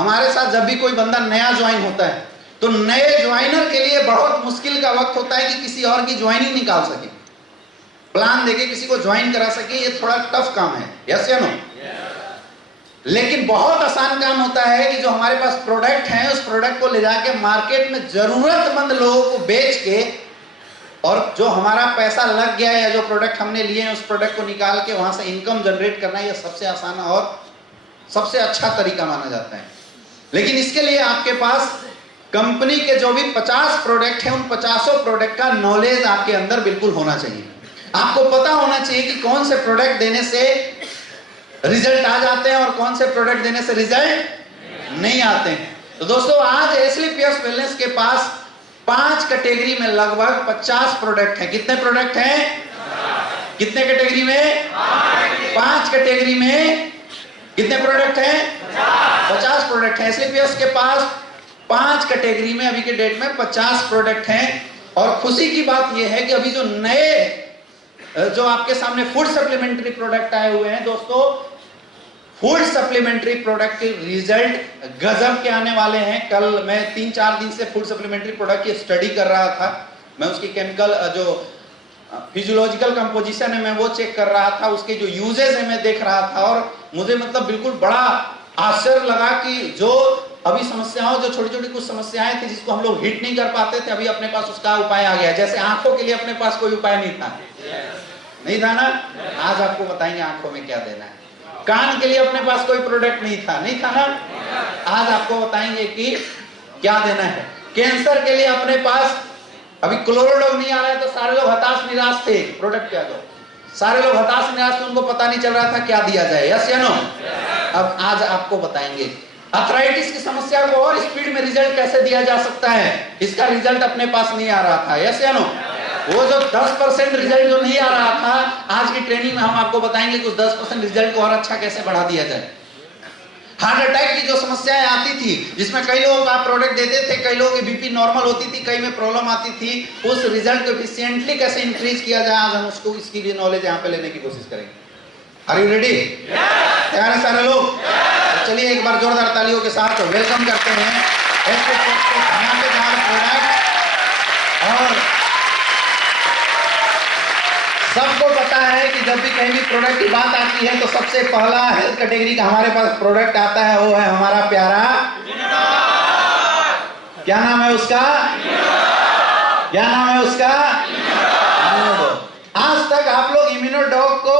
हमारे साथ जब भी कोई बंदा नया ज्वाइन होता है तो नए ज्वाइनर के लिए बहुत मुश्किल का वक्त होता है कि किसी और की ज्वाइनिंग निकाल सके, प्लान देके किसी को ज्वाइन करा सके। ये थोड़ा टफ काम है, यस या नो? लेकिन बहुत आसान काम होता है कि जो हमारे पास प्रोडक्ट है उस प्रोडक्ट को ले जाके मार्केट में जरूरतमंद लोगों को बेच के, और जो हमारा पैसा लग गया है या जो प्रोडक्ट हमने लिए हैं उस प्रोडक्ट को निकाल के वहां से इनकम जनरेट करना, यह सबसे आसान और सबसे अच्छा तरीका माना जाता है। लेकिन इसके लिए आपके पास कंपनी के जो भी 50 प्रोडक्ट हैं उन 50 प्रोडक्ट का नॉलेज आपके अंदर बिल्कुल होना चाहिए। आपको पता होना चाहिए कि कौन से प्रोडक्ट देने से रिजल्ट आ जाते हैं और कौन से प्रोडक्ट देने से रिजल्ट नहीं आते हैं। तो दोस्तों आज एसलीपीएस वेलनेस के पास 5 कैटेगरी में लगभग 50 प्रोडक्ट हैं। कितने प्रोडक्ट हैं? कितने कैटेगरी में? 5 कैटेगरी में कितने प्रोडक्ट हैं? 50 प्रोडक्ट हैं। एसलीपीएस के पास 5 कैटेगरी में अभी के डेट में 50 प्रोडक्ट हैं। और खुशी की बात यह है कि अभी जो नए जो आपके सामने फूड सप्लीमेंट्री प्रोडक्ट आए हुए हैं दोस्तों, फूड सप्लीमेंट्री प्रोडक्ट के रिजल्ट गजब के आने वाले हैं। कल मैं 3-4 दिन से फूड सप्लीमेंट्री प्रोडक्ट की स्टडी कर रहा था। मैं उसकी केमिकल जो फिजियोलॉजिकल कंपोजिशन है मैं वो चेक कर रहा था, उसके जो यूजेस है मैं देख रहा था, और मुझे मतलब बिल्कुल बड़ा आश्चर्य लगा कि जो अभी समस्याओं, जो छोटी छोटी कुछ समस्याएं थी जिसको हम लोग हिट नहीं कर पाते थे, अभी अपने पास उसका उपाय आ गया। जैसे आंखों के लिए अपने पास कोई उपाय नहीं था, नहीं था ना? आज आपको बताएंगे आंखों में क्या देना है। कान के लिए अपने पास कोई प्रोडक्ट नहीं था ना? आज आपको बताएंगे कि क्या देना है। कैंसर के लिए अपने पास अभी क्लोरोडॉग नहीं आ रहा है तो सारे लोग हताश निराश थे। प्रोडक्ट क्या दो, सारे लोग हताश निराश थे, उनको पता नहीं चल रहा था क्या दिया जाए, यस या नो? अब आज आपको बताएंगे अर्थराइटिस की समस्या को और स्पीड में रिजल्ट कैसे दिया जा सकता है। इसका रिजल्ट अपने पास नहीं आ रहा था, यस या नो? वो जो 10% रिजल्ट जो नहीं आ रहा था, आज की ट्रेनिंग में हम आपको बताएंगे कि उस 10% रिजल्ट को और अच्छा कैसे बढ़ा दिया जाए। हार्ट अटैक की जो समस्याएं आती थी, जिसमें कई लोगों का प्रोडक्ट देते थे, कई लोगों की बीपी नॉर्मल होती थी, कई में प्रॉब्लम आती थी, उस रिजल्ट को एफिशिएंटली कैसे इंक्रीज किया जाए, आज हम उसको इसकी भी नॉलेज यहाँ पे लेने की कोशिश करेंगे। Are you ready? तैयार है सारे लोग? तो चलिए एक बार जोरदार तालियों के साथ वेलकम करते हैं प्रोडक्ट। और सबको पता है कि जब भी कहीं भी प्रोडक्ट की बात आती है तो सबसे पहला हेल्थ कैटेगरी का हमारे पास प्रोडक्ट आता है, वो है हमारा प्यारा, क्या नाम है उसका? क्या नाम है उसका? आज तक आप लोग इम्यूनोडॉग को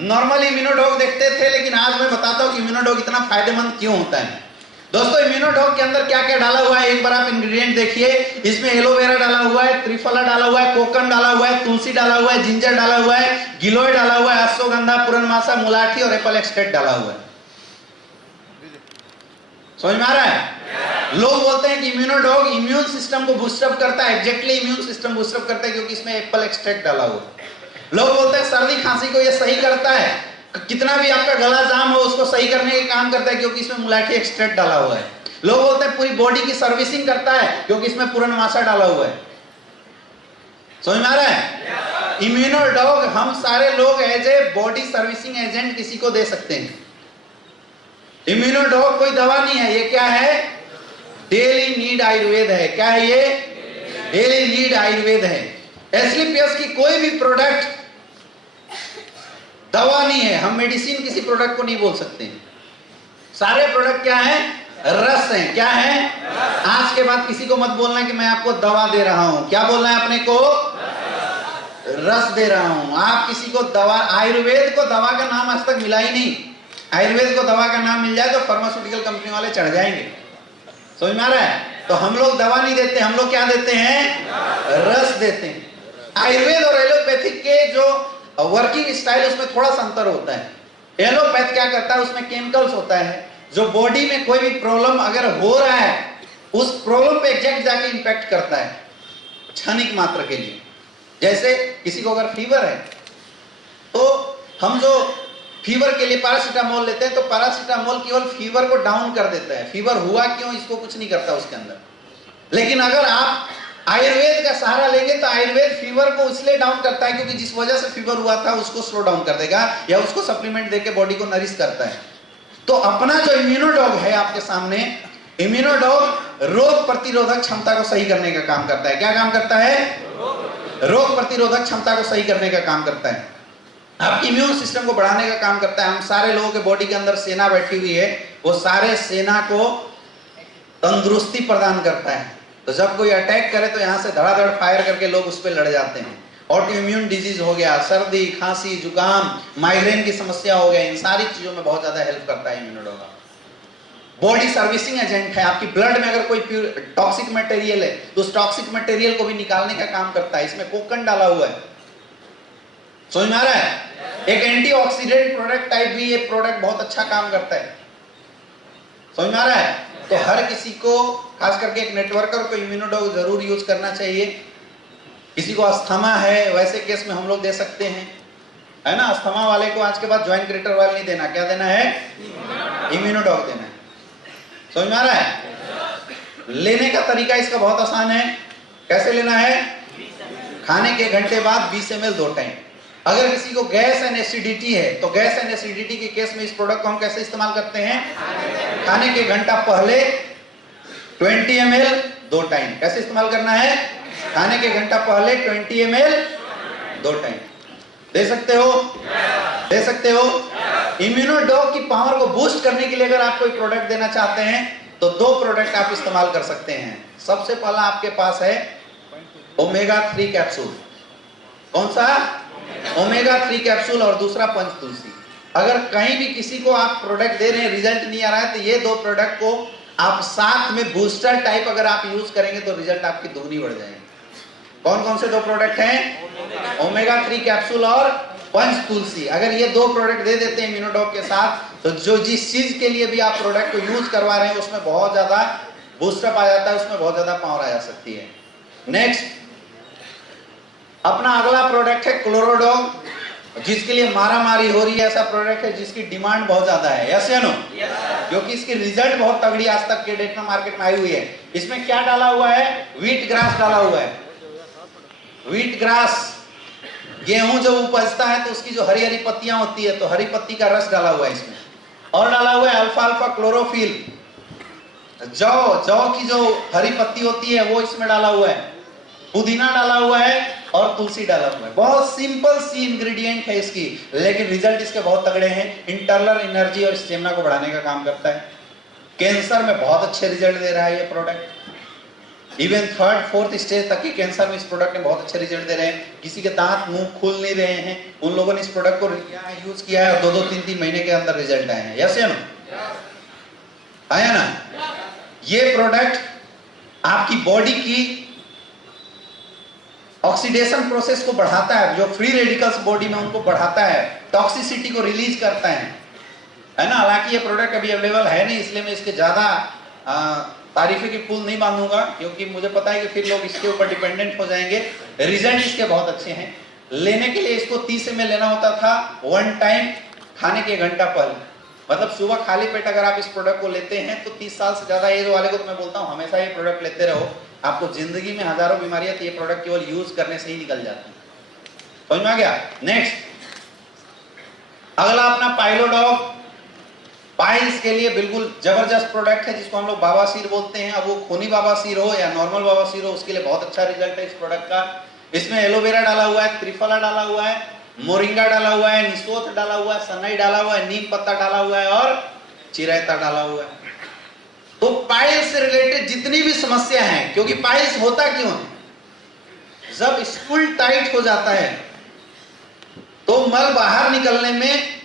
नॉर्मली इम्यूनोडॉग देखते थे, लेकिन आज मैं बताता हूं कि इम्यूनोडॉग इतना फायदेमंद क्यों होता है। दोस्तों इम्यूनोडॉग के अंदर क्या क्या डाला हुआ है, एक बार आप इंग्रेडिएंट देखिए। इसमें एलोवेरा डाला हुआ है, त्रिफला डाला हुआ है, कोकम डाला हुआ है, तुलसी डाला हुआ है, जिंजर डाला हुआ है, गिलोय डाला हुआ है, अश्वगंधा, पुरनमासा, मुलाठी और एप्पल एक्सट्रैक्ट डाला हुआ है। समझ में आ रहा है? लोग बोलते हैं कि इम्यूनोडॉग इम्यून सिस्टम को बूस्टअप करता है। एग्जैक्टली इम्यून सिस्टम बूस्टअप करता है क्योंकि इसमें एप्पल एक्सट्रैक्ट डाला हुआ है। लोग बोलते हैं सर्दी खांसी को ये सही करता है, कितना भी आपका गला जाम हो उसको सही करने के काम करता है क्योंकि इसमें मुलाठी एक्सट्रैक्ट डाला हुआ है। लोग बोलते हैं पूरी बॉडी की सर्विसिंग करता है क्योंकि इसमें पुरनमासा डाला हुआ है। समझ में आ रहा है? इम्यूनोडॉग हम सारे लोग as a body servicing agent किसी को दे सकते हैं। इम्यूनोडॉग कोई दवा नहीं है, ये क्या है? डेली नीड आयुर्वेद है। क्या है ये? डेली नीड आयुर्वेद है। एसलीपीएस की कोई भी प्रोडक्ट दवा नहीं है, हम मेडिसिन किसी प्रोडक्ट को नहीं बोल सकते। सारे प्रोडक्ट क्या है? रस है। क्या है? आज के बाद किसी को मत बोलना कि मैं आपको दवा दे रहा हूं। क्या बोलना है अपने को? रस दे रहा हूं। आप किसी को दवा, आयुर्वेद को दवा का नाम आज तक मिला ही नहीं। आयुर्वेद को दवा का नाम मिल जाए तो फार्मास्यूटिकल कंपनी वाले चढ़ जाएंगे। समझ में आ रहा है? तो हम लोग दवा नहीं देते, हम लोग क्या देते हैं? रस देते हैं। आयुर्वेद और एलोपैथिक के जो वर्किंग स्टाइल उसमें थोड़ा सा अंतर होता है। एलोपैथ क्या करता है, उसमें केमिकल्स होता है जो बॉडी में कोई भी प्रॉब्लम अगर हो रहा है उस प्रॉब्लम पे एग्जैक्ट जाके इंपैक्ट करता है क्षणिक मात्र के लिए। जैसे किसी को अगर फीवर है तो हम जो फीवर के लिए पैरासीटामोल लेते हैं तो पैरासीटामोल केवल फीवर को डाउन कर देता है, फीवर हुआ क्यों इसको कुछ नहीं करता उसके अंदर। लेकिन अगर आप आयुर्वेद का सहारा लेंगे तो आयुर्वेद फीवर को इसलिए डाउन करता है क्योंकि जिस वजह से फीवर हुआ था उसको स्लो डाउन कर देगा या उसको सप्लीमेंट देके बॉडी को नरिश करता है। तो अपना जो इम्यूनोडॉग है आपके सामने, इम्यूनोडॉग रोग प्रतिरोधक क्षमता को सही करने का काम करता है। क्या काम करता है? रोग प्रतिरोधक क्षमता को सही करने का काम करता है, आपकी इम्यून सिस्टम को बढ़ाने का काम करता है। हम सारे लोगों के बॉडी के अंदर सेना बैठी हुई है, वो सारे सेना को तंदुरुस्ती प्रदान करता है। तो जब कोई अटैक करे तो यहाँ से धड़ाधड़ फायर करके लोग उस पर लड़ जाते हैं। ऑटो इम्यून डिजीज हो गया, सर्दी, खांसी, जुकाम, माइग्रेन की समस्या हो गया, इन सारी चीजों में बहुत ज्यादा हेल्प करता है इम्यूनोडॉग। बॉडी सर्विसिंग एजेंट है। आपकी ब्लड में अगर कोई टॉक्सिक मटेरियल है तो उस टॉक्सिक मटेरियल को भी निकालने का काम करता है। इसमें कोकन डाला हुआ है, समझ में आ रहा है? एक एंटीऑक्सीडेंट प्रोडक्ट टाइप भी ये प्रोडक्ट बहुत अच्छा काम करता है, समझ में आ रहा है? तो हर किसी को, खास करके एक नेटवर्कर को इम्यूनोडॉग जरूर यूज करना चाहिए। किसी को अस्थमा है, वैसे केस में हम लोग दे सकते हैं, है ना? अस्थमा वाले को आज के बाद ज्वाइन क्रिएटर वाले नहीं देना, क्या देना है? इम्यूनोडॉग देना है, समझ में आ रहा है? लेने का तरीका इसका बहुत आसान है। कैसे लेना है? खाने के घंटे बाद 20 ml 2 टाइम। अगर किसी को गैस एंड एसिडिटी है तो गैस एंड एसिडिटी के केस में इस प्रोडक्ट को हम कैसे इस्तेमाल करते हैं? खाने के घंटा पहले 20 ml 2 टाइम। कैसे इस्तेमाल करना है? खाने के घंटा पहले 20 ml 2 टाइम। दे सकते हो? दे सकते हो? इम्यूनोडॉग की पावर को बूस्ट करने के लिए अगर आप कोई प्रोडक्ट देना चाहते हैं तो 2 प्रोडक्ट आप इस्तेमाल कर सकते हैं। सबसे पहला आपके पास है ओमेगा 3 कैप्सूल। कौन सा? Omega 3 capsule. और दूसरा पंच तुलसी। अगर कहीं भी किसी को आप प्रोडक्ट दे रहे हैं, रिजल्ट नहीं आ रहा है, तो ये 2 प्रोडक्ट को आप साथ में बूस्टर टाइप अगर आप यूज करेंगे तो रिजल्ट आपकी दुगनी बढ़ जाएगी। कौन कौन से 2 प्रोडक्ट हैं? ओमेगा 3 कैप्सूल और पंच तुलसी। अगर ये 2 प्रोडक्ट दे देते हैं इम्यूनोडॉग के साथ, तो जो जिस चीज के लिए भी आप प्रोडक्ट को यूज करवा रहे हैं उसमें बहुत ज्यादा बूस्टअप आ जाता है, उसमें बहुत ज्यादा पावर आ जा सकती है। नेक्स्ट, अपना अगला प्रोडक्ट है क्लोरोडॉग, जिसके लिए मारामारी हो रही है। ऐसा प्रोडक्ट है जिसकी डिमांड बहुत ज्यादा है, यस या नो? क्योंकि इसकी रिजल्ट बहुत तगड़ी आज तक के डेट में मार्केट में आई हुई है। इसमें क्या डाला हुआ है? व्हीट ग्रास डाला हुआ है। व्हीट ग्रास, गेहूं जब उपजता है तो उसकी जो हरी हरी पत्तियां होती है, तो हरी पत्ती का रस डाला हुआ है इसमें। और डाला हुआ है अल्फा अल्फा क्लोरोफिल, जौ की जो हरी पत्ती होती है वो इसमें डाला हुआ है। पुदीना डाला हुआ है और तुलसी डाला हुआ है। बहुत सिंपल सी इंग्रेडिएंट है इसकी, लेकिन रिजल्ट इसके बहुत तगड़े हैं। इंटरनल एनर्जी और स्टेमिना को बढ़ाने का काम करता है। कैंसर में बहुत अच्छे रिजल्ट दे रहा है ये product. Even 3rd 4th stage तक की कैंसर में इस प्रोडक्ट ने बहुत अच्छे रिजल्ट दे रहे हैं। किसी के दांत मुंह खुल नहीं रहे हैं, उन लोगों ने इस प्रोडक्ट को यूज किया है और 2-2 3-3 महीने के अंदर रिजल्ट आए हैं, यस या नो? आया ना? ये प्रोडक्ट आपकी बॉडी की ऑक्सीडेशन प्रोसेस को बढ़ाता है, जो फ्री रेडिकल्स बॉडी में उनको बढ़ाता है, टॉक्सिसिटी को रिलीज करता है ना? हालांकि ये प्रोडक्ट अभी अवेलेबल है नहीं, इसलिए मैं इसके ज्यादा तारीफे की पुल नहीं बांधूंगा, क्योंकि मुझे पता है कि फिर लोग इसके ऊपर डिपेंडेंट हो जाएंगे। रिजल्ट इसके बहुत अच्छे हैं। लेने के लिए इसको 30 ml लेना होता था 1 टाइम खाने के घंटा पहले। मतलब सुबह खाली पेट अगर आप इस प्रोडक्ट को लेते हैं तो 30 साल से ज्यादा एज वाले को तो मैं बोलता हूँ हमेशा ये प्रोडक्ट लेते रहो। आपको जिंदगी में हजारों बीमारियां, तो ये प्रोडक्ट केवल यूज करने से ही निकल जाती है। समझ में आ गया? नेक्स्ट, अगला अपना पाइलोडॉग। पाइल्स के लिए बिल्कुल जबरदस्त प्रोडक्ट है, जिसको हम लोग बाबासीर बोलते हैं। अब वो खूनी बाबासीर हो या नॉर्मल बाबासीर हो, उसके लिए बहुत अच्छा रिजल्ट है इस प्रोडक्ट का। इसमें एलोवेरा डाला हुआ है, त्रिफला डाला हुआ है, मोरिंगा डाला हुआ है, निसोथ डाला हुआ है, सनई डाला हुआ है, नीम पत्ता डाला हुआ है और चिरैता डाला हुआ है। तो पाइल्स से रिलेटेड जितनी भी समस्या है, क्योंकि पाइल्स होता क्यों है? जब स्टूल टाइट हो जाता है तो मल बाहर निकलने में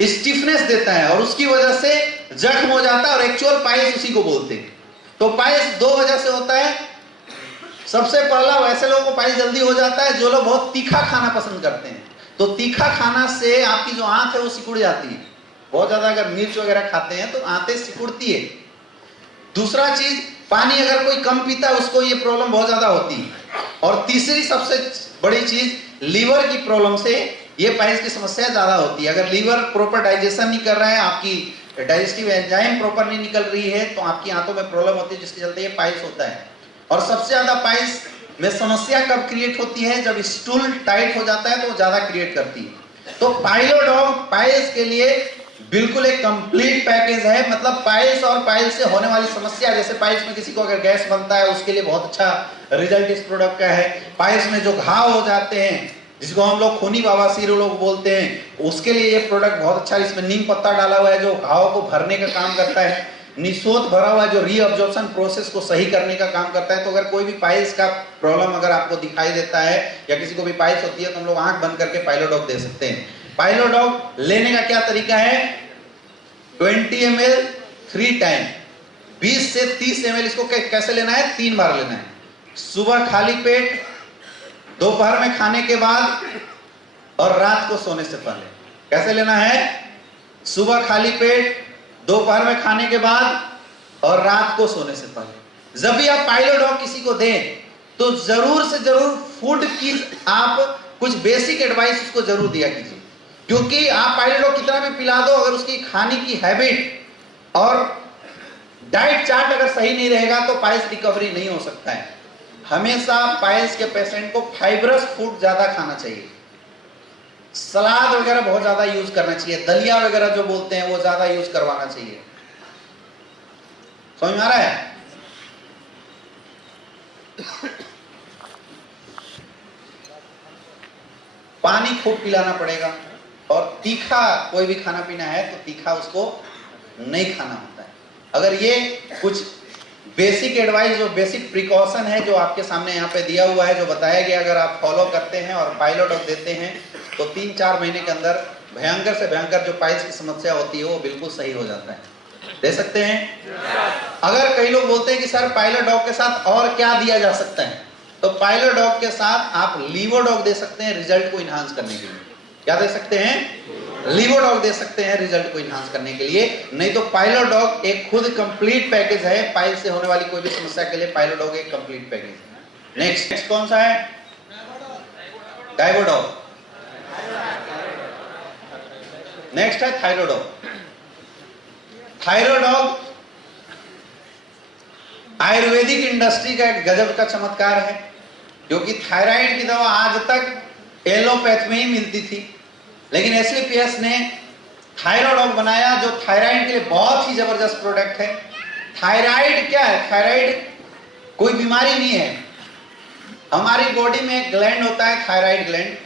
स्टिफनेस देता है और उसकी वजह से जख्म हो जाता है, और एक्चुअल पाइल्स उसी को बोलते हैं। तो पाइल्स 2 वजह से होता है। सबसे पहला, वैसे लोगों को पाइल्स जल्दी हो जाता है जो लोग बहुत तीखा खाना पसंद करते हैं। तो तीखा खाना से आपकी जो आंत है वो सिकुड़ जाती है। बहुत ज्यादा अगर मिर्च वगैरह खाते हैं तो आंतें सिकुड़ती है। दूसरा चीज, पानी अगर कोई कम पीता है उसको ये प्रॉब्लम बहुत ज्यादा होती है। और तीसरी सबसे बड़ी चीज, लीवर की प्रॉब्लम से ये पाइल्स की समस्या ज्यादा होती है। अगर लीवर प्रॉपर डाइजेशन नहीं कर रहा है, आपकी डाइजेस्टिव एंजाइम प्रॉपर नहीं निकल रही है, तो आपकी आंतों में प्रॉब्लम होती है, जिसके चलते ये पाइल्स होता है। और सबसे ज्यादा पाइल्स में समस्या कब क्रिएट होती है? जब स्टूल टाइट हो जाता है तो वो ज्यादा क्रिएट करती है। तो पाइलोडॉग पाइल्स के लिए बिल्कुल एक कंप्लीट पैकेज है। मतलब पाइल्स और पाइल्स से होने वाली समस्या, जैसे पाइल्स में किसी को अगर गैस बनता है उसके लिए बहुत अच्छा रिजल्ट इस प्रोडक्ट का है। पाइल्स में जो घाव हो जाते हैं जिसको हम लोग खूनी बवासीर लोग बोलते हैं, उसके लिए ये प्रोडक्ट बहुत अच्छा है। इसमें नीम पत्ता डाला हुआ है जो घाव को भरने का काम करता है। निसोत भरा हुआ जो रीअब्जॉर्प्शन प्रोसेस को सही करने का काम करता है। तो अगर कोई भी पाइल्स का प्रॉब्लम अगर आपको दिखाई देता है या किसी को भी पाइल्स होती है तो हम लोग आंख बंद करके पाइलोडॉग दे सकते हैं। पाइलोडॉग लेने का क्या तरीका है? 20 ml 3 टाइम, 20 से 30 ml इसको कैसे लेना है? 3 बार लेना है। सुबह खाली पेट, दोपहर में खाने के बाद और रात को सोने से पहले। कैसे लेना है? सुबह खाली पेट, दोपहर में खाने के बाद और रात को सोने से पहले। जब भी आप पाइलोडॉग किसी को दें तो जरूर से जरूर फूड की आप कुछ बेसिक एडवाइस उसको जरूर दिया कीजिए, क्योंकि आप पाइलोडॉग कितना भी पिला दो, अगर उसकी खाने की हैबिट और डाइट चार्ट अगर सही नहीं रहेगा तो पाइल्स रिकवरी नहीं हो सकता है। हमेशा पाइल्स के पेशेंट को फाइब्रस फूड ज्यादा खाना चाहिए, सलाद वगैरह बहुत ज्यादा यूज करना चाहिए, दलिया वगैरह जो बोलते हैं वो ज्यादा यूज करवाना चाहिए। समझ में आ रहा है? पानी खूब पिलाना पड़ेगा और तीखा कोई भी खाना पीना है तो तीखा उसको नहीं खाना होता है। अगर ये कुछ बेसिक एडवाइस, जो बेसिक प्रिकॉशन है जो आपके सामने यहाँ पे दिया हुआ है, जो बताया गया, अगर आप फॉलो करते हैं और पाइलोडॉग देते हैं तो 3-4 महीने के अंदर भयंकर से भयंकर जो पाइल्स की समस्या होती है वो बिल्कुल सही हो जाता है। दे सकते हैं। अगर कई लोग बोलते हैं कि सर पाइलोडॉग के साथ और क्या दिया जा सकता है, तो पाइलोडॉग के साथ आप लीवोडॉग दे सकते हैं रिजल्ट को इनहांस करने के लिए। क्या दे सकते हैं? लीवोडॉग दे सकते हैं रिजल्ट को इनहांस करने के लिए। नहीं तो पाइलोडॉग एक खुद कंप्लीट पैकेज है। पाइल से होने वाली कोई भी समस्या के लिए पाइलोडॉग एक कंप्लीट पैकेज है। नेक्स्ट कौन सा है? डाइवोडॉग। नेक्स्ट है थायरोडॉग। थायरोडॉग आयुर्वेदिक इंडस्ट्री का एक गजब का चमत्कार है, क्योंकि थायराइड की दवा आज तक एलोपैथ में ही मिलती थी, लेकिन एसलीपीएस ने थायरोडॉग बनाया जो थायराइड के लिए बहुत ही जबरदस्त प्रोडक्ट है। थायराइड क्या है? थायराइड कोई बीमारी नहीं है। हमारी बॉडी में एक ग्लैंड होता है थायराइड ग्लैंड,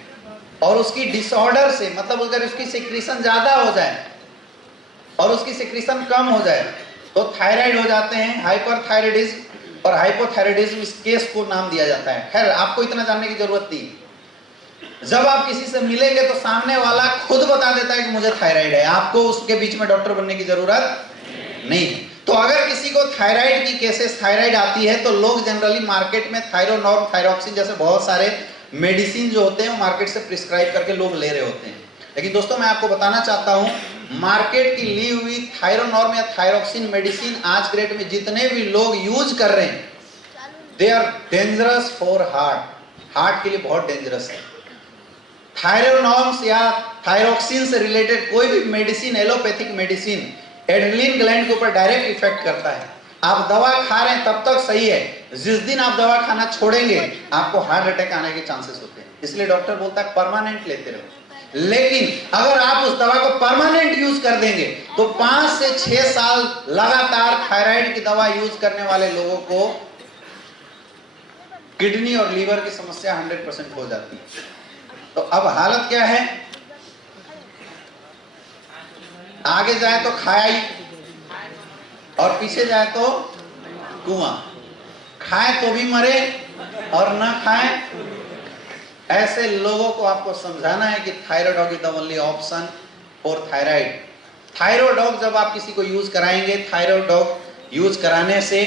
और उसकी डिसऑर्डर से, मतलब अगर उसकी सिक्रीशन ज्यादा हो जाए और उसकी सिक्रीशन कम हो जाए तो थायराइड हो जाते हैं। हाइपरथायराइडिज्म और हाइपोथायराइडिज्म इस केस को नाम दिया जाता है। खैर आपको इतना जानने की जरूरत नहीं। जब आप किसी से मिलेंगे तो सामने वाला खुद बता देता है कि मुझे थायराइड है, आपको उसके बीच में डॉक्टर बनने की जरूरत नहीं है। तो अगर किसी को थायराइड की केसेस, थायराइड आती है तो लोग जनरली मार्केट में थायरोनॉर्म, थायरोक्सिन जैसे बहुत सारे मेडिसिन जो होते हैं वो मार्केट से प्रिस्क्राइब करके लोग ले रहे होते हैं। लेकिन दोस्तों मैं आपको बताना चाहता हूं, मार्केट की ली हुई थायरोनॉर्म या थायरोक्सिन मेडिसिन आज के डेट में जितने भी लोग यूज कर रहे हैं, they are dangerous for heart के लिए बहुत डेंजरस है। थायरोनॉर्म्स या थायरोक्सिन से रिलेटेड कोई भी medicine, allopathic medicine, adrenaline gland के ऊपर डायरेक्ट इफेक्ट करता है। आप दवा खा रहे हैं तब तक सही है, जिस दिन आप दवा खाना छोड़ेंगे आपको हार्ट अटैक आने के चांसेस होते हैं। इसलिए डॉक्टर बोलता है परमानेंट लेते रहो। लेकिन अगर आप उस दवा को परमानेंट यूज कर देंगे तो 5 से 6 साल लगातार थायराइड की दवा यूज करने वाले लोगों को किडनी और लीवर की समस्या 100% हो जाती है। तो अब हालत क्या है? आगे जाए तो खाई और पीछे जाए तो कुआं। खाए तो भी मरे और ना खाए। ऐसे लोगों को आपको समझाना है कि Thyrodog is the only option for thyroid. Thyrodog जब आप किसी को यूज कराएंगे, थायरोडॉग यूज कराने से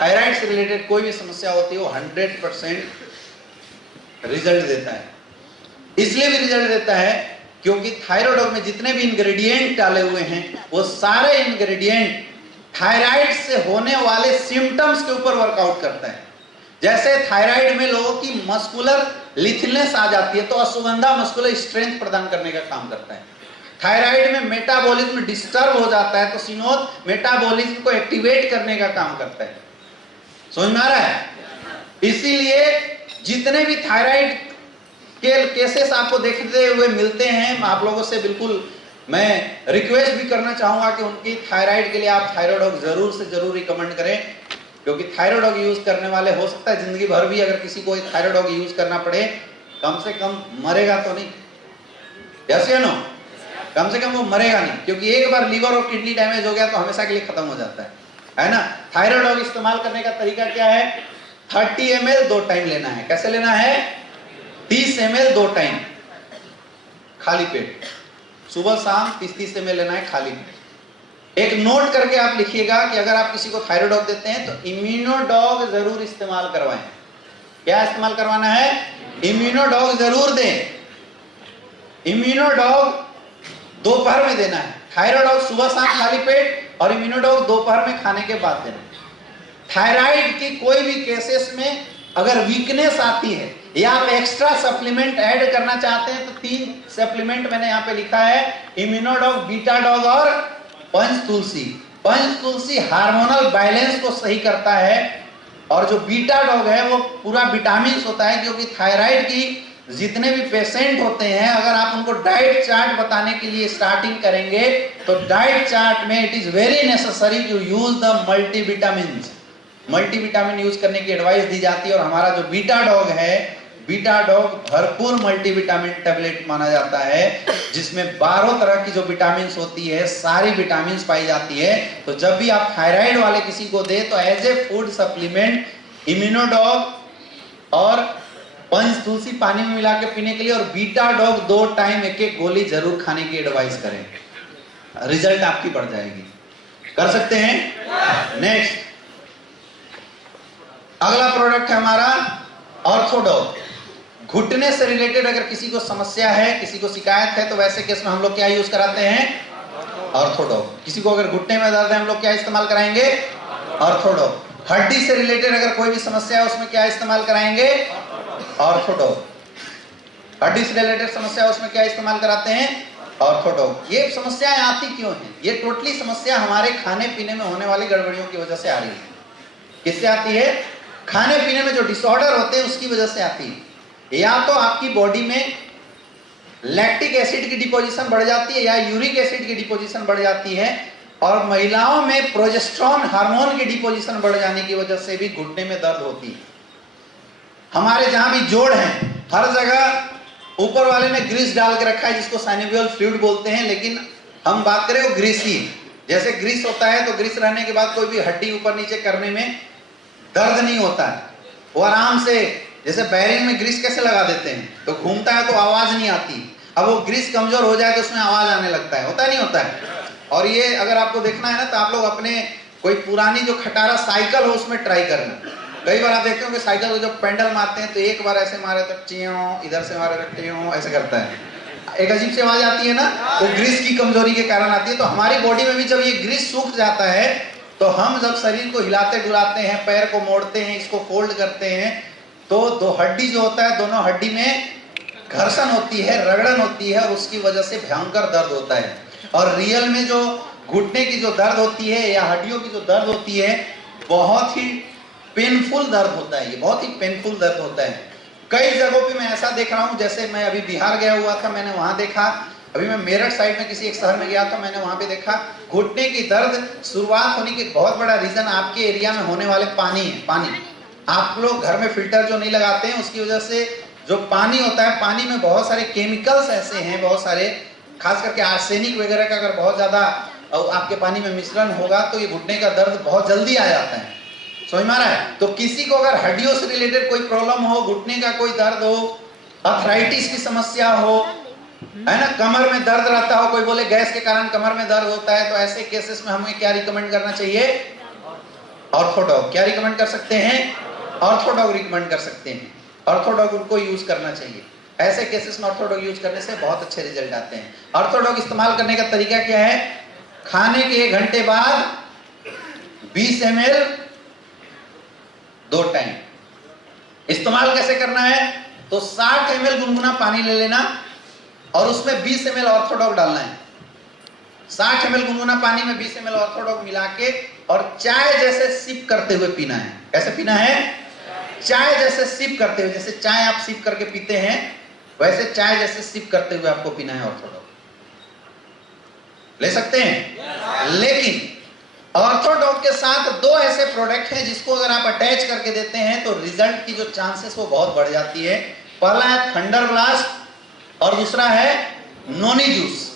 थायराइड से रिलेटेड कोई भी समस्या होती है वो 100% रिजल्ट देता है। इसलिए भी रिजल्ट देता है क्योंकि थायरोडॉग में जितने भी इंग्रेडिएंट डाले हुए हैं वो सारे इंग्रेडिएंट थायराइड से होने वाले सिम्टम्स के ऊपर वर्कआउट करता है। जैसे थायराइड में लोगों की मस्कुलर लिथनेस आ जाती है तो अश्वगंधा मस्कुलर स्ट्रेंथ प्रदान करने का काम करता है। थायराइड में मेटाबॉलिज्म डिस्टर्ब हो जाता है तो सिनोद मेटाबॉलिज्म को एक्टिवेट करने का काम करता है। समझ में आ रहा है? इसीलिए जितने भी थायराइड के केसेस आपको देखते हुए मिलते हैं, आप लोगों से बिल्कुल मैं रिक्वेस्ट भी करना चाहूंगा कि उनकी थायराइड के लिए आप थायराइड जरूर से जरूर रिकमेंड करें, क्योंकि थायराइड यूज करने वाले हो सकता है जिंदगी भर भी अगर किसी को थायराइड यूज करना पड़े, कम से कम मरेगा तो नहीं, यस या नो, कम से कम वो मरेगा नहीं, क्योंकि एक बार लीवर और किडनी डैमेज हो गया तो हमेशा के लिए खत्म हो जाता है ना। थायराइड इस्तेमाल करने का तरीका क्या है? 30 ml 2 टाइम लेना है। कैसे लेना है? 30 ml 2 टाइम खाली पेट, सुबह शाम 30 ml लेना है खाली पेट। एक नोट करके आप लिखिएगा कि अगर आप किसी को थायराइड देते हैं तो इम्यूनोडॉग जरूर इस्तेमाल करवाएं। क्या इस्तेमाल करवाना है? इम्यूनोडॉग जरूर दें। इम्यूनोडॉग दोपहर में देना है। थायराइड सुबह शाम खाली पेट और इम्यूनोडॉग दोपहर में खाने के बाद देना है। थायराइड की कोई भी केसेस में अगर वीकनेस आती है या आप एक्स्ट्रा सप्लीमेंट ऐड करना चाहते हैं तो 3 सप्लीमेंट मैंने यहाँ पे लिखा है, इम्यूनोडॉग, बीटाडॉग और पंचतुलसी। पंचतुलसी हार्मोनल बैलेंस को सही करता है और जो बीटाडॉग है वो पूरा विटामिन होता है, क्योंकि थायराइड की जितने भी पेशेंट होते हैं अगर आप उनको डाइट चार्ट बताने के लिए स्टार्टिंग करेंगे तो डाइट चार्ट में it is very necessary to use the multivitamin. Multivitamin use करने की एडवाइस दी जाती है और हमारा जो बीटाडॉग है, बीटाडॉग भरपूर मल्टीविटामिन टैबलेट माना जाता है, जिसमें 12 तरह की जो विटामिन होती है, सारी विटामिन पाई जाती है। तो जब भी आप थायराइड वाले किसी को दे तो एज ए फूड सप्लीमेंट इम्यूनोडॉग और पंचतुलसी पानी में मिला के पीने के लिए और बीटाडॉग 2 टाइम 1-1 गोली जरूर खाने की एडवाइस करें, रिजल्ट आपकी बढ़ जाएगी। कर सकते हैं? नेक्स्ट अगला प्रोडक्ट है हमारा ऑर्थोडॉग। घुटने से रिलेटेड अगर किसी को समस्या है, किसी को शिकायत है, तो वैसे केस में हम लोग क्या यूज कराते हैं? ऑर्थोडॉग। किसी को अगर घुटने में दर्द है हम लोग क्या इस्तेमाल कराएंगे? ऑर्थोडॉग। हड्डी से रिलेटेड अगर कोई भी समस्या है उसमें क्या इस्तेमाल कराएंगे? ऑर्थोडॉग। हड्डी से रिलेटेड समस्या है उसमें क्या इस्तेमाल कराते हैं? ऑर्थोडॉग। ये समस्याएं आती क्यों हैं? ये टोटली समस्या हमारे खाने पीने में होने वाली गड़बड़ियों की वजह से आ रही है। किससे आती है? खाने पीने में जो डिसऑर्डर होते हैं उसकी वजह से आती है। या तो आपकी बॉडी में लैक्टिक एसिड की डिपोजिशन बढ़ जाती है या यूरिक एसिड की डिपोजिशन बढ़ जाती है, और महिलाओं में प्रोजेस्टेरोन हार्मोन की डिपोजिशन बढ़ जाने की वजह से भी घुटने में दर्द होती है। हमारे जहां भी जोड़ हैं हर जगह ऊपर वाले ने ग्रीस डाल के रखा है जिसको साइनोवियल फ्लूइड बोलते हैं, लेकिन हम बात करें वो ग्रीस ही, जैसे ग्रीस होता है तो ग्रीस रहने के बाद कोई भी हड्डी ऊपर नीचे करने में दर्द नहीं होता है, वो आराम से, जैसे बैरिंग में ग्रीस कैसे लगा देते हैं तो घूमता है तो आवाज नहीं आती। अब वो ग्रीस कमजोर हो जाए तो उसमें आवाज आने लगता है, होता नहीं होता है। और ये अगर आपको देखना है ना तो आप लोग अपने कोई पुरानी जो खटारा साइकिल हो उसमें ट्राई करना। कई बार आप देखते हो कि साइकिल को जब पेंडल मारते हैं तो एक बार ऐसे मारे तो टियों, इधर से मारे तो टियों, ऐसे करता है, एक अजीब सी आवाज आती है ना, वो ग्रीस की कमजोरी के कारण आती है। तो हमारी बॉडी में भी जब ये ग्रीस सूख जाता है तो हम जब शरीर को हिलाते डुलाते हैं, पैर को मोड़ते हैं, इसको फोल्ड करते हैं, तो दो हड्डी जो होता है दोनों हड्डी में घर्षण होती है, रगड़न होती है और उसकी वजह से भयंकर दर्द होता है। और रियल में जो घुटने की जो दर्द होती है या हड्डियों की जो दर्द होती है बहुत ही पेनफुल दर्द होता है, ये बहुत ही पेनफुल दर्द होता है। कई जगहों पे मैं ऐसा देख रहा हूँ, जैसे मैं अभी बिहार गया हुआ था, मैंने वहां देखा, अभी मैं मेरठ साइड में किसी एक शहर में गया था, मैंने वहां पे देखा घुटने की दर्द शुरुआत होने की बहुत बड़ा रीजन आपके एरिया में होने वाले पानी है। पानी, आप लोग घर में फिल्टर जो नहीं लगाते हैं उसकी वजह से जो पानी होता है, पानी में बहुत सारे केमिकल्स ऐसे हैं, बहुत सारे, खास करके आर्सेनिक वगैरह का अगर बहुत ज्यादा आपके पानी में मिश्रण होगा तो ये घुटने का दर्द बहुत जल्दी आ जाता है। समझ में आ रहा है? तो किसी को अगर हड्डियों से रिलेटेड कोई प्रॉब्लम हो, घुटने का कोई दर्द हो, अर्थराइटिस की समस्या हो, है ना, कमर में दर्द रहता हो, कोई बोले गैस के कारण कमर में दर्द होता है, तो ऐसे केसेस में हमें क्या रिकमेंड करना चाहिए? ऑर्थोडॉग। क्या रिकमेंड कर सकते हैं? ऑर्थोडॉग रिकमेंड कर सकते हैं। ऑर्थोडॉग उनको यूज करना चाहिए। ऐसे केसेस में ऑर्थोडॉग यूज करने से बहुत अच्छे रिजल्ट आते हैं। ऑर्थोडॉग इस्तेमाल करने का तरीका क्या है? खाने के 1 घंटे बाद 20 ml 2 टाइम। इस्तेमाल कैसे करना है? तो 60 ml गुनगुना पानी ले लेना और उसमें 20 ml ऑर्थोडॉग डालना है। 60 ml गुनगुना पानी में 20 ml ऑर्थोडॉग मिला के और चाय जैसे सिप करते हुए पीना है। कैसे पीना है? चाय जैसे सिप करते हुए, जैसे चाय आप सिप करके पीते हैं वैसे चाय जैसे सिप करते हुए आपको पीना है ऑर्थोडॉग। ले सकते हैं। लेकिन ऑर्थोडॉक के साथ दो ऐसे प्रोडक्ट हैं जिसको अगर आप अटैच करके देते हैं तो रिजल्ट की जो चांसेस वो बहुत बढ़ जाती है। पहला है थंडर ब्लास्ट और दूसरा है नोनी जूस।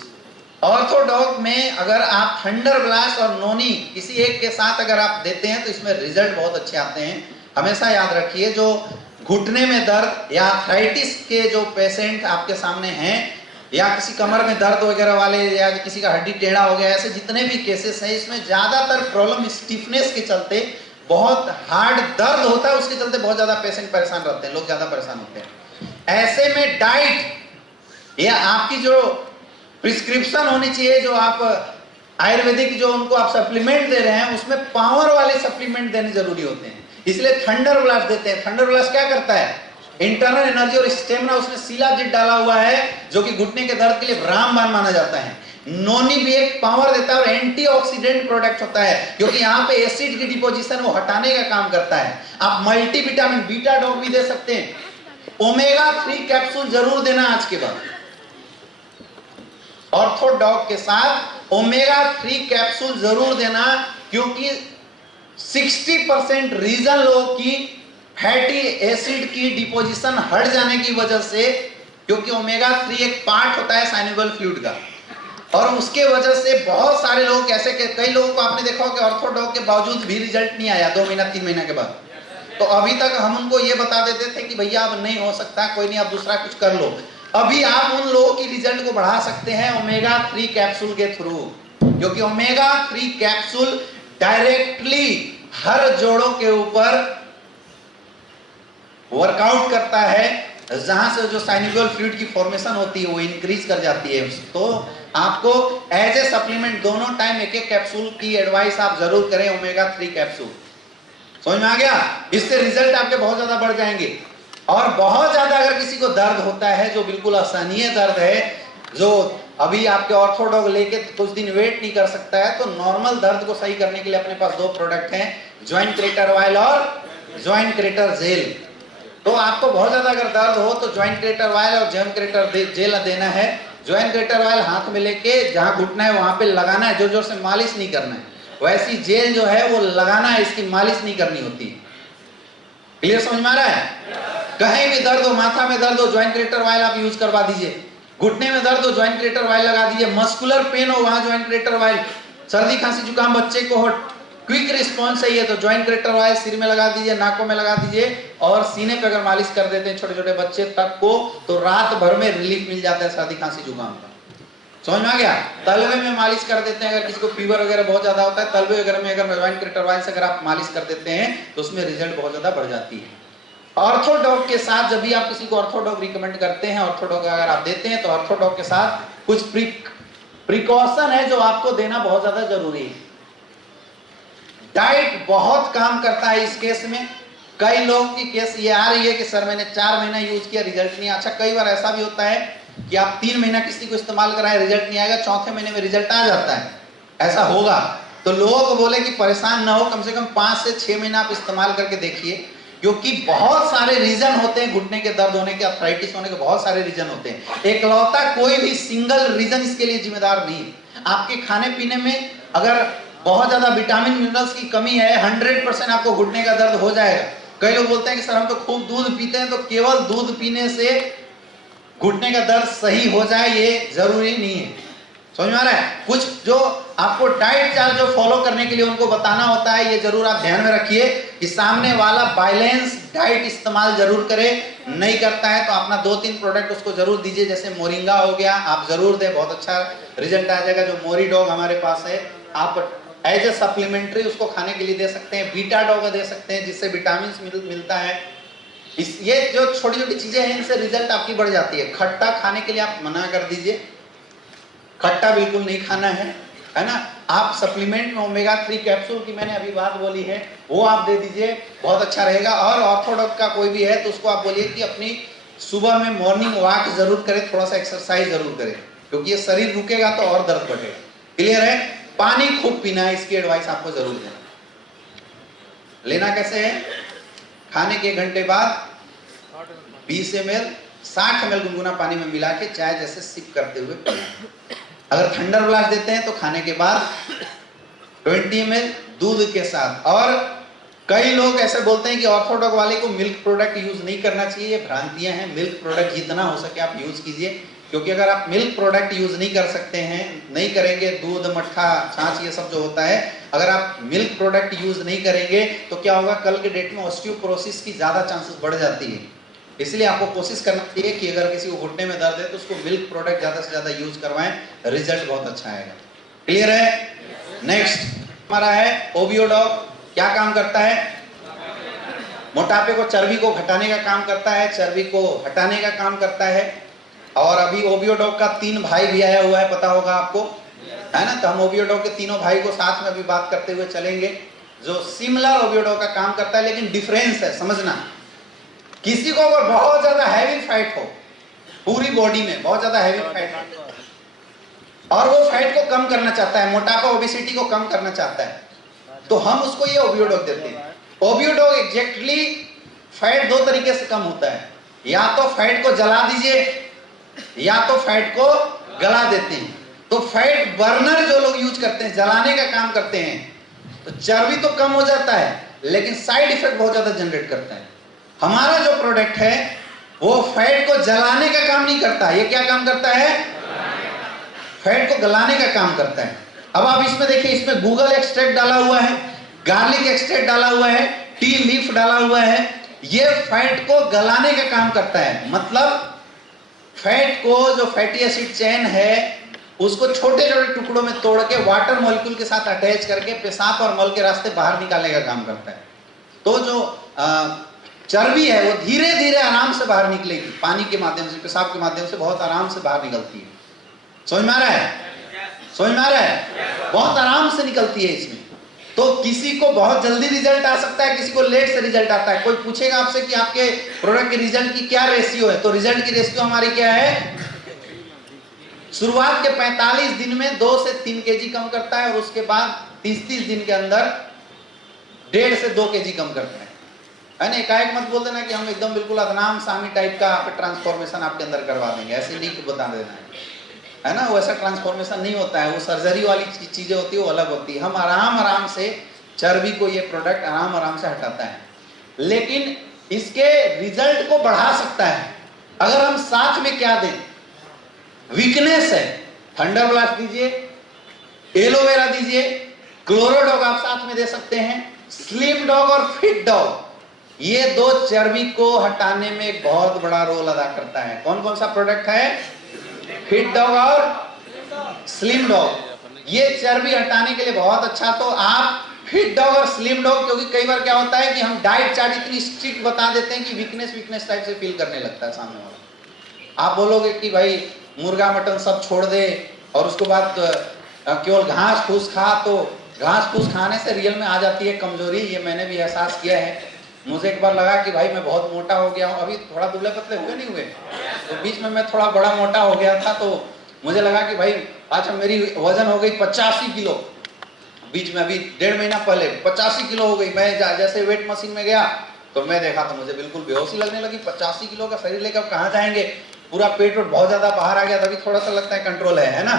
ऑर्थोडॉक में अगर आप थंडर ब्लास्ट और नोनी किसी एक के साथ अगर आप देते हैं तो इसमें रिजल्ट बहुत अच्छे आते हैं। हमेशा याद रखिए, जो घुटने में दर्द या आर्थराइटिस के जो पेशेंट आपके सामने हैं या किसी कमर में दर्द वगैरह वाले या किसी का हड्डी टेढ़ा हो गया, ऐसे जितने भी केसेस हैं इसमें ज्यादातर प्रॉब्लम स्टिफनेस के चलते, बहुत हार्ड दर्द होता है उसके चलते बहुत ज्यादा पेशेंट परेशान रहते हैं, लोग ज्यादा परेशान होते हैं। ऐसे में डाइट या आपकी जो प्रिस्क्रिप्शन होनी चाहिए, जो आप आयुर्वेदिक जो उनको आप सप्लीमेंट दे रहे हैं उसमें पावर वाले सप्लीमेंट देने जरूरी होते हैं, इसलिए थंडर ब्लास्ट देते हैं। थंडर ब्लास्ट क्या करता है, इंटरनल एनर्जी और स्टेमिना, उसमें शिलाजीत डाला हुआ है जो कि घुटने के दर्द के लिए रामबाण माना जाता है। नोनी भी एक पावर देता है और एंटीऑक्सीडेंट प्रोडक्ट होता है क्योंकि यहाँ पे एसिड की डिपोजिशन वो हटाने का काम करता है। आप मल्टीविटामिन बीटा डॉग भी दे सकते हैं। ओमेगा 3 कैप्सूल जरूर देना आज के बाद। ऑर्थोडॉक के साथ ओमेगा 3 कैप्सूल जरूर देना क्योंकि 60% रीजन लोगों की फैटी एसिड की डिपोजिशन हट जाने की वजह से, क्योंकि ओमेगा 3 एक पार्ट होता है साइनेबल फ्लूइड का, और उसके वजह से बहुत सारे लोग ऐसे कई लोगों को आपने देखा हो कि ऑर्थोडॉक के बावजूद भी रिजल्ट नहीं आया 2 महीना 3 महीना के बाद, तो अभी तक हम उनको ये बता देते थे कि भैया अब नहीं हो सकता, कोई नहीं, आप दूसरा कुछ कर लो। अभी आप उन लोगों की रिजल्ट को बढ़ा सकते हैं ओमेगा 3 कैप्सूल के थ्रू, क्योंकि ओमेगा 3 कैप्सूल डायरेक्टली हर जोड़ों के ऊपर वर्कआउट करता है, जहां से जो साइनेबल फ्लूइड की फॉर्मेशन होती है वो इंक्रीज कर जाती है। तो आपको एज ए सप्लीमेंट दोनों टाइम एक एक कैप्सूल की एडवाइस आप जरूर करें, ओमेगा 3 कैप्सूल। समझ में आ गया? इससे रिजल्ट आपके बहुत ज्यादा बढ़ जाएंगे। और बहुत ज्यादा अगर किसी को दर्द होता है जो बिल्कुल असहनीय दर्द है, जो अभी आपके ऑर्थोडॉक लेके कुछ दिन वेट नहीं कर सकता है, तो नॉर्मल दर्द को सही करने के लिए अपने पास 2 प्रोडक्ट हैं, जॉइंट क्रेटर ऑयल और जॉइंट क्रेटर जेल। तो आपको बहुत ज्यादा अगर दर्द हो तो जॉइंट क्रेटर ऑयल और जॉइंट क्रेटर जेल देना है। जॉइंट क्रेटर ऑयल हाथ में लेके जहां घुटना है वहां पे लगाना है, जोर जोर से मालिश नहीं करना है। वैसी जेल जो है वो लगाना है, इसकी मालिश नहीं करनी होती। क्लियर समझ में आ रहा है? कहीं भी दर्द हो, माथा में दर्द हो, जॉइंट क्रेटर ऑयल आप यूज करवा दीजिए। घुटने में दर्द हो, जॉइंट क्रेटर ऑयल लगा दीजिए। मस्कुलर पेन हो, वहां जॉइंट क्रेटर ऑयल। सर्दी खांसी जुकाम बच्चे को हो, क्विक रिस्पॉन्स चाहिए तो जॉइंट क्रेटर ऑयल सिर में लगा दीजिए, नाकों में लगा दीजिए, और सीने पे अगर मालिश कर देते हैं छोटे छोटे बच्चे तक को, तो रात भर में रिलीफ मिल जाता है सर्दी खांसी जुकाम का। समझ में आ गया? तलवे में मालिश कर देते हैं, अगर किसी को फीवर वगैरह बहुत ज्यादा होता है, तलवे वगैरह में अगर जॉइंट क्रेटर ऑयल से अगर आप मालिश कर देते हैं तो उसमें रिजल्ट बहुत ज्यादा बढ़ जाती है। ऑर्थोडॉक के साथ जब भी आप किसी को ऑर्थोडॉक रिकमेंड करते हैं, ऑर्थोडॉक अगर आप देते हैं तो ऑर्थोडॉक के साथ कुछ प्रिकॉशन है जो आपको देना बहुत ज्यादा जरूरी है। डाइट बहुत काम करता है इस केस में। कई लोगों की केस ये आ रही है कि सर मैंने 4 महीना यूज किया, रिजल्ट नहीं। अच्छा, कई बार ऐसा भी होता है कि आप 3 महीना किसी को इस्तेमाल कराएं, रिजल्ट नहीं आएगा, चौथे महीने में रिजल्ट आ जाता है। ऐसा होगा तो लोगों को बोले कि परेशान ना हो, कम से कम 5 से 6 महीना आप इस्तेमाल करके देखिए, क्योंकि बहुत सारे रीजन होते हैं घुटने के दर्द होने के, अर्थराइटिस होने के बहुत सारे रीजन होते हैं। एकलौता कोई भी सिंगल रीजन इसके लिए जिम्मेदार नहीं है। आपके खाने पीने में अगर बहुत ज्यादा विटामिन मिनरल्स की कमी है, 100% आपको घुटने का दर्द हो जाएगा। कई लोग बोलते हैं कि सर हम तो खूब दूध पीते हैं, तो केवल दूध पीने से घुटने का दर्द सही हो जाए ये जरूरी नहीं है। समझ में आ रहा है? कुछ जो आपको डाइट चार्ट जो फॉलो करने के लिए उनको बताना होता है, ये जरूर आप ध्यान में रखिए कि सामने वाला बैलेंस डाइट इस्तेमाल जरूर करे। नहीं करता है तो अपना 2-3 प्रोडक्ट उसको जरूर दीजिए, जैसे मोरिंगा हो गया, आप जरूर दें, बहुत अच्छा रिजल्ट आ जाएगा। जो मोरी डॉग हमारे पास है, आप एज ए सप्लीमेंट्री उसको खाने के लिए दे सकते हैं। बीटा डॉग दे सकते हैं जिससे विटामिन मिलता है। ये जो छोटी छोटी चीजें हैं इनसे रिजल्ट आपकी बढ़ जाती है। खट्टा खाने के लिए आप मना कर दीजिए, खट्टा बिल्कुल नहीं खाना है ना। आप सप्लीमेंट में ओमेगा 3 कैप्सूल की मैंने अभी बात बोली है, वो आप दे दीजिए, बहुत अच्छा रहेगा। और ऑर्थोडॉक का कोई भी है तो उसको आप बोलिए कि अपनी सुबह में मॉर्निंग वॉक जरूर करे, थोड़ा सा एक्सरसाइज जरूर करे, क्योंकि ये शरीर रुकेगा तो और दर्द बढ़ेगा। क्लियर है? पानी खूब पीना है, इसकी एडवाइस आपको जरूर देना। लेना कैसे है? खाने के 1 घंटे बाद 20 ml 60 ml गुनगुना पानी में मिला के चाय जैसे सिप करते हुए पीना। अगर थंडर ब्लास्ट देते हैं तो खाने के बाद 20 ml दूध के साथ। और कई लोग ऐसे बोलते हैं कि ऑर्थोडॉक वाले को मिल्क प्रोडक्ट यूज नहीं करना चाहिए, ये भ्रांतियां हैं। मिल्क प्रोडक्ट जितना हो सके आप यूज कीजिए, क्योंकि अगर आप मिल्क प्रोडक्ट यूज नहीं कर सकते हैं, नहीं करेंगे, दूध, मट्ठा, छाछ ये सब जो होता है, अगर आप मिल्क प्रोडक्ट यूज नहीं करेंगे तो क्या होगा, कल के डेट में ऑस्टियोपोरोसिस की ज्यादा चांसेस बढ़ जाती है। इसलिए आपको कोशिश करना चाहिए कि अगर किसी को घुटने में दर्द है तो उसको मिल्क प्रोडक्ट ज्यादा से ज्यादा यूज करवाएं, रिजल्ट बहुत अच्छा आएगा। क्लियर है? नेक्स्ट हमारा है ओबियोडॉग। क्या काम करता है? मोटापे को, चर्बी को घटाने का काम करता है, चर्बी को हटाने का काम करता है। और अभी ओबियोडॉग का 3 भाई भी आया हुआ है, पता होगा आपको, है ना? तो हम ओबियोडॉग के तीनों भाई को साथ में भी बात करते हुए चलेंगे, जो सिमिलर ओबियोडॉग का काम करता है, लेकिन डिफरेंस है, समझना। किसी को अगर बहुत ज्यादा हैवी फैट हो, पूरी बॉडी में बहुत ज्यादा हैवी फैट हो और वो फैट को कम करना चाहता है, मोटापा, ओबेसिटी को कम करना चाहता है, तो हम उसको ये ओबियोडॉग देते हैं। ओबियोडॉग एग्जैक्टली फैट 2 तरीके से कम होता है, या तो फैट को जला दीजिए या तो फैट को गला देते हैं। तो फैट बर्नर जो लोग यूज करते हैं, जलाने का काम करते हैं, तो चर्बी तो कम हो जाता है लेकिन साइड इफेक्ट बहुत ज्यादा जनरेट करता है। हमारा जो प्रोडक्ट है वो फैट को जलाने का काम नहीं करता, ये क्या काम करता है? फैट को गलाने का काम करता है। अब आप इसमें देखिए, इसमें गूगल एक्सट्रैक्ट डाला हुआ है, गार्लिक एक्सट्रैक्ट डाला हुआ है, टी लीफ डाला हुआ है। ये फैट को गलाने का काम करता है, मतलब फैट को, जो फैटी एसिड चेन है, उसको छोटे छोटे टुकड़ों में तोड़ के वाटर मॉलिक्यूल के साथ अटैच करके पेशाब और मल के रास्ते बाहर निकालने का काम करता है। तो जो चर्बी है वो धीरे धीरे आराम से बाहर निकलेगी, पानी के माध्यम से, पेशाब के माध्यम से बहुत आराम से बाहर निकलती है। समझ में आ रहा है? समझ में आ रहा है? बहुत आराम से निकलती है इसमें। तो किसी को बहुत जल्दी रिजल्ट आ सकता है, किसी को लेट से रिजल्ट आता है। कोई पूछेगा आपसे कि आपके प्रोडक्ट के रिजल्ट की क्या रेशियो है, तो रिजल्ट की रेशियो हमारी क्या है? शुरुआत के 45 दिन में 2 से 3 केजी कम करता है और उसके बाद 30 दिन के अंदर 1.5 से 2 केजी कम करता है ना? एकाएक मत बोल देना कि हम एकदम बिल्कुल अदनाम सामी टाइप का ट्रांसफॉर्मेशन आपके अंदर करवा देंगे, ऐसे नहीं बता देना है ना? वैसा ट्रांसफॉर्मेशन नहीं होता है, वो सर्जरी वाली चीजें होती है, वो अलग होती है। हम आराम आराम से चर्बी को ये प्रोडक्ट आराम आराम से हटाता है, लेकिन इसके रिजल्ट को बढ़ा सकता है अगर हम साथ में क्या दें। वीकनेस है, थंडर ब्लास्ट दीजिए, एलोवेरा दीजिए, क्लोरोडॉग आप साथ में दे सकते हैं, स्लिम डॉग और फिट डॉग, ये 2 चर्बी को हटाने में एक बहुत बड़ा रोल अदा करता है। कौन कौन सा प्रोडक्ट है? फिट डॉग और स्लिम डॉग। ये चर्बी हटाने के लिए बहुत अच्छा। तो आप फिट डॉग और स्लिम डॉग, क्योंकि कई बार क्या होता है कि हम डाइट चार्ट इतनी स्ट्रिक्ट बता देते हैं कि वीकनेस टाइप से फील करने लगता है सामने वाला। आप बोलोगे कि भाई मुर्गा मटन सब छोड़ दे और उसके बाद केवल घास फूस खा, तो घास फूस खाने से रियल में आ जाती है कमजोरी। ये मैंने भी एहसास किया है। मुझे एक बार लगा कि भाई मैं बहुत मोटा हो गया हूँ, अभी थोड़ा दुबले पतले हुए नहीं हुए, तो बीच में मैं थोड़ा बड़ा मोटा हो गया था, तो मुझे लगा कि भाई अच्छा मेरी वजन हो गई 85 किलो। बीच में अभी 1.5 महीना पहले 85 किलो हो गई। मैं जैसे वेट मशीन में गया तो मैं देखा तो मुझे बिल्कुल बेहोशी लगने लगी। 85 किलो का शरीर लेकर कहाँ जाएंगे? पूरा पेट बहुत ज्यादा बाहर आ गया, तभी थोड़ा सा लगता है कंट्रोल है ना?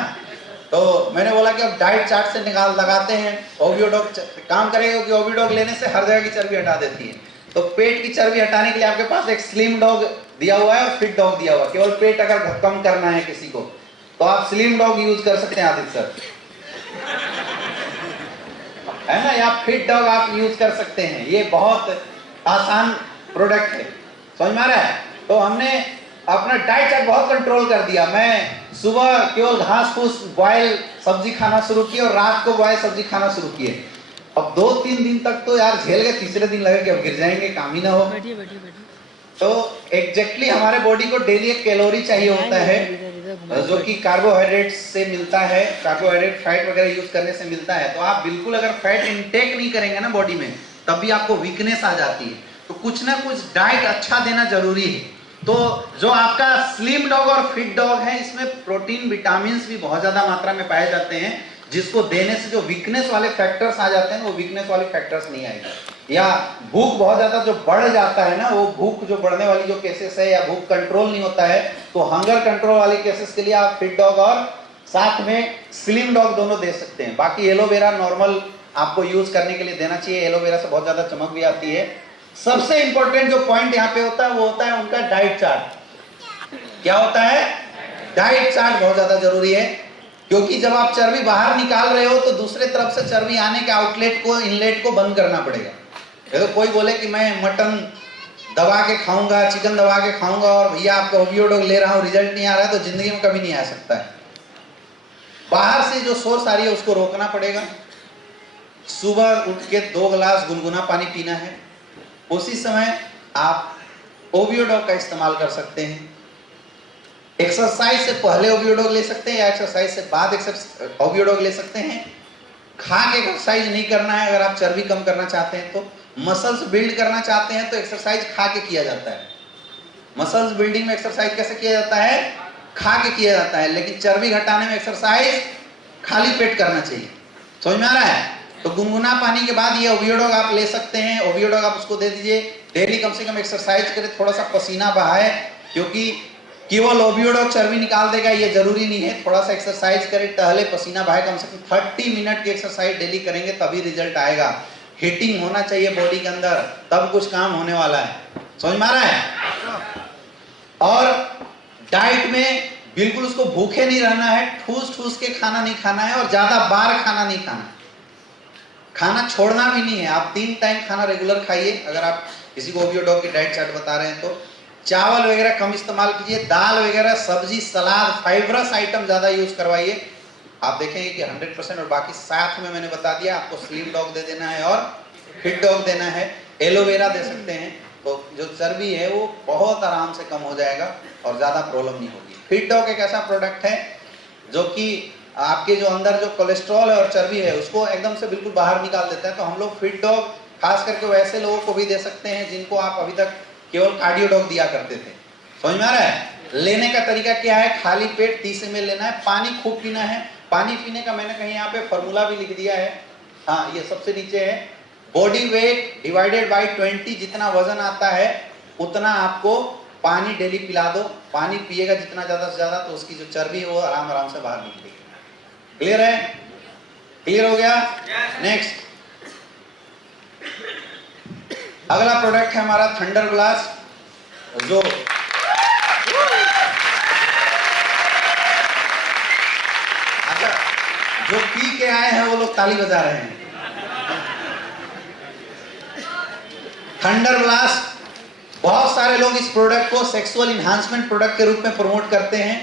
तो मैंने बोला कि अब डाइट चार्ट से लगाते हैं, ओबियोडॉग काम करेगा, क्योंकि ओबियोडॉग लेने से हर जगह की चर्बी हटा देती है। तो पेट की चर्बी हटाने के लिए आपके पास एक स्लिम डॉग दिया हुआ है और फिट डॉग दिया हुआ है। केवल पेट अगर कम करना है किसी को तो आप स्लिम डॉग यूज कर सकते हैं आदित्य सर, है ना? या फिट डॉग आप यूज कर सकते हैं। ये बहुत आसान प्रोडक्ट है, समझ में आ रहा है? तो हमने अपना डाइट चार्ट बहुत कंट्रोल कर दिया। मैं सुबह केवल घास फूस बॉयल सब्जी खाना शुरू किए और रात को बॉयल सब्जी खाना शुरू किए। अब 2-3 दिन तक तो यार झेल गए, तीसरे दिन लगे कि अब गिर जाएंगे, काम ही ना हो। तो एग्जैक्टली हमारे बॉडी को डेली एक कैलोरी चाहिए होता है जो कि कार्बोहाइड्रेट से मिलता है, कार्बोहाइड्रेट फैट वगैरह यूज करने से मिलता है। तो आप बिल्कुल अगर फैट इनटेक नहीं करेंगे ना बॉडी में, तभी आपको वीकनेस आ जाती है। तो कुछ ना कुछ डाइट अच्छा देना जरूरी है। तो जो आपका स्लिम डॉग और फिट डॉग है, इसमें प्रोटीन विटामिन भी बहुत ज्यादा मात्रा में पाए जाते हैं, जिसको देने से जो वीकनेस वाले फैक्टर्स आ जाते हैं वो वीकनेस वाले फैक्टर्स नहीं आएंगे। या भूख बहुत ज्यादा जो बढ़ जाता है ना, वो भूख जो बढ़ने वाली जो केसेस है, या भूख कंट्रोल नहीं होता है, तो हंगर कंट्रोल वाले केसेस के लिए आप फिट डॉग और साथ में स्लिम डॉग दोनों दे सकते हैं। बाकी एलोवेरा नॉर्मल आपको यूज करने के लिए देना चाहिए, एलोवेरा से बहुत ज्यादा चमक भी आती है। सबसे इंपॉर्टेंट जो पॉइंट यहाँ पे होता है वो होता है उनका डाइट चार्ट। क्या होता है? डाइट चार्ट बहुत ज्यादा जरूरी है, क्योंकि जब आप चर्बी बाहर निकाल रहे हो तो दूसरे तरफ से चर्बी आने के आउटलेट को, इनलेट को बंद करना पड़ेगा। तो कोई बोले कि मैं मटन दबा के खाऊंगा, चिकन दबा के खाऊंगा और भैया आपका ओवियोडॉग ले रहा हूं, रिजल्ट नहीं आ रहा है, तो जिंदगी में कभी नहीं आ सकता है। बाहर से जो सोर्स आ रही है उसको रोकना पड़ेगा। सुबह उठ के 2 गिलास गुनगुना पानी पीना है। उसी समय आप ओवियोडॉग का इस्तेमाल कर सकते हैं। एक्सरसाइज से पहले ओवियोडॉग ले सकते हैं या एक्सरसाइज से बाद ओवियोडॉग ले सकते हैं। खा के एक्सरसाइज नहीं करना है। अगर आप चर्बी कम करना चाहते हैं, तो मसल्स बिल्ड करना चाहते हैं, तो एक्सरसाइज खा के किया जाता है। मसल्स बिल्डिंग में एक्सरसाइज कैसे किया जाता है? खा के किया जाता है। लेकिन चर्बी घटाने में एक्सरसाइज खाली पेट करना चाहिए। समझ में आ रहा है? तो गुनगुना पानी के बाद ये ओवियोडॉग आप ले सकते हैं। ओवियोडॉग आप उसको दे दीजिए। डेली कम से कम एक्सरसाइज करें, थोड़ा सा पसीना बहाए, क्योंकि केवल ओवियोडॉग चर्बी निकाल देगा ये जरूरी नहीं है। थोड़ा सा एक्सरसाइज करें, टहले, पसीना बहाए। कम से कम 30 मिनट की एक्सरसाइज डेली करेंगे तभी रिजल्ट आएगा। हीटिंग होना चाहिए बॉडी के अंदर, तब कुछ काम होने वाला है। समझ में आ रहा है? और डाइट में बिल्कुल उसको भूखे नहीं रहना है, ठूस ठूस के खाना नहीं खाना है और ज्यादा बार खाना नहीं खाना। खाना छोड़ना भी नहीं है। आप 3 टाइम खाना रेगुलर खाइए। अगर आप किसी को ओवियोडॉग की डाइट चार्ट बता रहे हैं तो चावल वगैरह कम इस्तेमाल कीजिए। दाल वगैरह, सब्जी, सलाद, फाइबरस आइटम ज्यादा यूज करवाइए। आप देखेंगे कि 100%। और बाकी साथ में मैंने बता दिया, आपको स्लिम डॉग दे देना है और फिट डॉग देना है। एलोवेरा दे सकते हैं, तो जो चर्बी है वो बहुत आराम से कम हो जाएगा और ज्यादा प्रॉब्लम नहीं होगी। फिट डॉग एक ऐसा प्रोडक्ट है जो कि आपके जो अंदर जो कोलेस्ट्रॉल है और चर्बी है उसको एकदम से बिल्कुल बाहर निकाल देता है। तो हम लोग फिट डॉग खास करके वैसे लोगों को भी दे सकते हैं जिनको आप अभी तक केवल कार्डियो डॉग दिया करते थे। समझ में आ रहा है? लेने का तरीका क्या है? खाली पेट 30 ml लेना है। पानी खूब पीना है। पानी पीने का मैंने कहीं यहाँ पे फॉर्मूला भी लिख दिया है। हाँ, ये सबसे नीचे है। बॉडी वेट डिवाइडेड बाई 20, जितना वजन आता है उतना आपको पानी डेली पिला दो। पानी पिएगा जितना ज्यादा से ज्यादा, तो उसकी जो चर्बी है वो आराम आराम से बाहर निकलेगी। क्लियर है? क्लियर हो गया? नेक्स्ट, अगला प्रोडक्ट है हमारा थंडर ब्लास्ट। जो अच्छा, जो पी के आए हैं वो लोग ताली बजा रहे हैं। थंडर ब्लास्ट, बहुत सारे लोग इस प्रोडक्ट को सेक्सुअल इन्हांसमेंट प्रोडक्ट के रूप में प्रमोट करते हैं,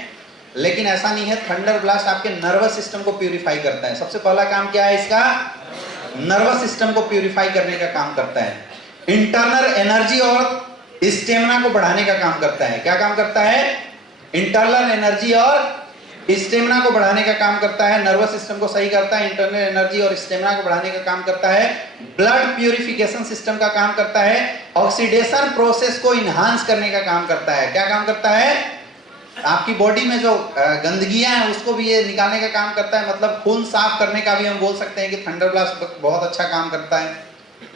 लेकिन ऐसा नहीं है। थंडर ब्लास्ट आपके नर्वस सिस्टम को प्यूरिफाई करता है। सबसे पहला काम क्या है इसका? नर्वस सिस्टम को प्यूरिफाई करने का काम करता है। इंटरनल एनर्जी और स्टेमिना को बढ़ाने का काम करता है। क्या काम करता है? इंटरनल एनर्जी और स्टेमिना को बढ़ाने का काम करता है। नर्वस सिस्टम को सही करता है, इंटरनल एनर्जी और स्टेमिना को बढ़ाने का काम करता है। ब्लड प्यूरिफिकेशन सिस्टम का काम करता है। ऑक्सीडेशन प्रोसेस को इनहांस करने का काम करता है। क्या काम करता है? आपकी बॉडी में जो गंदगियां हैं उसको भी ये निकालने का काम करता है। मतलब खून साफ करने का भी हम बोल सकते हैं कि थंडर ब्लास्ट बहुत अच्छा काम करता है।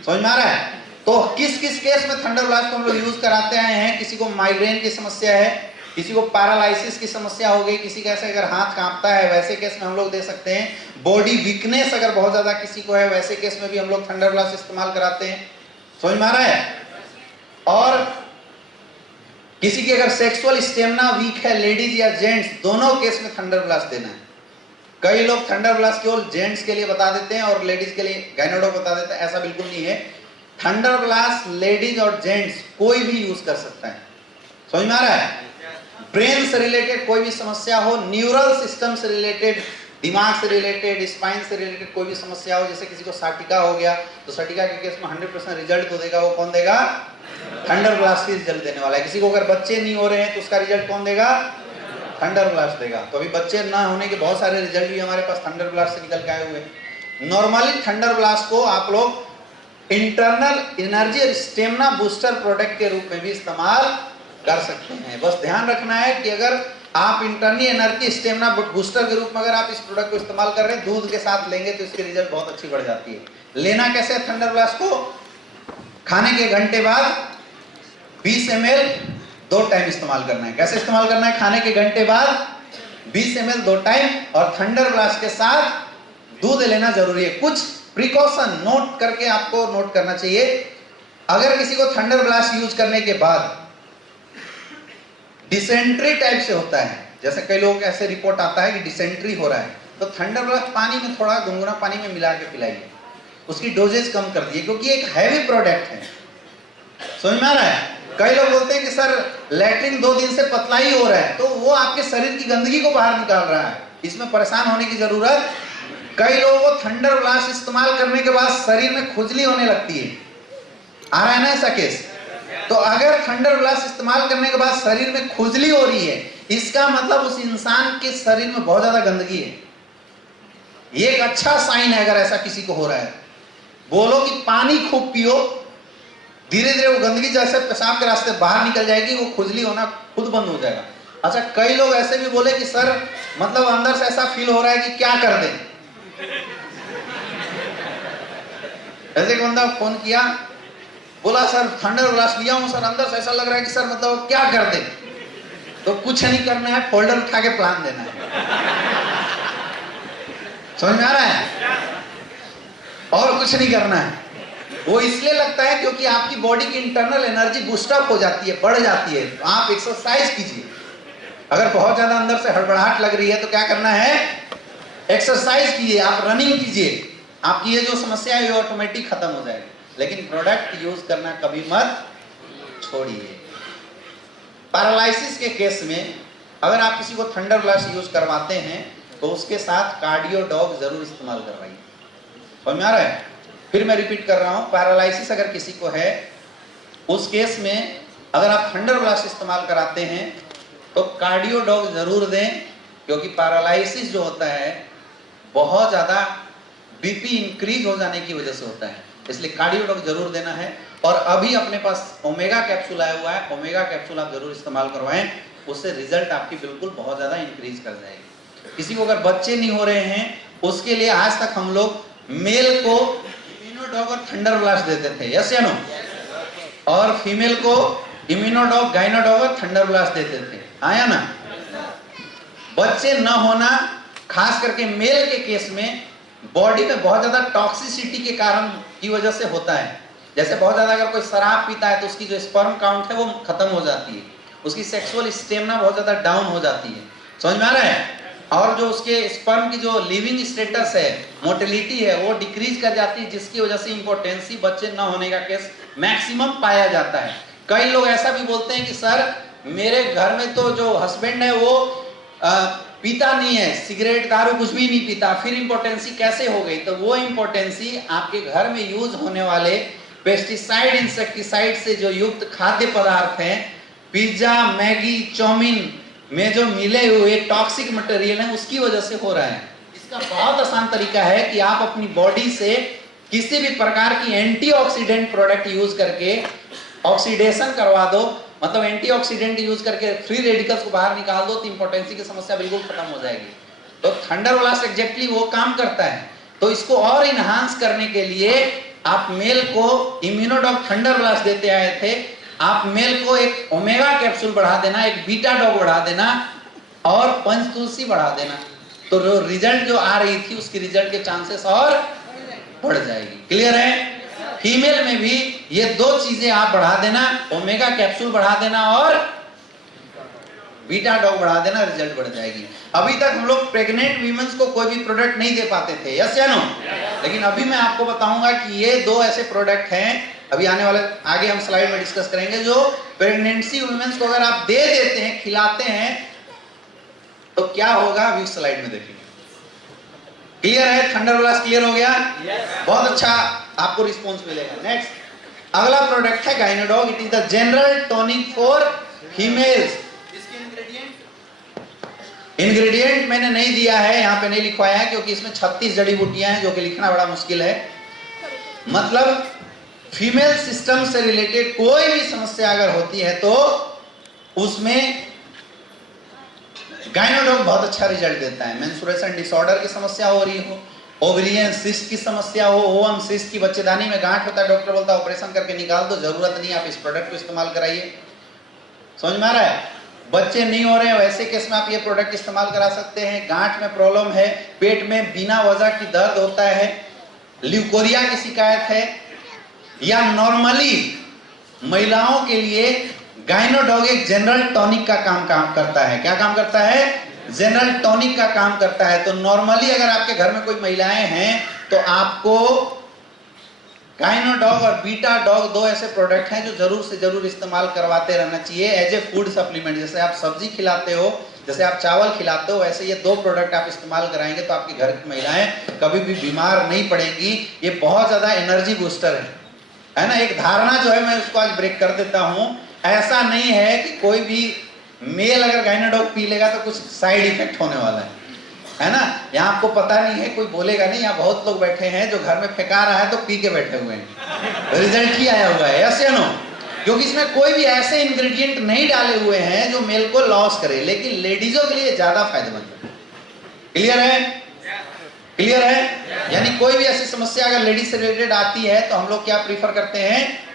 समझ में आ रहा है? तो किस किस केस में थंडर ब्लास्ट को हम लोग यूज कराते आए हैं? किसी को माइग्रेन की समस्या है, किसी को पैरालिसिस की समस्या हो गई, किसी का ऐसे अगर हाथ कांपता है वैसे केस में हम लोग दे सकते हैं। बॉडी वीकनेस अगर बहुत ज्यादा किसी को है वैसे केस में भी हम लोग थंडर ब्लास्ट इस्तेमाल कराते हैं। समझ में आ रहा है? और किसी की अगर सेक्सुअल स्टेमिना वीक है, लेडीज या जेंट्स, दोनों केस में थंडर ब्लास्ट देना है। कई लोग थंडर ब्लास्ट केवल जेंट्स के लिए बता देते हैं और लेडीज के लिए गायनेडो बता देते हैं। ऐसा बिल्कुल नहीं है। थंडर ब्लास्ट लेडीज और जेंट्स कोई भी यूज कर सकता है। समझ में आ रहा है? ब्रेन से रिलेटेड कोई भी समस्या हो, न्यूरल सिस्टम से रिलेटेड, दिमाग से रिलेटेड, स्पाइन से रिलेटेड कोई भी समस्या हो, जैसे किसी को साटिका हो गया तो साटिका के केस में 100% रिजल्ट तो देगा वो कौन देगा? थंडर ब्लास्ट की रिजल्ट देने वाला है। किसी को अगर बच्चे नहीं हो रहे हैं तो उसका रिजल्ट कौन देगा? थंडर ब्लास्ट देगा। तो अभी बच्चे ना होने के बहुत सारे रिजल्ट भी हमारे पास थंडर ब्लास्ट से निकल के आए हुए। नॉर्मली थंडर ब्लास्ट को आप लोग इंटरनल एनर्जी और स्टेमिना बूस्टर प्रोडक्ट के रूप में भी इस्तेमाल कर सकते हैं। बस ध्यान रखना है कि अगर आप इंटरनल एनर्जी स्टेमिना बूस्टर के रूप में अगर आप इस प्रोडक्ट को इस्तेमाल कर रहे हैं, दूध के साथ लेंगे तो इसकी रिजल्ट बहुत अच्छी बढ़ जाती है। लेना कैसे है थंडर ब्लास्ट को? खाने के घंटे बाद 20 ml 2 टाइम इस्तेमाल करना है। कैसे इस्तेमाल करना है? खाने के घंटे बाद 20 ml 2 टाइम और थंडर ब्लास्ट के साथ दूध लेना जरूरी है। कुछ प्रिकॉशन नोट करके आपको नोट करना चाहिए। अगर किसी को थंडर ब्लास्ट यूज करने के बाद डिसेंट्री टाइप से होता है, जैसे कई लोग ऐसे रिपोर्ट आता है कि डिसेंट्री हो रहा है, तो थंडर ब्लास्ट पानी में थोड़ा गुनगुना पानी में मिला के पिलाइए, उसकी डोजेज कम कर दिए, क्योंकि एक हैवी प्रोडक्ट है। समझ में आ रहा है? कई लोग बोलते हैं कि सर लैट्रिन 2 दिन से पतला ही हो रहा है, तो वो आपके शरीर की गंदगी को बाहर निकाल रहा है, इसमें परेशान होने की जरूरत। कई लोगों को थंडर ब्लास्ट इस्तेमाल करने के बाद शरीर में खुजली होने लगती है, आ रहा है ना ऐसा केस? तो अगर थंडर ब्लास्ट इस्तेमाल करने के बाद शरीर में खुजली हो रही है, इसका मतलब उस इंसान के शरीर में बहुत ज्यादा गंदगी है। ये एक अच्छा साइन है अगर ऐसा किसी को हो रहा है। बोलो कि पानी खूब पियो, धीरे धीरे वो गंदगी जैसे पेशाब के रास्ते बाहर निकल जाएगी, वो खुजली होना खुद बंद हो जाएगा। अच्छा, कई लोग ऐसे भी बोले कि सर मतलब अंदर से ऐसा फील हो रहा है कि क्या कर दें। ऐसे एक बंदा फोन किया, बोला सर थंडर ब्लास्ट लिया हूं सर, अंदर से ऐसा लग रहा है कि सर मतलब क्या कर दें। तो कुछ नहीं करना है, फोल्डर उठा के प्लान देना है। समझ में आ रहा है? और कुछ नहीं करना है। वो इसलिए लगता है क्योंकि आपकी बॉडी की इंटरनल एनर्जी बूस्टअप हो जाती है, बढ़ जाती है। तो आप एक्सरसाइज कीजिए। अगर बहुत ज्यादा अंदर से हड़बड़ाहट लग रही है तो क्या करना है? एक्सरसाइज कीजिए, आप रनिंग कीजिए, आपकी ये जो समस्या है ये ऑटोमेटिक खत्म हो जाएगी। लेकिन प्रोडक्ट यूज करना कभी मत छोड़िए। पैरालिसिस के केस में अगर आप किसी को थंडर ब्लास्ट यूज करवाते हैं तो उसके साथ कार्डियो डॉग जरूर इस्तेमाल करवाइए। समझ में आ रहा है? फिर मैं रिपीट कर रहा हूं, पैरालिसिस अगर किसी को है उस केस में अगर आप थंडर ब्लास्ट इस्तेमाल कराते हैं तो कार्डियो डॉग जरूर दें, क्योंकि पैरालिसिस जो होता है बहुत ज्यादा बीपी इंक्रीज हो जाने की वजह से होता है, इसलिए कार्डियो डॉग जरूर देना है। और अभी अपने पास ओमेगा कैप्सूल आया हुआ है, ओमेगा कैप्सूल आप जरूर इस्तेमाल करवाएं, उससे रिजल्ट आपकी बिल्कुल बहुत ज्यादा इंक्रीज कर जाएगी। किसी को अगर बच्चे नहीं हो रहे हैं उसके लिए आज तक हम लोग मेल को इम्यूनोडॉग और थंडर ब्लास्ट देते थे, यस या नो, और फीमेल को इम्यूनोडॉग, गाइनोडॉग और थंडर ब्लास्ट देते थे, आया ना? बच्चे न होना खास करके मेल के केस में बॉडी में बहुत ज्यादा टॉक्सिसिटी के कारण की वजह से होता है। जैसे बहुत ज्यादा अगर कोई शराब पीता है तो उसकी जो स्पर्म काउंट है वो खत्म हो जाती है, उसकी सेक्सुअल स्टेमिना बहुत ज्यादा डाउन हो जाती है। समझ में आ रहा है? और जो उसके स्पर्म की जो लिविंग स्टेटस है, मोटिलिटी है, वो डिक्रीज कर जाती है, जिसकी वजह से इंपोर्टेंसी, बच्चे न होने का केस मैक्सिमम पाया जाता है। कई लोग ऐसा भी बोलते हैं कि सर मेरे घर में तो जो हस्बैंड है वो पीता नहीं है, सिगरेट दारू कुछ भी नहीं पीता, फिर इंपोर्टेंसी कैसे हो गई? तो वो इंपोर्टेंसी आपके घर में यूज होने वाले पेस्टिसाइड, इंसेक्टिसाइड से जो युक्त खाद्य पदार्थ हैं, पिज्जा, मैगी, चाउमीन में जो मिले हुए टॉक्सिक मटेरियल है, उसकी वजह से हो रहा है। इसका बहुत आसान तरीका है कि आप अपनी बॉडी से किसी भी प्रकार की एंटीऑक्सीडेंट प्रोडक्ट यूज करके ऑक्सीडेशन करवा दो, मतलब एंटीऑक्सीडेंट यूज करके फ्री रेडिकल्स को बाहर निकाल दो, तो इंपोर्टेंसी की समस्या बिल्कुल खत्म हो जाएगी। तो थंडर ब्लास्ट एग्जैक्टली वो काम करता है। तो इसको और इनहांस करने के लिए आप मेल को इम्यूनोडॉग थंडर ब्लास्ट देते आए थे, आप मेल को एक ओमेगा कैप्सूल बढ़ा देना, एक बीटा डॉग बढ़ा देना और पंचतुलसी बढ़ा देना, तो जो रिजल्ट जो आ रही थी उसकी रिजल्ट के चांसेस और बढ़ जाएगी। क्लियर है? फीमेल में भी ये 2 चीजें आप बढ़ा देना, ओमेगा कैप्सूल बढ़ा देना और बीटा डॉग बढ़ा देना, रिजल्ट बढ़ जाएगी। अभी तक हम लोग प्रेग्नेंट वीमेंस को कोई भी प्रोडक्ट नहीं दे पाते थे, यस या नो? लेकिन अभी मैं आपको बताऊंगा कि ये 2 ऐसे प्रोडक्ट हैं, अभी आने वाले आगे हम स्लाइड में डिस्कस करेंगे, जो प्रेगनेंसी वुमेन्स को अगर आप दे देते हैं, खिलाते हैं, तो क्या होगा अभी स्लाइड में देखेंगे। क्लियर है? थंडर ब्लास्ट क्लियर हो गया? बहुत अच्छा आपको रिस्पॉन्स मिलेगा। नेक्स्ट अगला प्रोडक्ट है Gynodog. It is the general tonic for females. Ingredient मैंने नहीं दिया है, यहाँ पे नहीं लिखवाया है, क्योंकि इसमें 36 जड़ी बूटियां हैं जो कि लिखना बड़ा मुश्किल है। मतलब फीमेल सिस्टम से रिलेटेड कोई भी समस्या अगर होती है तो उसमें गाइनोडॉग बहुत अच्छा रिजल्ट देता है। मेंस्ट्रुएशन डिसऑर्डर की समस्या हो रही हो, ओवरियन सिस्ट की समस्या हो, ओवम सिस्ट की बच्चेदानी में गांठ होता है, डॉक्टर बोलता है ऑपरेशन करके निकाल दो, जरूरत नहीं, आप इस प्रोडक्ट को इस्तेमाल कराइए। समझ में आ रहा है? बच्चे नहीं हो रहे हैं, वैसे केस में आप ये प्रोडक्ट इस्तेमाल करा सकते हैं। गांठ में प्रॉब्लम है, पेट में बिना वजह की दर्द होता है, ल्यूकोरिया की शिकायत है, या नॉर्मली महिलाओं के लिए गाइनोडॉग एक जनरल टॉनिक का काम करता है। क्या काम करता है? जनरल टॉनिक का काम करता है। तो नॉर्मली अगर आपके घर में कोई महिलाएं हैं तो आपको गाइनोडॉग और बीटा डॉग, दो ऐसे प्रोडक्ट हैं जो जरूर से जरूर इस्तेमाल करवाते रहना चाहिए एज ए फूड सप्लीमेंट। जैसे आप सब्जी खिलाते हो, जैसे आप चावल खिलाते हो, वैसे ये दो प्रोडक्ट आप इस्तेमाल कराएंगे तो आपके घर की महिलाएं कभी भी बीमार नहीं पड़ेंगी। ये बहुत ज्यादा एनर्जी बूस्टर है ना। एक धारणा जो है मैं उसको आज ब्रेक कर देता हूं। ऐसा नहीं है कि कोई भी मेल अगर गाइनोडॉग पी लेगा तो कुछ साइड इफेक्ट होने वाला है ना। यहाँ आपको पता नहीं है, कोई बोलेगा नहीं। यहाँ बहुत लोग बैठे हैं जो घर में फेंका रहा है तो पी के बैठे हुए हैं, रिजल्ट ही आया हुआ है, यस या नो? क्योंकि इसमें कोई भी ऐसे इंग्रेडिएंट नहीं डाले हुए हैं जो मेल को लॉस करे, लेकिन लेडीजों के लिए ज्यादा फायदेमंद है। क्लियर है? क्लियर है? यानी कोई भी ऐसी समस्या अगर लेडीज से रिलेटेड आती है तो हम लोग क्या प्रीफर करते हैं?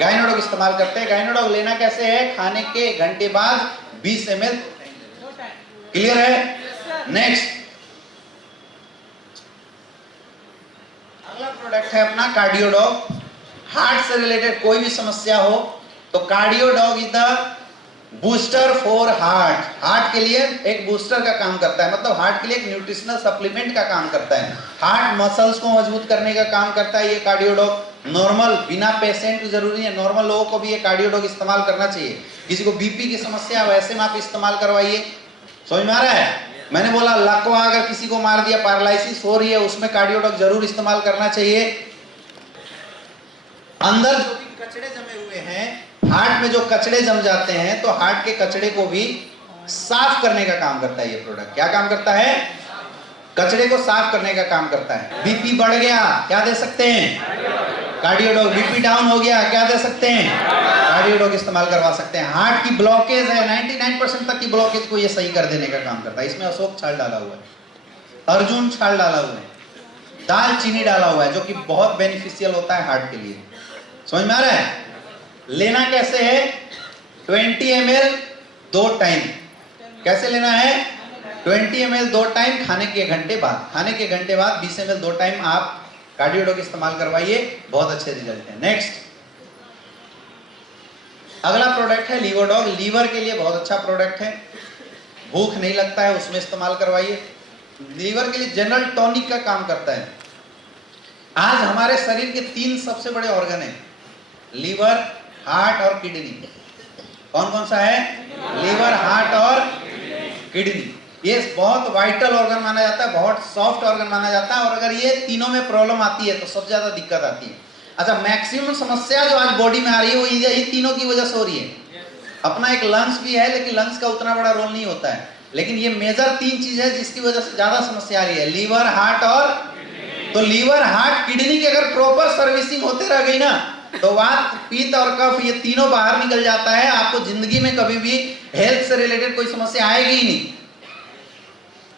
गाइनोडॉग इस्तेमाल करते हैं। गाइनोडॉग लेना कैसे है? खाने के घंटे बाद 20 ml। क्लियर है? नेक्स्ट अगला प्रोडक्ट है अपना कार्डियोडॉग। हार्ट से रिलेटेड कोई भी समस्या हो तो Cardiodog is the booster for heart. Heart के लिए एक बूस्टर का काम करता है, मतलब हार्ट के लिए एक न्यूट्रिशनल सप्लीमेंट का काम करता है। हार्ट मसल्स को मजबूत करने का काम करता है ये कार्डियोडॉग। नॉर्मल बिना पेशेंट की जरूरी है, नॉर्मल लोगों को भी ये कार्डियोडॉग इस्तेमाल करना चाहिए। किसी को बीपी की समस्या वैसे में आप इस्तेमाल करवाइए। समझ में आ रहा है? मैंने बोला लकवा अगर किसी को मार दिया, पैरालिसिस हो रही है, उसमें कार्डियोडॉग जरूर इस्तेमाल करना चाहिए। अंदर जो भी कचड़े जमे हुए हैं, हार्ट में जो कचड़े जम जाते हैं तो हार्ट के कचड़े को भी साफ करने का काम करता है ये प्रोडक्ट। क्या काम करता है? कचड़े को साफ करने का काम करता है। बीपी बढ़ गया, क्या दे सकते हैं? कार्डियोडॉग। बीपी डाउन हो गया, क्या दे सकते हैं? कार्डियोडॉग इस्तेमाल करवा सकते हैं। हार्ट की ब्लॉकेज है, 99% तक की ब्लॉकेज को ये सही कर देने का काम करता है। इसमें अशोक छाल डाला हुआ है, अर्जुन छाल डाला हुआ है, दालचीनी डाला हुआ है, जो कि बहुत बेनिफिशियल होता है हार्ट के लिए। समझ में आ रहा है? लेना कैसे है? 20 ml 2 टाइम। कैसे लेना है? 20 ml 2 टाइम खाने के घंटे बाद। खाने के घंटे बाद 20 ml 2 टाइम आप कार्डियोडॉग इस्तेमाल करवाइए, बहुत अच्छे रिजल्ट है। नेक्स्ट अगला प्रोडक्ट है लीवोडॉग। लीवर के लिए बहुत अच्छा प्रोडक्ट है, भूख नहीं लगता है उसमें इस्तेमाल करवाइए। लीवर के लिए जनरल टॉनिक का काम करता है। आज हमारे शरीर के 3 सबसे बड़े ऑर्गन हैं, लीवर, हार्ट और किडनी। कौन कौन सा है? लीवर, हार्ट और किडनी। ये बहुत वाइटल ऑर्गन माना जाता है, बहुत सॉफ्ट ऑर्गन माना जाता है। और अगर ये तीनों में प्रॉब्लम आती है तो सबसे ज्यादा दिक्कत आती है। अच्छा, मैक्सिमम समस्या जो आज बॉडी में आ रही है वो ये तीनों की वजह से हो रही है। अपना एक लंग्स भी है, लेकिन लंग्स का उतना बड़ा रोल नहीं होता है, लेकिन ये मेजर 3 चीज है जिसकी वजह से ज्यादा समस्या आ रही है, लीवर, हार्ट और। तो लीवर, हार्ट, किडनी की अगर प्रॉपर सर्विसिंग होते रह गई ना तो वात, पित्त और कफ ये तीनों बाहर निकल जाता है। आपको जिंदगी में कभी भी हेल्थ से रिलेटेड कोई समस्या आएगी ही नहीं।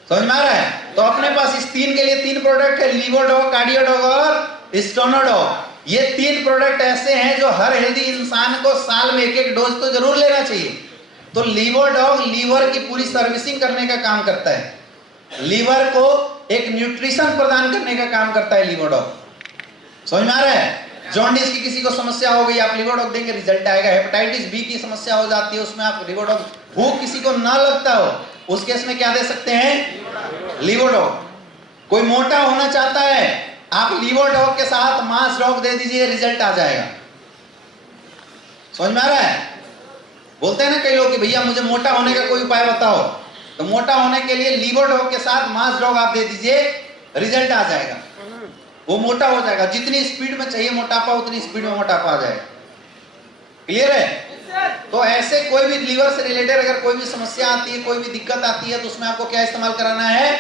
समझ में आ रहा है? तो अपने पास इस 3 के लिए 3 प्रोडक्ट है, लीवोडॉग, कार्डियोडॉग और स्टोनोडॉग। ये 3 प्रोडक्ट ऐसे हैं जो हर हेल्दी इंसान को साल में 1-1 डोज तो जरूर लेना चाहिए। तो लीवोडॉग लीवर की पूरी सर्विसिंग करने का काम करता है, लीवर को एक न्यूट्रिशन प्रदान करने का काम करता है लीवोडॉग। समझ में आ रहा है? जॉन्डिस की किसी को समस्या हो गई, आप लीवोडॉग देंगे, रिजल्ट आएगा। हेपेटाइटिस बी की समस्या हो जाती है, उसमें आप लीवोडॉग। भूख किसी को ना लगता हो उस केस में क्या दे सकते हैं? लीवोडॉग। कोई मोटा होना चाहता है, आप लीवोडॉग के साथ मास डॉग दे दीजिए, रिजल्ट आ जाएगा। समझ में आ रहा है? बोलते हैं ना कई लोग कि भैया मुझे मोटा होने का कोई उपाय बताओ, तो मोटा होने के लिए लीवोडॉग के साथ मास डॉग आप दे दीजिए, रिजल्ट आ जाएगा, वो मोटा हो जाएगा। जितनी स्पीड में चाहिए मोटापा उतनी स्पीड में मोटापा आ जाएगा। क्लियर है? तो ऐसे कोई भी लीवर से रिलेटेड अगर कोई भी समस्या आती है, कोई भी दिक्कत आती है, तो उसमें आपको क्या इस्तेमाल कराना है?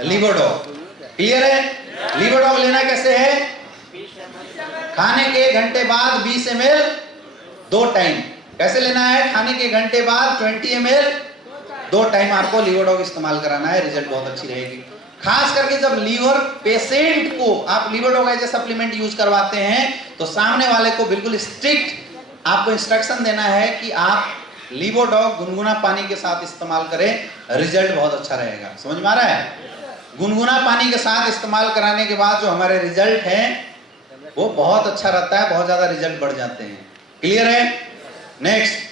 लीवोडॉग। क्लियर है? लीवोडॉग लेना कैसे है? खाने के घंटे बाद 20 ml 2 टाइम। कैसे लेना है? खाने के घंटे बाद 20 ml 2 टाइम आपको लीवोडॉग इस्तेमाल कराना है, रिजल्ट बहुत अच्छी रहेगी। खास करके जब लीवर पेशेंट को आप लीवोडॉग एज ए सप्लीमेंट यूज करवाते हैं तो सामने वाले को बिल्कुल स्ट्रिक्ट आपको इंस्ट्रक्शन देना है कि आप लीवोडॉग गुनगुना पानी के साथ इस्तेमाल करें, रिजल्ट बहुत अच्छा रहेगा। समझ में आ रहा है? गुनगुना पानी के साथ इस्तेमाल कराने के बाद जो हमारे रिजल्ट हैं वो बहुत अच्छा रहता है, बहुत ज्यादा रिजल्ट बढ़ जाते हैं। क्लियर है? नेक्स्ट,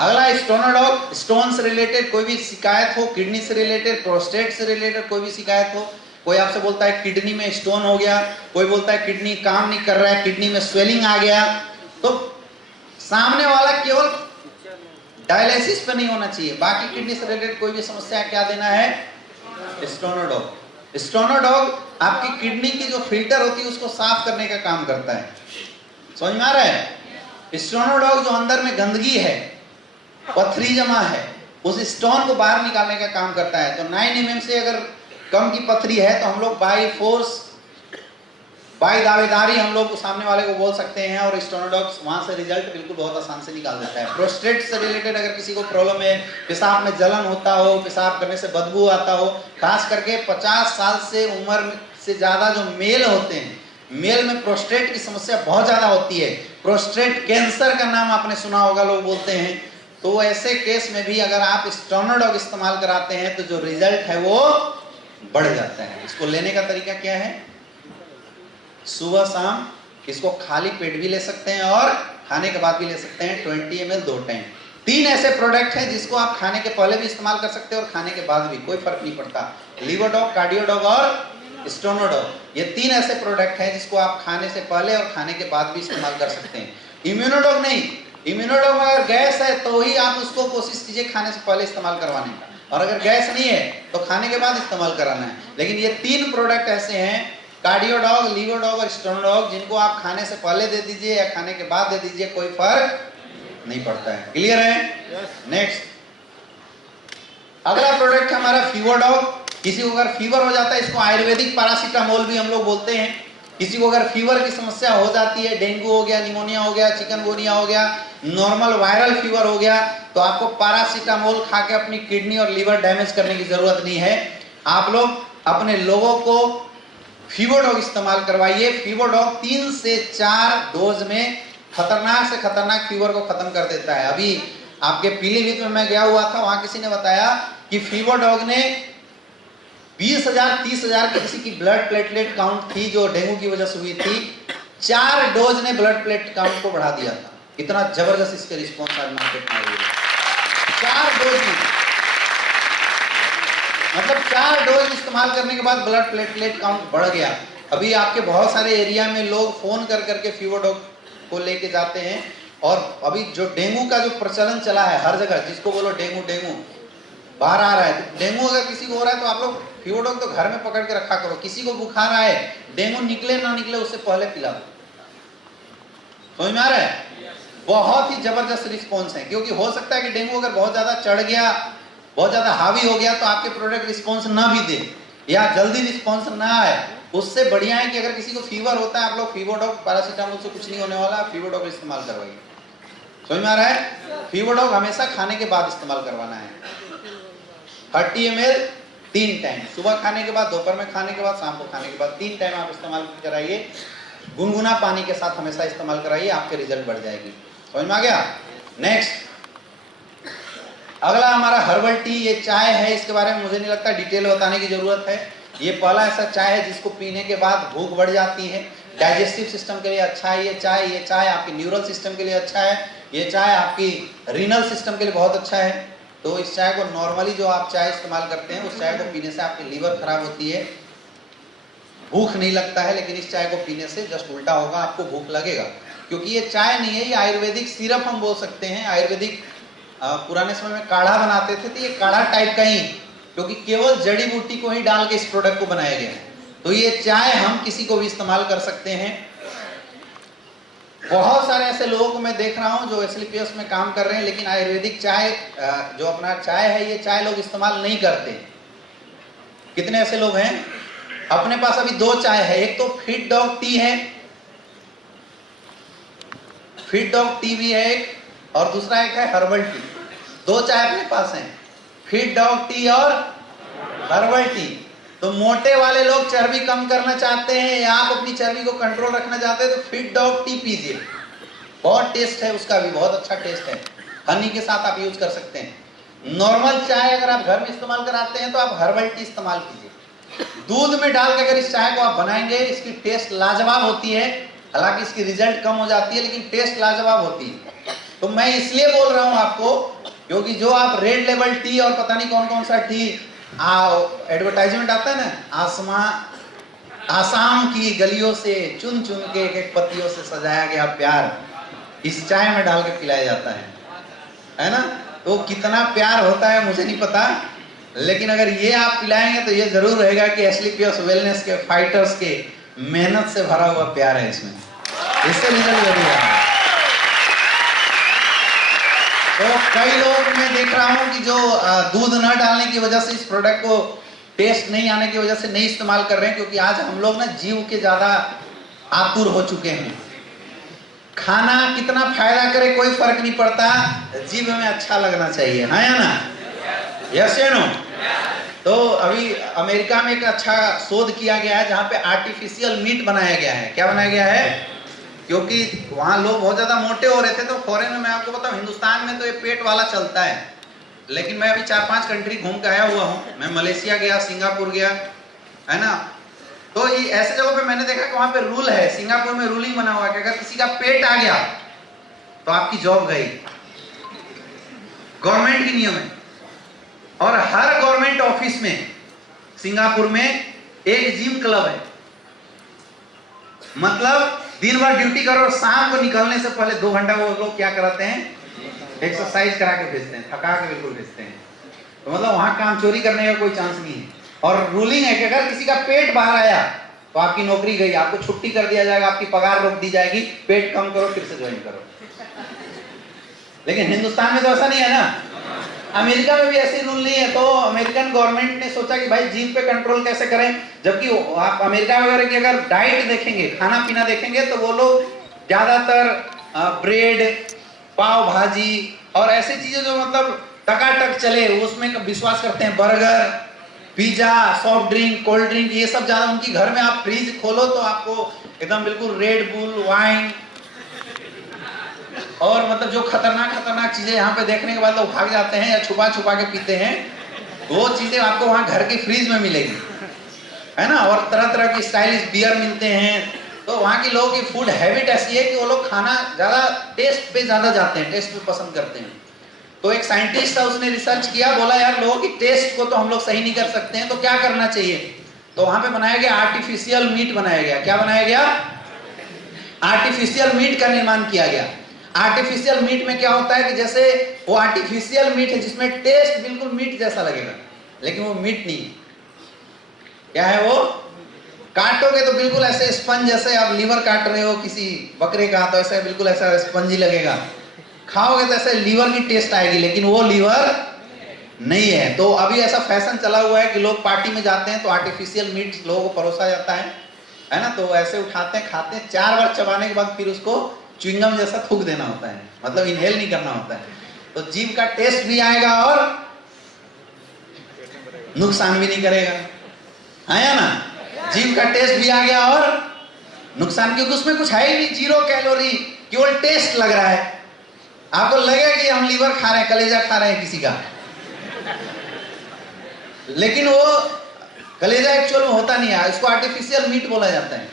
अगला स्टोनोडॉग, स्टोन से रिलेटेड कोई भी शिकायत हो, किडनी से रिलेटेड, प्रोस्टेट से रिलेटेड कोई भी शिकायत हो, कोई आपसे बोलता है किडनी में स्टोन हो गया, कोई बोलता है किडनी काम नहीं कर रहा है, किडनी में स्वेलिंग आ गया, तो सामने वाला केवल डायलिसिस पे नहीं होना चाहिए, बाकी किडनी से रिलेटेड कोई भी समस्या क्या देना है? स्टोनोडॉग। स्टोनोडॉग आपकी किडनी की जो फिल्टर होती है उसको साफ करने का काम करता है। समझ में आ रहा है? स्टोनोडॉग जो अंदर में गंदगी है, पथरी जमा है, उस स्टोन को बाहर निकालने का काम करता है। तो 9 mm से अगर कम की पथरी है तो हम लोग बाई फोर्स, बाई दावेदारी हम लोग सामने वाले को बोल सकते हैं और स्टोनोडॉग वहां से रिजल्ट बिल्कुल बहुत आसान से निकाल देता है। प्रोस्टेट से रिलेटेड अगर किसी को प्रॉब्लम है, पेशाब में जलन होता हो, पेशाब करने से बदबू आता हो, खास करके 50 साल से उम्र से ज्यादा जो मेल होते हैं, मेल में प्रोस्टेट की समस्या बहुत ज्यादा होती है। प्रोस्टेट कैंसर का नाम आपने सुना होगा, लोग बोलते हैं। तो ऐसे केस में भी अगर आप स्टोनोडॉग इस्तेमाल कराते हैं तो जो रिजल्ट है वो बढ़ जाता है। इसको लेने का तरीका क्या है? सुबह शाम इसको खाली पेट भी ले सकते हैं और खाने के बाद भी ले सकते हैं, 20 ml 2 टाइम। 3 ऐसे प्रोडक्ट हैं जिसको आप खाने के पहले भी इस्तेमाल कर सकते हैं और खाने के बाद भी, कोई फर्क नहीं पड़ता। लीवोडॉग, कार्डियोडॉग और स्टोनोडॉग, ये 3 ऐसे प्रोडक्ट हैं जिसको आप खाने से पहले और खाने के बाद भी इस्तेमाल कर सकते हैं। इम्यूनोडॉग नहीं, इम्यूनोडॉग में अगर गैस है तो ही आप उसको कोशिश कीजिए खाने से पहले इस्तेमाल करवाने का, और अगर गैस नहीं है तो खाने के बाद इस्तेमाल कराना है। लेकिन ये 3 प्रोडक्ट ऐसे हैं, कार्डियोडॉग, लीवोडॉग और स्टोनोडॉग, जिनको आप खाने से पहले दे दीजिए या खाने के बाद दे दीजिए, कोई फर्क नहीं पड़ता है। क्लियर है? नेक्स्ट, अगला प्रोडक्ट है हमारा फीवरडॉग। किसी को अगर फीवर हो जाता है, इसको आयुर्वेदिक पैरासीटामोल भी हम लोग बोलते हैं। किसी को अगर फीवर की समस्या हो जाती है, डेंगू हो गया, निमोनिया हो गया, चिकनगुनिया हो गया, नॉर्मल वायरल फीवर हो गया, तो आपको पैरासीटामोल खा के अपनी किडनी और लीवर डैमेज करने की जरूरत नहीं है। आप लोग अपने लोगों को फीवरडॉग इस्तेमाल करवाइए। फीवरडॉग 3 से 4 डोज में खतरनाक से खतरनाक फीवर को खत्म कर देता है। अभी आपके पीलीभीत में मैं गया हुआ था, वहां किसी ने बताया कि फीवरडॉग ने 20,000 30,000 की किसी की ब्लड प्लेटलेट काउंट थी जो डेंगू की वजह से हुई थी, 4 डोज ने ब्लड प्लेट काउंट को बढ़ा दिया था। इतना जबरदस्त इसके रिस्पॉन्स आज मार्केट में आई है। 4 डोज में, मतलब 4 डोज इस्तेमाल करने के बाद ब्लड प्लेटलेट काउंट बढ़ गया। अभी आपके बहुत सारे एरिया में लोग फोन कर करके फीवरडॉग को लेके जाते हैं, और अभी जो डेंगू का जो प्रचलन चला है हर जगह, जिसको बोलो डेंगू डेंगू बाहर आ रहा है, तो डेंगू अगर किसी को हो रहा है तो आप लोग फीवरडॉग तो घर में पकड़ के रखा करो। किसी को बुखार आए, डेंगू निकले ना निकले, उससे पहले पिला दो। समझ में आ रहा है? बहुत ही जबरदस्त रिस्पॉन्स है, क्योंकि हो सकता है कि डेंगू अगर बहुत ज्यादा चढ़ गया, बहुत ज्यादा हावी हो गया, तो आपके प्रोडक्ट रिस्पॉन्स ना भी दे या जल्दी रिस्पॉन्स ना आए। उससे बढ़िया है कि अगर किसी को फीवर होता है, आप लोग फीवरडॉग, पैरासीटामोल से कुछ नहीं होने वाला, फीवरडॉग इस्तेमाल करवाइए। समझ में आ रहा है? फीवरडॉग हमेशा खाने के बाद इस्तेमाल करवाना है। 30 ml 3 टाइम, सुबह खाने के बाद, दोपहर में खाने के बाद, शाम को खाने के बाद, 3 टाइम आप इस्तेमाल कराइए। गुनगुना पानी के साथ हमेशा इस्तेमाल कराइए, आपके रिजल्ट बढ़ जाएगी। समझ में आ गया? नेक्स्ट, अगला हमारा हर्बल टी। ये चाय है, इसके बारे में मुझे नहीं लगता डिटेल बताने की जरूरत है। ये पहला ऐसा चाय है जिसको पीने के बाद भूख बढ़ जाती है। डाइजेस्टिव सिस्टम के लिए अच्छा है ये चाय। ये चाय आपके न्यूरल सिस्टम के लिए अच्छा है। ये चाय आपकी रीनल सिस्टम के लिए बहुत अच्छा है। तो इस चाय को नॉर्मली जो आप चाय इस्तेमाल करते हैं, उस चाय को पीने से आपकी लीवर खराब होती है, भूख नहीं लगता है। लेकिन इस चाय को पीने से जस्ट उल्टा होगा, आपको भूख लगेगा, क्योंकि ये चाय नहीं है, ये आयुर्वेदिक सिरप हम बोल सकते हैं। आयुर्वेदिक पुराने समय में काढ़ा बनाते थे, तो ये काढ़ा टाइप का ही, क्योंकि केवल जड़ी बूटी को ही डाल के इस प्रोडक्ट को बनाया गया है। तो ये चाय हम किसी को भी इस्तेमाल कर सकते हैं। बहुत सारे ऐसे लोगों को मैं देख रहा हूं जो एसलीपीएस में काम कर रहे हैं, लेकिन आयुर्वेदिक चाय जो अपना चाय है, ये चाय लोग इस्तेमाल नहीं करते। कितने ऐसे लोग हैं? अपने पास अभी 2 चाय है। एक तो फिट डॉग टी है, फिट डॉग टी भी है एक, और दूसरा एक है हर्बल टी। 2 चाय अपने पास हैं, फिट डॉग टी और हर्बल टी। तो मोटे वाले लोग चर्बी कम करना चाहते हैं या आप अपनी चर्बी को कंट्रोल रखना चाहते हैं, तो फिट डॉग टी पीजिए। बहुत टेस्ट है उसका भी, बहुत अच्छा टेस्ट है। हनी के साथ आप यूज कर सकते हैं। नॉर्मल चाय अगर आप घर में इस्तेमाल कराते हैं तो आप हर्बल टी इस्तेमाल कीजिए। दूध में डाल के अगर इस चाय को आप बनाएंगे, इसकी टेस्ट लाजवाब होती है। हालांकि इसकी रिजल्ट कम हो जाती है, लेकिन टेस्ट लाजवाब होती है। तो मैं इसलिए बोल रहा हूं आपको, क्योंकि जो आप रेड लेबल टी और पता नहीं कौन कौन सा टी एडवर्टाइजमेंट आता है ना, आसाम की गलियों से चुन चुन के एक एक पत्तियों से सजाया गया प्यार इस चाय में डाल के पिलाया जाता है ना। तो कितना प्यार होता है मुझे नहीं पता, लेकिन अगर ये आप पिलाएंगे तो ये जरूर रहेगा कि एस्क्लेपियस वेलनेस के फाइटर्स के मेहनत से भरा हुआ प्यार है इसमें, इससे रिजल्ट जरूर है। तो कई लोग मैं देख रहा हूं कि जो दूध न डालने की वजह से इस प्रोडक्ट को टेस्ट नहीं आने की वजह से नहीं इस्तेमाल कर रहे हैं, क्योंकि आज हम लोग ना जीव के ज्यादा आतुर हो चुके हैं। खाना कितना फायदा करे कोई फर्क नहीं पड़ता, जीव में अच्छा लगना चाहिए, हाँ या ना? यस या नो? तो अभी अमेरिका में एक अच्छा शोध किया गया है जहां पे आर्टिफिशियल मीट बनाया गया है। क्या बनाया गया है? क्योंकि वहां लोग बहुत ज्यादा मोटे हो रहे थे, तो फॉरेन में मैं आपको बताऊं, हिंदुस्तान में तो ये पेट वाला चलता है, लेकिन मैं अभी 4-5 कंट्री घूम के आया हुआ हूँ। मैं मलेशिया गया, सिंगापुर गया, है ना। तो ये ऐसे जगहों पे मैंने देखा कि वहां पे रूल है, सिंगापुर में रूलिंग बना हुआ है कि अगर किसी का पेट आ गया तो आपकी जॉब गई, गवर्नमेंट की नियम है। और हर गवर्नमेंट ऑफिस में सिंगापुर में एक जिम क्लब है। मतलब दिन भर ड्यूटी करो और शाम को निकलने से पहले 2 घंटा वो लोग क्या कराते हैं? एक्सरसाइज करा के भेजते हैं, थका के बिल्कुल भेजते हैं। तो मतलब वहां काम चोरी करने का कोई चांस नहीं है। और रूलिंग है कि अगर किसी का पेट बाहर आया तो आपकी नौकरी गई, आपको छुट्टी कर दिया जाएगा, आपकी पगार रोक दी जाएगी, पेट कम करो फिर से ज्वाइन करो। लेकिन हिंदुस्तान में तो ऐसा नहीं है ना। अमेरिका में भी ऐसे रूल नहीं है। तो अमेरिकन गवर्नमेंट ने सोचा कि भाई जीभ पे कंट्रोल कैसे करें, जबकि आप अमेरिका वगैरह की अगर डाइट देखेंगे, खाना पीना देखेंगे, तो वो लोग ज्यादातर ब्रेड, पाव भाजी और ऐसी चीजें जो मतलब टकाटक चले उसमें विश्वास करते हैं। Burger, pizza, soft drink, cold drink, ये सब ज्यादा उनकी घर में आप फ्रिज खोलो तो आपको एकदम बिल्कुल रेड बुल, वाइन और मतलब जो खतरनाक चीजें यहाँ पे देखने के बाद लोग भाग जाते हैं या छुपा छुपा के पीते हैं, वो चीजें आपको वहां घर के फ्रिज में मिलेगी, है ना। और तरह तरह की स्टाइलिश बियर मिलते हैं। तो वहाँ के लोगों की फूड हैबिट ऐसी है कि वो लोग खाना ज्यादा टेस्ट पे ज्यादा जाते हैं, टेस्ट पे पसंद करते हैं। तो एक साइंटिस्ट था, उसने रिसर्च किया, बोला यार लोगों की टेस्ट को तो हम लोग सही नहीं कर सकते हैं, तो क्या करना चाहिए? तो वहां पे बनाया गया आर्टिफिशियल मीट बनाया गया। क्या बनाया गया? आर्टिफिशियल मीट का निर्माण किया गया। आर्टिफिशियल मीट में क्या होता है कि जैसे वो आर्टिफिशियल मीट है जिसमें टेस्ट बिल्कुल मीट जैसा लगेगा, लेकिन वो मीट नहीं है। क्या है वो? काटोगे तो बिल्कुल ऐसे स्पंज, जैसे आप लीवर काट रहे हो किसी बकरे का, तो ऐसा बिल्कुल ऐसा स्पंजी लगेगा। खाओगे तो ऐसे लीवर की टेस्ट आएगी, लेकिन वो लीवर नहीं है। तो अभी ऐसा फैशन चला हुआ है कि लोग पार्टी में जाते हैं तो आर्टिफिशियल मीट लोगों को परोसा जाता है ना। तो ऐसे उठाते हैं, खाते हैं, 4 बार चबाने के बाद फिर उसको च्युइंगम जैसा थूक देना होता है, मतलब इनहेल नहीं करना होता है। तो जीभ का टेस्ट भी आएगा और नुकसान भी नहीं करेगा, है या ना। जीभ का टेस्ट भी आ गया और नुकसान, क्योंकि उसमें कुछ है ही नहीं, 0 कैलोरी, केवल टेस्ट लग रहा है। आपको लगेगा कि हम लीवर खा रहे हैं, कलेजा खा रहे हैं किसी का, लेकिन वो कलेजा एक्चुअल में होता नहीं है। इसको आर्टिफिशियल मीट बोला जाता है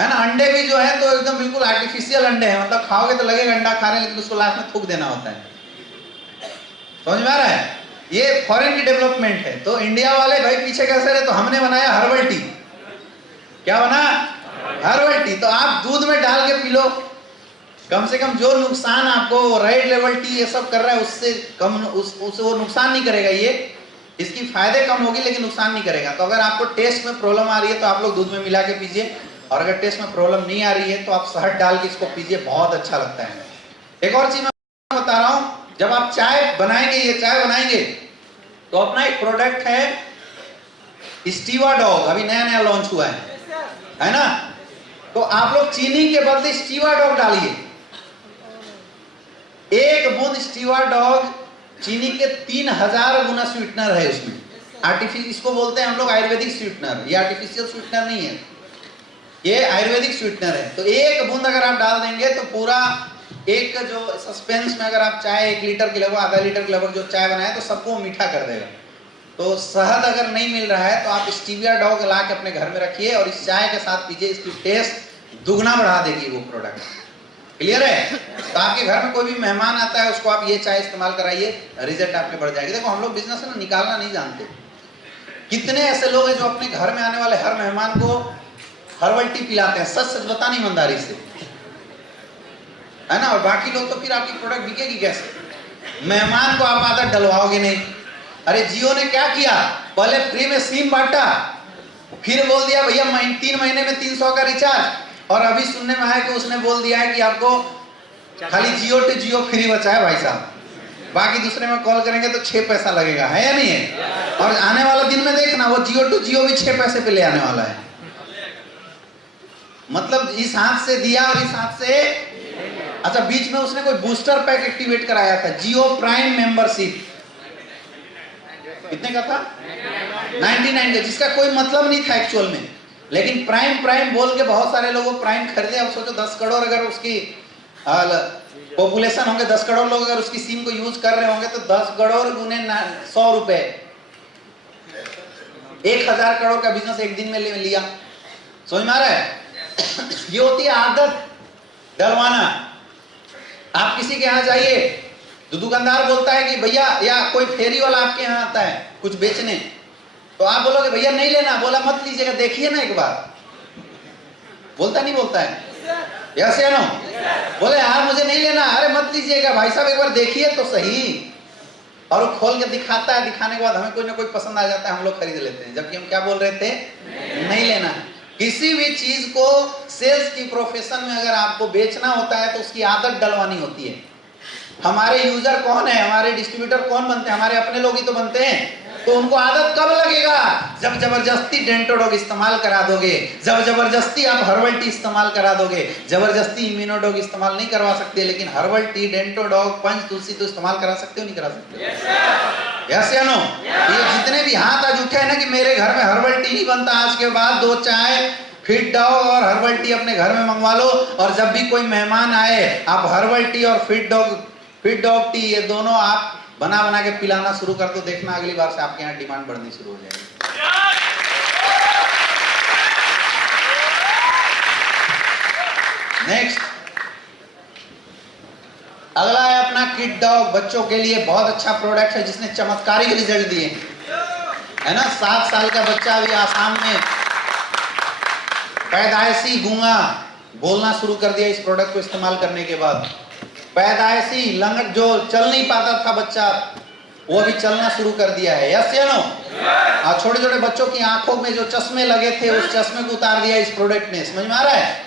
ना। अंडे भी जो है तो एकदम बिल्कुल आर्टिफिशियल अंडे हैं, मतलब खाओगे तो लगेगा अंडा खा रहे हैं, लेकिन उसको लास्ट में थूक देना होता है। समझ में आ रहा है? ये फॉरेन की डेवलपमेंट है। तो इंडिया वाले भाई पीछे कैसे रहे? तो हमने बनाया हर्बल टी। क्या बना? Herbal tea. तो आप दूध में डाल के पी लो, कम से कम जो नुकसान आपको रेड लेवल टी ये सब कर रहा है उससे कम, उससे वो नुकसान नहीं करेगा। ये इसकी फायदे कम होगी लेकिन नुकसान नहीं करेगा। तो अगर आपको टेस्ट में प्रॉब्लम आ रही है तो आप लोग दूध में मिला के पीजिए, और अगर टेस्ट में प्रॉब्लम नहीं आ रही है तो आप शहद डाल के इसको पीजिए, बहुत अच्छा लगता है। एक और चीज मैं बता रहा हूं, जब आप चाय बनाएंगे, ये चाय बनाएंगे तो अपना एक प्रोडक्ट है स्टीवा डॉग, अभी नया नया लॉन्च हुआ है ना। तो आप लोग चीनी के बदले स्टीवा डॉग डालिए। 1 बूंद स्टीवा डॉग चीनी के 3000 गुना स्वीटनर है उसमें। आर्टिफिशियल, इसको बोलते हैं हम लोग आयुर्वेदिक स्वीटनर। ये आर्टिफिशियल स्वीटनर नहीं है, ये आयुर्वेदिक स्वीटनर है। तो 1 बूंद अगर आप डाल देंगे तो पूरा एक जो सस्पेंस में अगर आप चाय 1 लीटर के लगभग, आधा लीटर के लगभग जो चाय बनाए तो सबको मीठा कर देगा। तो शहद अगर नहीं मिल रहा है तो आप स्टीविया डॉग ला के अपने घर में रखिए और इस चाय के साथ पीजिए, इसकी टेस्ट दुगना बढ़ा देगी वो प्रोडक्ट। क्लियर है? तो आपके घर में कोई भी मेहमान आता है उसको आप ये चाय इस्तेमाल कराइए, रिजल्ट आपके बढ़ जाएगी। देखो हम लोग बिजनेस है ना निकालना नहीं जानते। कितने ऐसे लोग हैं जो अपने घर में आने वाले हर मेहमान को हर्बल टी पिलाते हैं, सच सच बताना ईमानदारी से, है ना? और बाकी लोग तो फिर आपकी प्रोडक्ट बिकेगी कैसे? मेहमान को आप आदत डलवाओगे नहीं। अरे जियो ने क्या किया, पहले फ्री में सिम बांटा, फिर बोल दिया भैया 3 महीने में 300 का रिचार्ज, और अभी सुनने में आया कि उसने बोल दिया है कि आपको खाली जियो टू जियो फ्री बचा है भाई साहब, बाकी दूसरे में कॉल करेंगे तो 6 पैसा लगेगा, है या नहीं है? और आने वाला दिन में देखना वो जियो टू जियो भी 6 पैसे पे ले आने वाला है। मतलब इस हाथ से दिया और इस हाथ से। अच्छा, बीच में उसने कोई बूस्टर पैक एक्टिवेट कराया था, जियो प्राइम मेंबरशिप, कितने का था? 99 का, जिसका कोई मतलब नहीं था एक्चुअल में, लेकिन प्राइम बोल के बहुत सारे लोगों प्राइम खरीदे। अब सोचो 10 करोड़ अगर उसकी पॉपुलेशन होंगे, 10 करोड़ लोग अगर उसकी सिम को यूज कर रहे होंगे तो 10 करोड़ गुने 100 रुपए, 1000 करोड़ का बिजनेस एक दिन में लिया। समझ में आ रहा है? ये होती है आदत डलवाना। आप किसी के यहाँ जाइए तो दुकानदार बोलता है कि भैया, या कोई फेरी वाला आपके यहाँ आता है कुछ बेचने, तो आप बोलोगे भैया नहीं लेना, बोला मत लीजिएगा, देखिए ना एक बार, बोलता नहीं बोलता है? यस या नो? बोले यार मुझे नहीं लेना, अरे मत लीजिएगा भाई साहब, एक बार देखिए तो सही। और वो खोल के दिखाता है, दिखाने के बाद हमें कोई ना कोई पसंद आ जाता है, हम लोग खरीद लेते हैं, जबकि हम क्या बोल रहे थे? नहीं लेना। किसी भी चीज को सेल्स की प्रोफेशन में अगर आपको बेचना होता है तो उसकी आदत डलवानी होती है। हमारे यूजर कौन है, हमारे डिस्ट्रीब्यूटर कौन बनते हैं? हमारे अपने लोग ही तो बनते हैं। तो उनको आदत कब लगेगा? जब जबरदस्ती डेंटोडॉग इस्तेमाल करा दोगे, जब जबरदस्ती आप हर्बल टी इस्तेमाल करा दोगे। जबरदस्ती इम्यूनोडॉग इस्तेमाल नहीं करवा सकते, लेकिन हर्बल टी, डेंटोडॉग, पंच तुलसी तो इस्तेमाल करा सकते हो, नहीं करा सकते? यस या नो? ये जितने भी हाथ आज उठे हैं ना कि मेरे घर में हर्बल टी नहीं बनता, आज के बाद 2 चाय फिट डॉग और हर्बल टी अपने घर में मंगवा लो, और जब भी कोई मेहमान आए आप हर्बल टी और फिट डॉग टी ये दोनों आप बना के पिलाना शुरू कर दो, देखना अगली बार से आपके यहाँ डिमांड बढ़नी शुरू हो जाएगी। नेक्स्ट, अगला है अपना किड डॉग, बच्चों के लिए बहुत अच्छा प्रोडक्ट है जिसने चमत्कारिक रिजल्ट दिए, है ना? 7 साल का बच्चा अभी आसाम में पैदाइशी गूंगा बोलना शुरू कर दिया इस प्रोडक्ट को इस्तेमाल करने के बाद। पैदाइशी लंगट जो चल नहीं पाता था बच्चा, वो भी चलना शुरू कर दिया है। यस या नो? और छोटे छोटे बच्चों की आंखों में जो चश्मे लगे थे उस चश्मे को उतार दिया इस प्रोडक्ट ने। समझ में आ रहा है?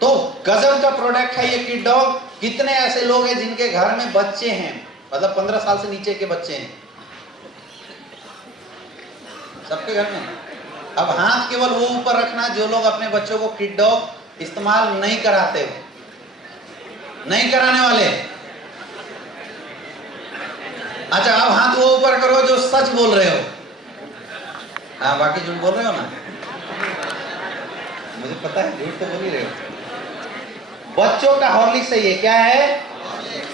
तो गजब का प्रोडक्ट है ये किड डॉग। कितने ऐसे लोग हैं जिनके घर में बच्चे हैं, मतलब 15 साल से नीचे के बच्चे हैं? सबके घर में। अब हाथ केवल वो ऊपर रखना जो लोग अपने बच्चों को किड डॉग इस्तेमाल नहीं कराते हो, नहीं कराने वाले। अच्छा, अब हाथ वो ऊपर करो जो सच बोल रहे हो। हाँ, बाकी झूठ बोल रहे हो ना? मुझे पता है झूठ तो बोल ही रहे हो। बच्चों का हॉर्लिक्स है ये। क्या है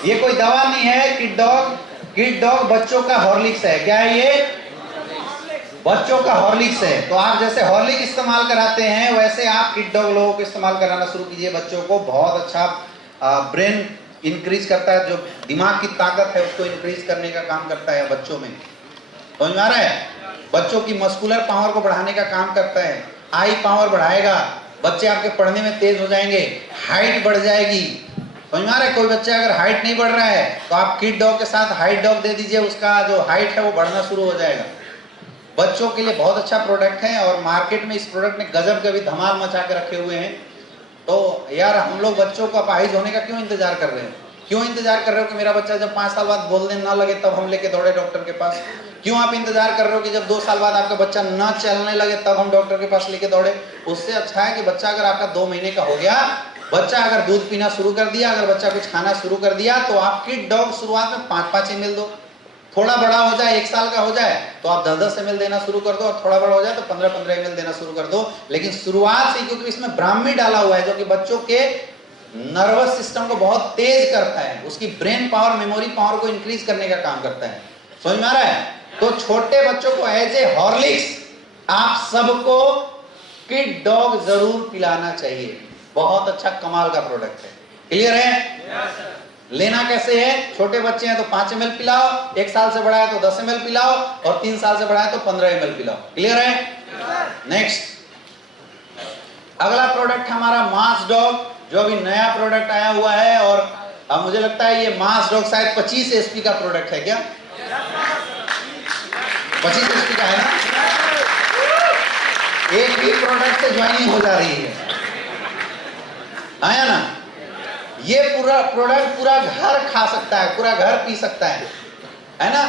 ये? कोई दवा नहीं है। किड डॉग बच्चों का हॉर्लिक्स है। क्या है ये? बच्चों का हॉर्लिक्स है। तो आप जैसे हॉर्लिक्स इस्तेमाल कराते हैं वैसे आप किड डॉग लोगों को इस्तेमाल कराना शुरू कीजिए। बच्चों को बहुत अच्छा ब्रेन इंक्रीज करता है, जो दिमाग की ताकत है उसको इंक्रीज करने का काम करता है बच्चों में। समझ में आ रहा है? बच्चों की मस्कुलर पावर को बढ़ाने का काम करता है। आई पावर बढ़ाएगा, बच्चे आपके पढ़ने में तेज हो जाएंगे, हाइट बढ़ जाएगी। समझ में आ रहा है? कोई बच्चा अगर हाइट नहीं बढ़ रहा है तो आप किड डॉग के साथ हाइट डॉग दे दीजिए, उसका जो हाइट है वो बढ़ना शुरू हो जाएगा। बच्चों के लिए बहुत अच्छा प्रोडक्ट है और मार्केट में इस प्रोडक्ट ने गजब का भी धमाल मचा के रखे हुए हैं। तो यार हम लोग बच्चों को अपाहिज होने का क्यों इंतजार कर रहे हैं? क्यों इंतजार कर रहे हो कि मेरा बच्चा जब 5 साल बाद बोलने ना लगे तब हम लेके दौड़े डॉक्टर के पास? क्यों आप इंतजार कर रहे हो कि जब 2 साल बाद आपका बच्चा ना चलने लगे तब हम डॉक्टर के पास लेके दौड़े? उससे अच्छा है कि बच्चा अगर आपका 2 महीने का हो गया, बच्चा अगर दूध पीना शुरू कर दिया, अगर बच्चा कुछ खाना शुरू कर दिया, तो आप किड डॉग शुरुआत में 5-5 ml दो। थोड़ा बड़ा हो जाए, 1 साल का हो जाए तो आप 10-10 ml देना शुरू कर दो, और थोड़ा बड़ा हो जाए तो 15-15 ml देना शुरू कर दो। लेकिन शुरुआत से, क्योंकि इसमें ब्राह्मी डाला हुआ है जो कि बच्चों के नर्वस सिस्टम को बहुत तेज करता है, उसकी ब्रेन पावर, मेमोरी पावर को इंक्रीज करने का काम करता है। समझ में आ रहा है? तो छोटे बच्चों को एज ए हॉर्लिक्स आप सबको किड डॉग जरूर पिलाना चाहिए। बहुत अच्छा कमाल का प्रोडक्ट है। क्लियर है? लेना कैसे है? छोटे बच्चे हैं तो 5 ml पिलाओ, 1 साल से बड़ा है तो 10 ml पिलाओ, और 3 साल से बड़ा है तो 15 ml पिलाओ। क्लियर है? नेक्स्ट, अगला प्रोडक्ट हमारा मास डॉग, जो अभी नया प्रोडक्ट आया हुआ है, और अब मुझे लगता है ये मास डॉग शायद 25 SP का प्रोडक्ट है। क्या 25 SP का है ना? एक ही प्रोडक्ट से ज्वाइनिंग हो जा रही है, आया ना? ये पूरा प्रोडक्ट पूरा घर खा सकता है, पूरा घर पी सकता है ना?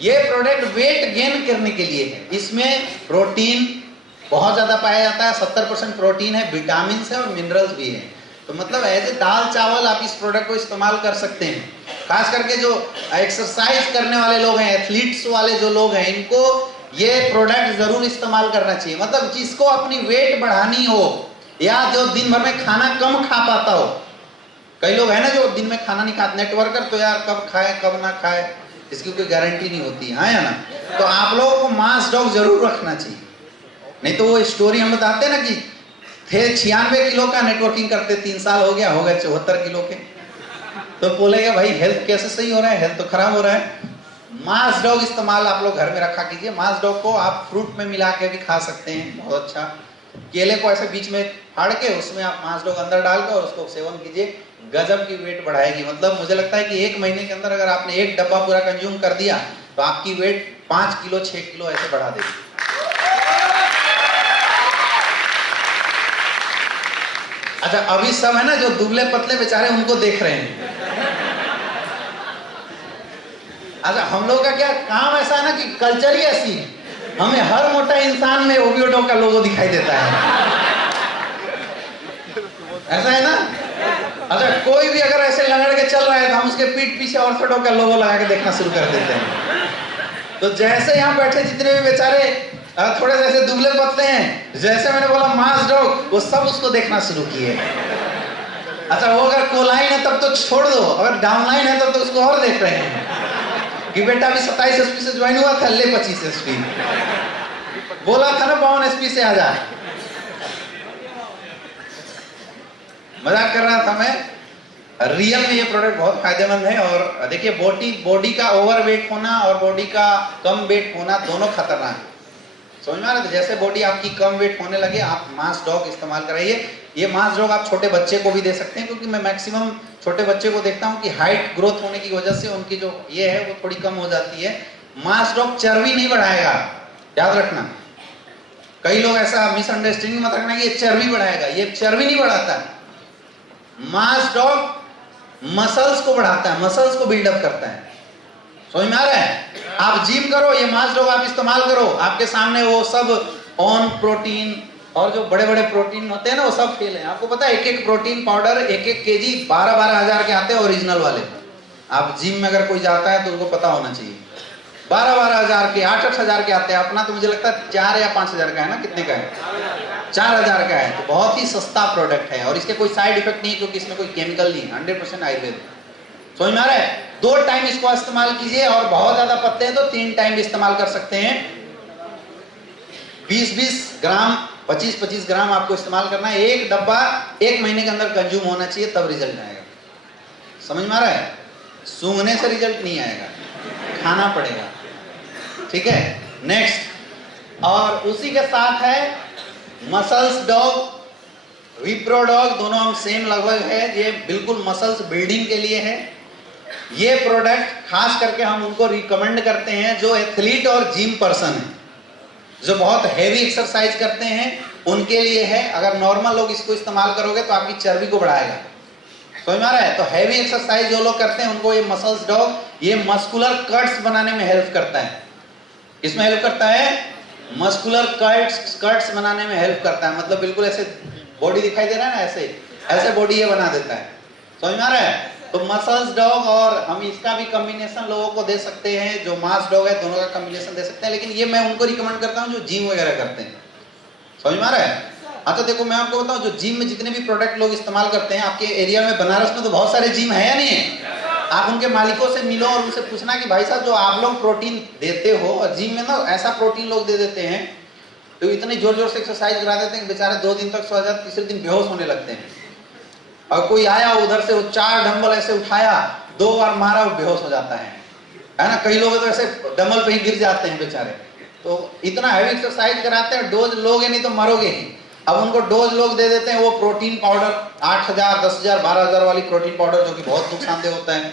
ये प्रोडक्ट वेट गेन करने के लिए है। इसमें प्रोटीन बहुत ज्यादा पाया जाता है, 70% प्रोटीन है, विटामिन है और मिनरल्स भी है। तो मतलब ऐसे दाल चावल आप इस प्रोडक्ट को इस्तेमाल कर सकते हैं। खास करके जो एक्सरसाइज करने वाले लोग हैं, एथलीट्स वाले जो लोग हैं, इनको ये प्रोडक्ट जरूर इस्तेमाल करना चाहिए। मतलब जिसको अपनी वेट बढ़ानी हो, या जो दिन भर में खाना कम खा पाता हो, कई लोग है ना जो दिन में खाना नहीं खाते, नेटवर्कर, तो यार कब खाए कब ना खाए इसकी कोई गारंटी नहीं होती, हाँ या ना? तो आप लोगों को मास डॉग जरूर रखना चाहिए। नहीं तो वो स्टोरी हम बताते ना कि थे 96 किलो का, नेटवर्किंग करते 3 साल हो गया, हो गए 74 किलो के, तो बोलेगा भाई हेल्थ कैसे सही हो रहा है, हेल्थ तो खराब हो रहा है। मास डॉग इस्तेमाल आप लोग घर में रखा कीजिए। मास डॉग को आप फ्रूट में मिला के भी खा सकते हैं, बहुत अच्छा। केले को ऐसे बीच में फाड़ के उसमें आप मास डॉग अंदर डाल के और उसको सेवन कीजिए, गजब की वेट बढ़ाएगी। मतलब मुझे लगता है कि 1 महीने के अंदर अगर आपने 1 डब्बा पूरा कंज्यूम कर दिया तो आपकी वेट 5 किलो 6 किलो ऐसे बढ़ा देगी। अच्छा, अभी सब है ना जो दुबले पतले बेचारे उनको देख रहे हैं। अच्छा, हम लोग का क्या काम ऐसा है ना कि कल्चर ही ऐसी है, हमें हर मोटा इंसान में ओवियोडो का लोगो दिखाई देता है, ऐसा है ना? अच्छा, कोई भी अगर ऐसे लंगड़ के चल रहा है तो हम उसके पीठ पीछे ऑर्थोडो का लोगो लगा के देखना शुरू कर देते हैं। तो जैसे यहाँ बैठे जितने भी बेचारे थोड़े से ऐसे दुबले पतले हैं, जैसे मैंने बोला मास डॉग, वो सब उसको देखना शुरू किए। अच्छा, वो अगर कोलाइन है तब तो छोड़ दो, अगर डाउनलाइन है तब तो उसको और देख रहे हैं कि बेटा अभी 27 SP से ज्वाइन हुआ था, ले 25 SP, बोला था ना 52 SP से आ जा। मजाक कर रहा था मैं। रियल में ये प्रोडक्ट बहुत फायदेमंद है। और देखिए, बॉडी का ओवरवेट होना और बॉडी का कम वेट होना दोनों खतरनाक है। समझ में आ रहा है? जैसे बॉडी आपकी कम वेट होने लगे, आप मास डॉग इस्तेमाल कराइए। ये मास डॉग आप छोटे बच्चे को भी दे सकते हैं, क्योंकि मैं मैक्सिमम छोटे बच्चे को देखता हूँ कि हाइट ग्रोथ होने की वजह से उनकी जो ये है वो थोड़ी कम हो जाती है। मास डॉग चर्बी नहीं बढ़ाएगा, याद रखना। कई लोग ऐसा मिसअंडरस्टैंडिंग मत रखना कि ये चर्बी बढ़ाएगा, ये चर्बी नहीं बढ़ाता। मास डॉग मसल्स को बढ़ाता है, मसल्स को बिल्डअप करता है। समझ में आ रहा है? आप जिम करो, ये मास डॉग आप इस्तेमाल करो, आपके सामने वो सब ऑन प्रोटीन और जो बड़े बड़े प्रोटीन होते हैं ना, वो सब फेल है। आपको पता है एक प्रोटीन पाउडर 1 kg 12-12 हजार के आते हैं, ओरिजिनल वाले। आप जिम में अगर कोई जाता है तो उसको पता होना चाहिए, 12-12 हजार के, 8-8 हजार के आते हैं। अपना तो मुझे लगता है 4 या 5 हजार का है ना, कितने का है? 4 हजार का है। तो बहुत ही सस्ता प्रोडक्ट है और इसके कोई साइड इफेक्ट नहीं है, क्योंकि इसमें कोई केमिकल नहीं, 100% आयुर्वेद। समझ में आ रहा है? 2 टाइम इसको इस्तेमाल कीजिए, और बहुत ज्यादा पतले हैं तो 3 टाइम भी इस्तेमाल कर सकते हैं। 20-20 ग्राम 25-25 ग्राम आपको इस्तेमाल करना है। 1 डब्बा 1 महीने के अंदर कंज्यूम होना चाहिए, तब रिजल्ट आएगा। समझ में आ रहा है? सूंघने से रिजल्ट नहीं आएगा, खाना पड़ेगा, ठीक है? नेक्स्ट, और उसी के साथ है मसल्स डॉग, विप्रो डॉग, दोनों हम सेम लगभग है। ये बिल्कुल मसल्स बिल्डिंग के लिए है। ये प्रोडक्ट खास करके हम उनको रिकमेंड करते हैं जो एथलीट और जिम पर्सन है, जो बहुत हैवी एक्सरसाइज करते हैं, उनके लिए है। अगर नॉर्मल लोग इसको इस्तेमाल करोगे तो आपकी चर्बी को बढ़ाएगा। समझ में आ रहा है? तो हैवी एक्सरसाइज जो लोग करते हैं उनको ये मसल्स डॉग, ये मस्कुलर कट्स बनाने में हेल्प करता है। इसमें हेल्प करता है, मस्कुलर कट्स बनाने में हेल्प करता है। मतलब बिल्कुल ऐसे बॉडी दिखाई दे रहा है ना, ऐसे बॉडी ये बना देता है। समझ में आ रहा है? तो मसल्स डॉग, और हम इसका भी कॉम्बिनेशन लोगों को दे सकते हैं, जो मास डॉग है दोनों का कॉम्बिनेशन दे सकते हैं। लेकिन ये मैं उनको रिकमेंड करता हूं जो जिम वगैरह करते हैं। समझ में आ रहा है? अच्छा देखो मैं आपको बताऊं, जो जिम में जितने भी प्रोडक्ट लोग इस्तेमाल करते हैं, आपके एरिया में बनारस में तो बहुत सारे जिम है या नहीं है? आप उनके मालिकों से मिलो और उनसे पूछना कि भाई साहब जो आप लोग प्रोटीन देते हो, और जिम में ना ऐसा प्रोटीन लोग दे देते हैं तो इतनी जोर जोर से एक्सरसाइज करा देते हैं कि बेचारे 2 दिन तक सो जाते, तीसरे दिन बेहोश होने लगते हैं। और कोई आया उधर से, वो 4 डंबल ऐसे उठाया, 2 बार मारा, वो बेहोश हो जाता है ना। कई लोग तो ऐसे डंबल पे ही गिर जाते हैं बेचारे। तो इतना हैवी एक्सरसाइज कराते हैं, डोज लोगे नहीं तो मरोगे ही। अब उनको डोज लोग दे देते हैं वो प्रोटीन पाउडर 8,000, 10,000, 12,000 वाली प्रोटीन पाउडर, जो कि बहुत नुकसानदेह होता है।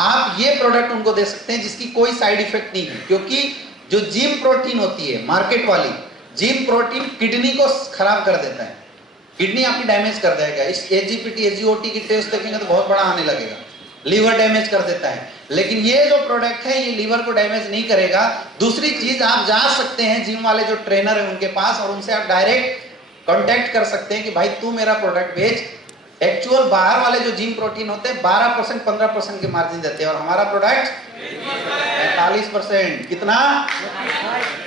आप ये प्रोडक्ट उनको दे सकते हैं जिसकी कोई साइड इफेक्ट नहीं है, क्योंकि जो जिम प्रोटीन होती है मार्केट वाली, जिम प्रोटीन किडनी को खराब कर देता है, किडनी आपकी डैमेज कर देगा। इस एजीपीटी एजीओटी की टेस्ट देखेंगे तो बहुत बड़ा आने लगेगा, लीवर डैमेज कर देता है। लेकिन ये जो प्रोडक्ट है ये लीवर को डैमेज नहीं करेगा। दूसरी चीज, आप जा सकते हैं जिम वाले जो ट्रेनर है उनके पास, और उनसे आप डायरेक्ट कांटेक्ट कर सकते हैं कि भाई तू मेरा प्रोडक्ट बेच। एक्चुअल बाहर वाले जो जिम प्रोटीन होते हैं 12%, 15% के मार्जिन देते हैं, और हमारा प्रोडक्ट 45%। कितना?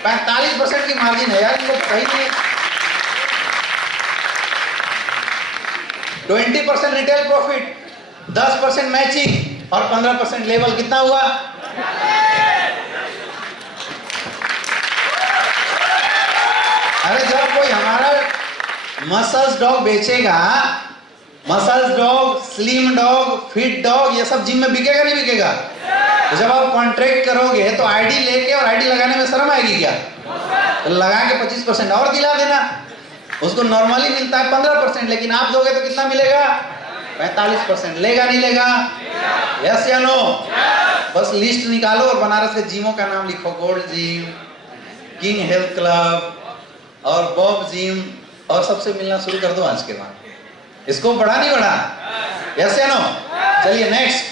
45% की मार्जिन है यार, इनको सही नहीं। 20% रिटेल प्रॉफिट, 10% मैचिंग और 15% लेवल। कितना हुआ? अरे जब कोई हमारा मसल्स डॉग बेचेगा, muscles dog, slim dog, fit dog, ये सब जिम में बिकेगा नहीं बिकेगा? तो जब आप कॉन्ट्रैक्ट करोगे तो आईडी लेके और आईडी लगाने में शर्म आएगी क्या? तो लगा के 25% और दिला देना। उसको नॉर्मली मिलता है 15%, लेकिन आप दोगे तो कितना मिलेगा? 45%। लेगा नहीं लेगा? यस या नो? बस लिस्ट निकालो और बनारस के जिमों का नाम लिखो, gold gym, king health club और बॉब जिम, और सबसे मिलना शुरू कर दो आज के बाद। इसको बढ़ा नहीं बढ़ा? यस या नो? चलिए नेक्स्ट,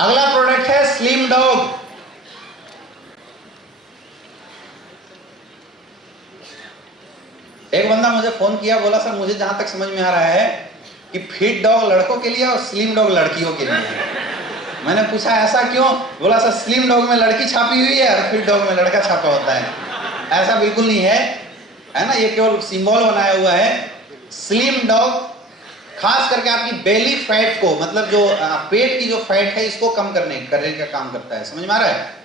अगला प्रोडक्ट है स्लिम डॉग। एक बंदा मुझे फोन किया, बोला सर मुझे जहां तक समझ में आ रहा है कि फिट डॉग लड़कों के लिए और स्लिम डॉग लड़कियों के लिए। मैंने पूछा ऐसा क्यों? बोला सर स्लिम डॉग में लड़की छापी हुई है और फिट डॉग में लड़का छापा होता है। ऐसा बिल्कुल नहीं है, है ना, ये केवल सिंबल बनाया हुआ है। स्लिम डॉग खास करके आपकी बेली फैट को, मतलब जो पेट की जो फैट है इसको कम करने का काम करता है। समझ में आ रहा है?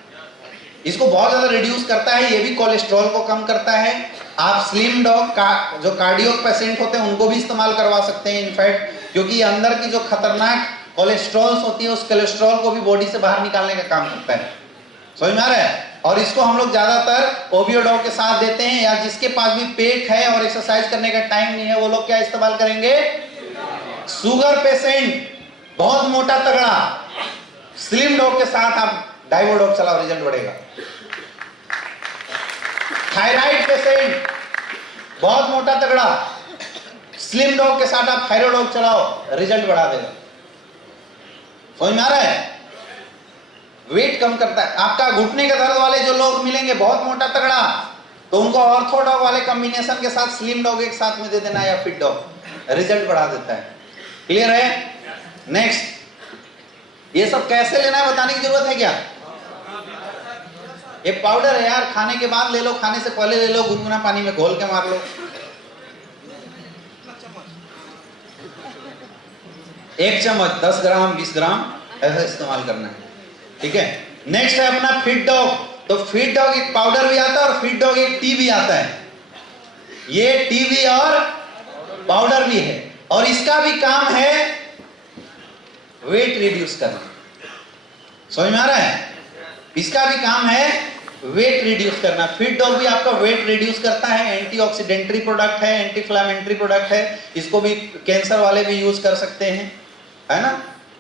इसको बहुत ज्यादा रिड्यूस करता है, ये भी कोलेस्ट्रॉल को कम करता है। आप स्लिम डॉग का जो कार्डियो पेशेंट होते हैं उनको भी इस्तेमाल करवा सकते हैं इनफैक्ट, क्योंकि अंदर की जो खतरनाक कोलेस्ट्रॉल होती है उस कोलेस्ट्रॉल को भी बॉडी से बाहर निकालने का काम करता है। समझ में आ रहा है? और इसको हम लोग ज्यादातर ओबियो डॉग के साथ देते हैं, या जिसके पास भी पेट है और एक्सरसाइज करने का टाइम नहीं है वो लोग क्या इस्तेमाल करेंगे? शुगर पेशेंट, बहुत मोटा तगड़ा, स्लिम डॉग के साथ आप डाइवो डॉग चलाओ, रिजल्ट बढ़ेगा। थायराइड पेशेंट, बहुत मोटा तगड़ा, स्लिम डॉग के साथ आप थायराइड डॉग चलाओ, रिजल्ट बढ़ा देगा। समझ में आ रहा है? वेट कम करता है। आपका घुटने के दर्द वाले जो लोग मिलेंगे बहुत मोटा तगड़ा, तो उनको ऑर्थो डॉग वाले कॉम्बिनेशन के साथ स्लिम डॉग एक साथ में दे देना, या फिट डॉग, रिजल्ट बढ़ा देता है। क्लियर है? नेक्स्ट, ये सब कैसे लेना है बताने की जरूरत है क्या? ये पाउडर है यार, खाने के बाद ले लो, खाने से पहले ले लो, गुनगुना पानी में घोल के मार लो। एक चम्मच 10 ग्राम 20 ग्राम ऐसा इस्तेमाल करना है। ठीक है? नेक्स्ट है अपना फिट डॉग। तो फिट डॉग एक पाउडर भी आता है और फिट डॉग एक टी भी आता है। ये टी भी और पाउडर भी है, और इसका भी काम है वेट रिड्यूस करना। समझ में आ रहा है? इसका भी काम है वेट रिड्यूस करना। फिट डॉग भी आपका वेट रिड्यूस करता है, एंटीऑक्सीडेंटरी प्रोडक्ट है, एंटी इन्फ्लेमेटरी प्रोडक्ट है। इसको भी कैंसर वाले भी यूज कर सकते हैं, है ना।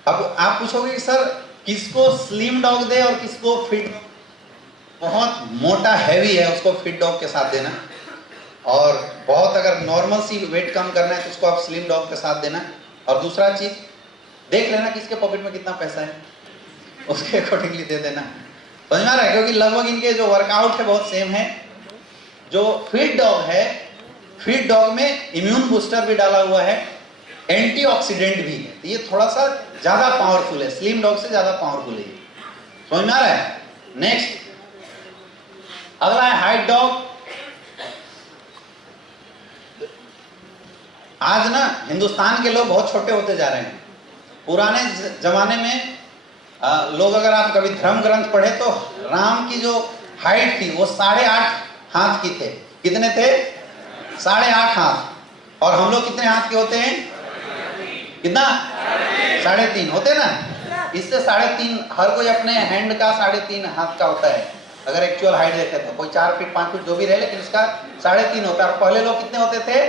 अब आप पूछोगे कि सर किसको स्लिम डॉग दे और किसको फिट? बहुत मोटा हैवी है उसको फिट डॉग के साथ देना, और बहुत अगर नॉर्मल सी वेट कम करना है तो उसको आप स्लिम डॉग के साथ देना। और दूसरा चीज देख लेना किसके पॉकेट में कितना पैसा है, उसके अकॉर्डिंगली दे देना। समझ में आ रहा है? क्योंकि लगभग इनके जो वर्कआउट है बहुत सेम है। जो फिट डॉग है, फिट डॉग में इम्यून बूस्टर भी डाला हुआ है, एंटीऑक्सीडेंट भी है, तो ये थोड़ा सा ज्यादा पावरफुल है, स्लिम डॉग से ज्यादा पावरफुल है। समझ में आ रहा है? नेक्स्ट, अगला है हाइट डॉग। आज ना हिंदुस्तान के लोग बहुत छोटे होते जा रहे हैं। पुराने जमाने में लोग, अगर आप कभी धर्म ग्रंथ पढ़े तो राम की जो हाइट थी वो 8.5 हाथ की थे। कितने थे? 8.5 हाथ। और हम लोग कितने हाथ के होते हैं? कितना? 3.5 होते ना। इससे 3.5, हर कोई अपने हैंड का 3.5 हाथ का होता है। अगर एक्चुअल हाइट देखे तो कोई 4 फीट 5 फीट जो भी रहे, लेकिन इसका 3.5 होता है। और पहले लोग कितने होते थे?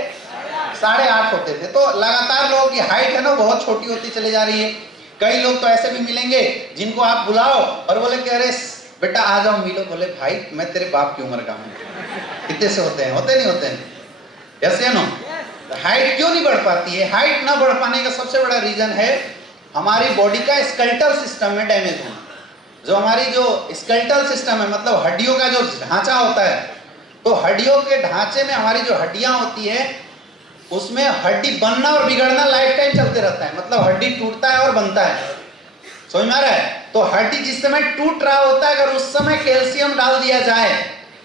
8.5 होते थे। तो लगातार लोगों की हाइट है ना बहुत छोटी होती चली जा रही है। कई लोग तो ऐसे भी मिलेंगे जिनको आप बुलाओ और बोले कि अरे बेटा आ जाओ मिलो, बोले भाई मैं तेरे बाप की उम्र का हूँ। कितने से होते हैं? होते नहीं होते हैं? यस या नो? हाइट क्यों नहीं बढ़ पाती है? हाइट ना बढ़ पाने का सबसे बड़ा रीजन है हमारी बॉडी का स्केलेटल सिस्टम में डैमेज होना। जो हमारी जो स्केलेटल सिस्टम है, मतलब हड्डियों का जो ढांचा होता है, तो हड्डियों के ढांचे में हमारी जो हड्डियां होती है उसमें हड्डी बनना और बिगड़ना लाइफ टाइम चलते रहता है। मतलब हड्डी टूटता है और बनता है। समझ में आ रहा है? तो हड्डी जिस समय टूट रहा होता है, अगर उस समय कैल्शियम डाल दिया जाए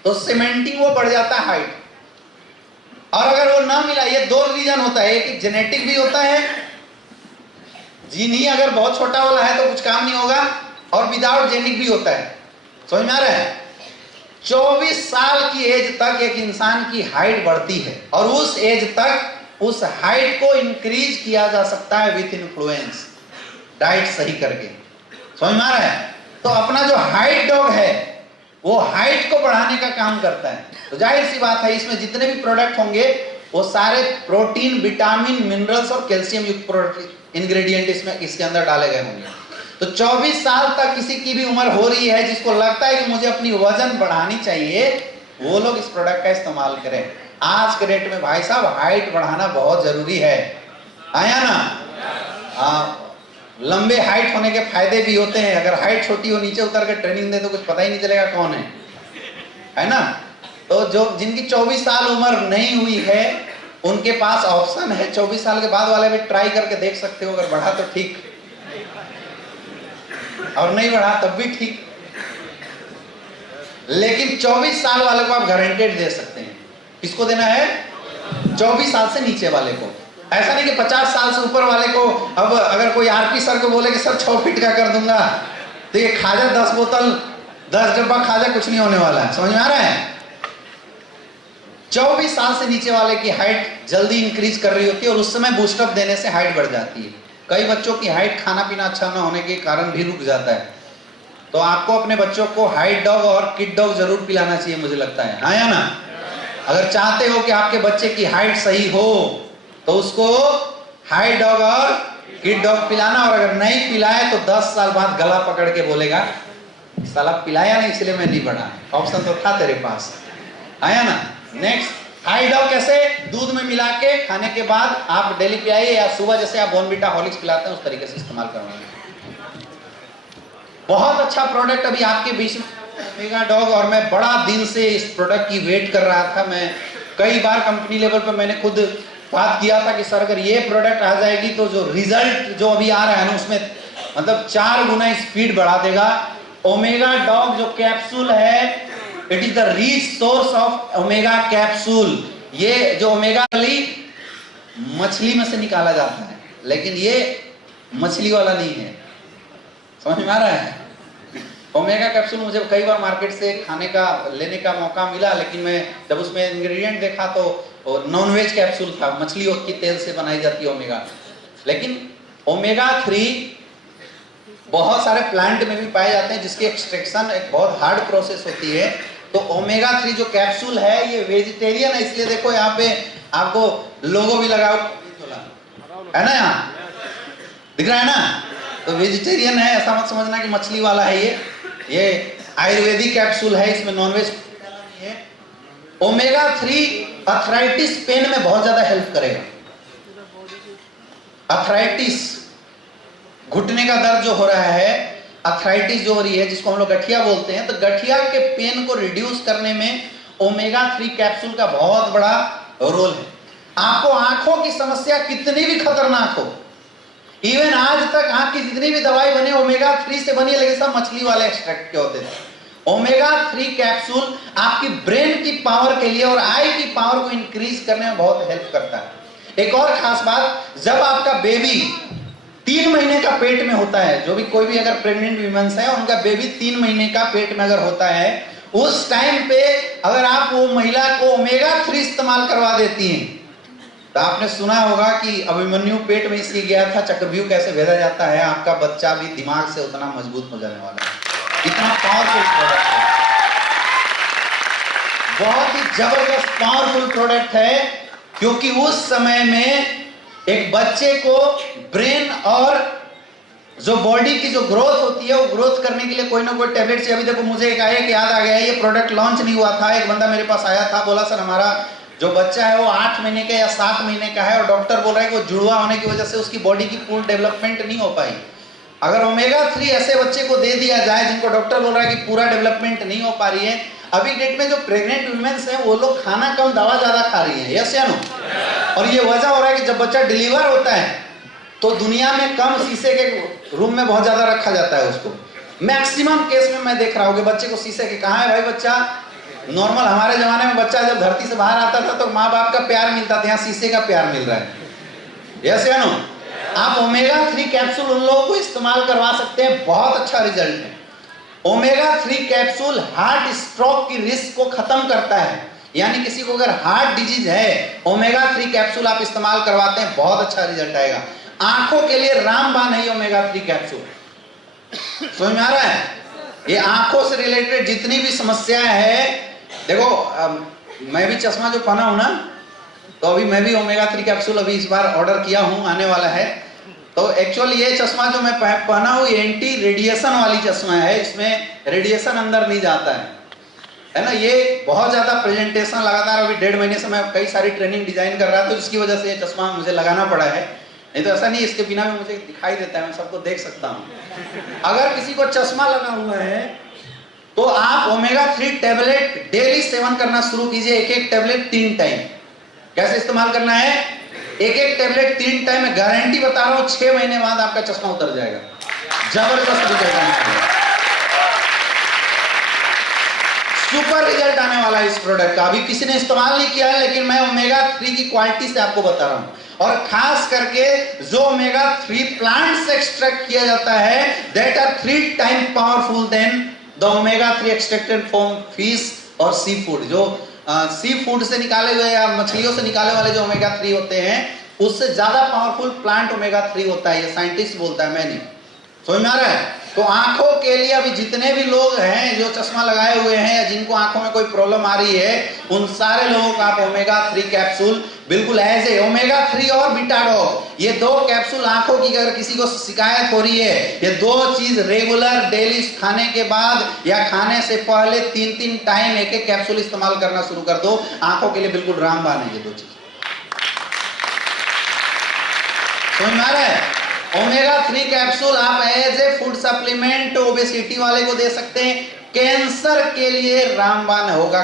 तो सीमेंटिंग वो बढ़ जाता है हाइट। और अगर वो ना मिला, ये 2 रीजन होता है। एक जेनेटिक भी होता है, जीन ही अगर बहुत छोटा वाला है तो कुछ काम नहीं होगा, और विदाउट जेनेटिक भी होता है। समझ में आ रहा है? 24 साल की एज तक एक इंसान की हाइट बढ़ती है, और उस एज तक उस हाइट को इंक्रीज किया जा सकता है विथ इन्फ्लुएंस, डाइट सही करके। समझ में आ रहा है? तो अपना जो हाइट डॉग है वो हाइट को बढ़ाने का काम करता है। तो जाहिर सी बात है इसमें जितने भी प्रोडक्ट होंगे वो सारे प्रोटीन, विटामिन, मिनरल्स और कैल्शियम युक्त इंग्रेडिएंट इसमें इसके अंदर डाले गए होंगे। तो 24 साल तक किसी की भी उम्र हो रही है जिसको लगता है कि मुझे अपनी वजन बढ़ानी चाहिए, वो लोग इस प्रोडक्ट का इस्तेमाल करें। आज के डेट में भाई साहब हाइट बढ़ाना बहुत जरूरी है। आया ना? लंबे हाइट होने के फायदे भी होते हैं। अगर हाइट छोटी हो, नीचे उतर कर ट्रेनिंग दे तो कुछ पता ही नहीं चलेगा कौन है ना? तो जो जिनकी 24 साल उम्र नहीं हुई है उनके पास ऑप्शन है। 24 साल के बाद वाले भी ट्राई करके देख सकते हो। अगर बढ़ा तो ठीक, और नहीं बढ़ा तब भी ठीक। लेकिन 24 साल वाले को आप गारंटेड दे सकते हैं। किसको देना है? 24 साल से नीचे वाले को। ऐसा नहीं कि 50 साल से ऊपर वाले को। अब अगर कोई आरपी सर को बोले कि सर 6 फीट का कर दूंगा, तो ये खाजा 10 बोतल 10 डब्बा खाजा कुछ नहीं होने वाला है। समझ में आ रहा है? 24 साल से नीचे वाले की हाइट जल्दी इंक्रीज कर रही होती है, और उस समय बूस्टअप देने से हाइट बढ़ जाती है। कई बच्चों की हाइट खाना पीना अच्छा न होने के कारण भी रुक जाता है। तो आपको अपने बच्चों को हाइट डॉग और किड डॉग जरूर पिलाना चाहिए, मुझे लगता है। हाँ या ना? अगर चाहते हो कि आपके बच्चे की हाइट सही हो तो उसको हाइट डॉग और किड डॉग पिलाना। और अगर नहीं पिलाए तो 10 साल बाद गला पकड़ के बोलेगा साला पिलाया नहीं इसलिए मैं नहीं बढ़ा। ऑप्शन तो था तेरे पास। आया ना? नेक्स्ट, हाइट डॉग कैसे? दूध में मिला के खाने के बाद आप डेली पिलाइए, या सुबह जैसे आप बॉर्नविटा हॉर्लिक्स पिलाते हैं उस तरीके से इस्तेमाल करवाइए। बहुत अच्छा प्रोडक्ट अभी आपके बीच में मेगा डॉग, और मैं बड़ा दिन से इस प्रोडक्ट की वेट कर रहा था। मैं कई बार कंपनी लेवल पर मैंने खुद बात किया था कि सर अगर ये प्रोडक्ट आ जाएगी तो जो रिजल्ट जो अभी आ रहा है ना उसमें मतलब 4 गुना स्पीड बढ़ा देगा। ओमेगा डॉग जो कैप्सूल है, it is the rich source of omega capsule. ये जो ओमेगा मछली में से निकाला जाता है, लेकिन ये मछली वाला नहीं है। समझ में आ रहा है? ओमेगा कैप्सूल मुझे कई बार मार्केट से खाने का लेने का मौका मिला, लेकिन मैं जब उसमें इंग्रेडिएंट देखा तो नॉन वेज कैप्सूल था, मछली के तेल से बनाई जाती है ओमेगा। लेकिन ओमेगा 3 बहुत सारे प्लांट में भी पाए जाते हैं जिसकी एक्सट्रैक्शन एक बहुत हार्ड प्रोसेस होती है। तो ओमेगा 3 जो कैप्सूल है ये वेजिटेरियन है, इसलिए देखो यहाँ पे आपको लोगो भी लगाओ है ना, यहाँ दिख रहा है ना? तो वेजिटेरियन है, ऐसा मत समझना कि मछली वाला है। ये आयुर्वेदिक कैप्सूल है, इसमें नॉनवेज है। ओमेगा 3 अर्थराइटिस पेन में बहुत ज्यादा हेल्प करेगा। अर्थराइटिस, घुटने का दर्द जो हो रहा है, अर्थराइटिस जो हो रही है जिसको हम लोग गठिया बोलते हैं, तो गठिया के पेन को रिड्यूस करने में ओमेगा 3 कैप्सूल का बहुत बड़ा रोल है। आपको आंखों की समस्या कितनी भी खतरनाक हो, इवन आज तक आंख की जितनी भी दवाई बनी ओमेगा 3 से बनी है, लेकिन सब मछली वाले एक्सट्रैक्ट के होते थे। ओमेगा 3 कैप्सूल आपकी ब्रेन की पावर के लिए और आई की पावर को इंक्रीज करने में बहुत हेल्प करता है। एक और खास बात, जब आपका बेबी 3 महीने का पेट में होता है, जो भी कोई भी अगर प्रेग्नेंट वीमेंस है उनका बेबी 3 महीने का पेट में अगर होता है, उस टाइम पे अगर आप वो महिला को ओमेगा 3 इस्तेमाल करवा देती हैं, तो आपने सुना होगा कि अभिमन्यु पेट में इसलिए गया था, चक्रव्यूह कैसे भेजा जाता है, आपका बच्चा भी दिमाग से उतना मजबूत हो जाने वाला है। इतना पावरफुल प्रोडक्ट है, बहुत ही जबरदस्त पावरफुल प्रोडक्ट है, क्योंकि उस समय में एक बच्चे को ब्रेन और जो बॉडी की जो ग्रोथ होती है, वो ग्रोथ करने के लिए कोई ना कोई टैबलेट चाहिए। अभी देखो मुझे एक याद आ गया, ये प्रोडक्ट लॉन्च नहीं हुआ था, एक बंदा मेरे पास आया था, बोला सर हमारा जो बच्चा है वो 8 महीने का या 7 महीने का है और डॉक्टर बोल रहा है कि वो जुड़वा होने की वजह से उसकी बॉडी की पूर्ण डेवलपमेंट नहीं हो पाई। अगर ओमेगा 3 ऐसे बच्चे को दे दिया जाए जिनको डॉक्टर बोल रहा है कि पूरा डेवलपमेंट नहीं हो पा रही है, अभी डेट में जो प्रेग्नेंट वुमेन्स हैं वो लोग खाना कम दवा ज्यादा खा रही है, यस या नो? और ये वजह हो रहा है कि जब बच्चा डिलीवर होता है तो दुनिया में कम शीशे के रूम में बहुत ज्यादा रखा जाता है उसको। मैक्सिमम केस में मैं देख रहा हूँ कि बच्चे को शीशे के, कहाँ है भाई बच्चा? नॉर्मल हमारे जमाने में बच्चा जब धरती से बाहर आता था तो माँ बाप का प्यार मिलता था, यहाँ शीशे का प्यार मिल रहा है, यस या नो? आप ओमेगा 3 कैप्सूल उन लोगों को इस्तेमाल करवा सकते हैं, बहुत अच्छा रिजल्ट है। ओमेगा 3 कैप्सूल हार्ट स्ट्रोक की रिस्क को खत्म करता है, यानी किसी को अगर हार्ट डिजीज है, ओमेगा 3 कैप्सूल आप इस्तेमाल करवाते हैं, बहुत अच्छा रिजल्ट आएगा। आंखों के लिए रामबाण है ओमेगा 3 कैप्सूल, समझ में आ रहा है? ये आंखों से रिलेटेड जितनी भी समस्याएं है, देखो मैं भी चश्मा जो पहना हूं ना, तो अभी मैं भी ओमेगा 3 कैप्सूल अभी इस बार ऑर्डर किया हूं, आने वाला है। तो एक्चुअली ये चश्मा जो मैं पहना हूं एंटी रेडिएशन वाली चश्मा है, इसमें रेडिएशन अंदर नहीं जाता है ना। ये बहुत ज्यादा प्रेजेंटेशन लगातार अभी 1.5 महीने से मैं कई सारी ट्रेनिंग डिजाइन कर रहा था, तो इसकी वजह से ये चश्मा मुझे लगाना पड़ा है, नहीं तो ऐसा नहीं इसके बिना भी मुझे दिखाई देता है, मैं सबको देख सकता हूं। अगर किसी को चश्मा लगा हुआ है तो आप ओमेगा 3 टैबलेट डेली सेवन करना शुरू कीजिए, एक टैबलेट 3 टाइम। कैसे इस्तेमाल करना है? एक टैबलेट 3 टाइम, मैं गारंटी बता रहा हूं 6 महीने बाद आपका चश्मा उतर जाएगा, जबरदस्त रिजल्ट आने वाला है, सुपर रिजल्ट आने वाला है इस प्रोडक्ट का। अभी किसी ने इस्तेमाल नहीं किया है, लेकिन मैं ओमेगा 3 की क्वालिटी से आपको बता रहा हूं, और खास करके जो ओमेगा 3 प्लांट से एक्सट्रैक्ट किया जाता है, that are 3 time powerful then the omega 3 extracted from fish और सी फूड। जो सी फूड से निकाले हुए या मछलियों से निकाले वाले जो ओमेगा 3 होते हैं, उससे ज्यादा पावरफुल प्लांट ओमेगा 3 होता है, ये साइंटिस्ट बोलता है, मैं नहीं। समझ में आ रहा है? तो आंखों के लिए अभी जितने भी लोग हैं जो चश्मा लगाए हुए हैं या जिनको आंखों में कोई प्रॉब्लम आ रही है, उन सारे लोगों को आप ओमेगा 3 कैप्सूल बिल्कुल एज ए ओमेगा 3 और बीटाडॉग, ये 2 कैप्सूल आंखों की अगर किसी को शिकायत हो रही है, ये 2 चीज रेगुलर डेली खाने के बाद या खाने से पहले 3-3 टाइम एक कैप्सूल इस्तेमाल करना शुरू कर दो, आंखों के लिए बिल्कुल रामबाण है ये 2 चीज। समझ में आ रहा है? ओमेगा 3 कैप्सूल आप as a food supplement obesity वाले को दे सकते हैं, कैंसर के लिए रामबाण होगा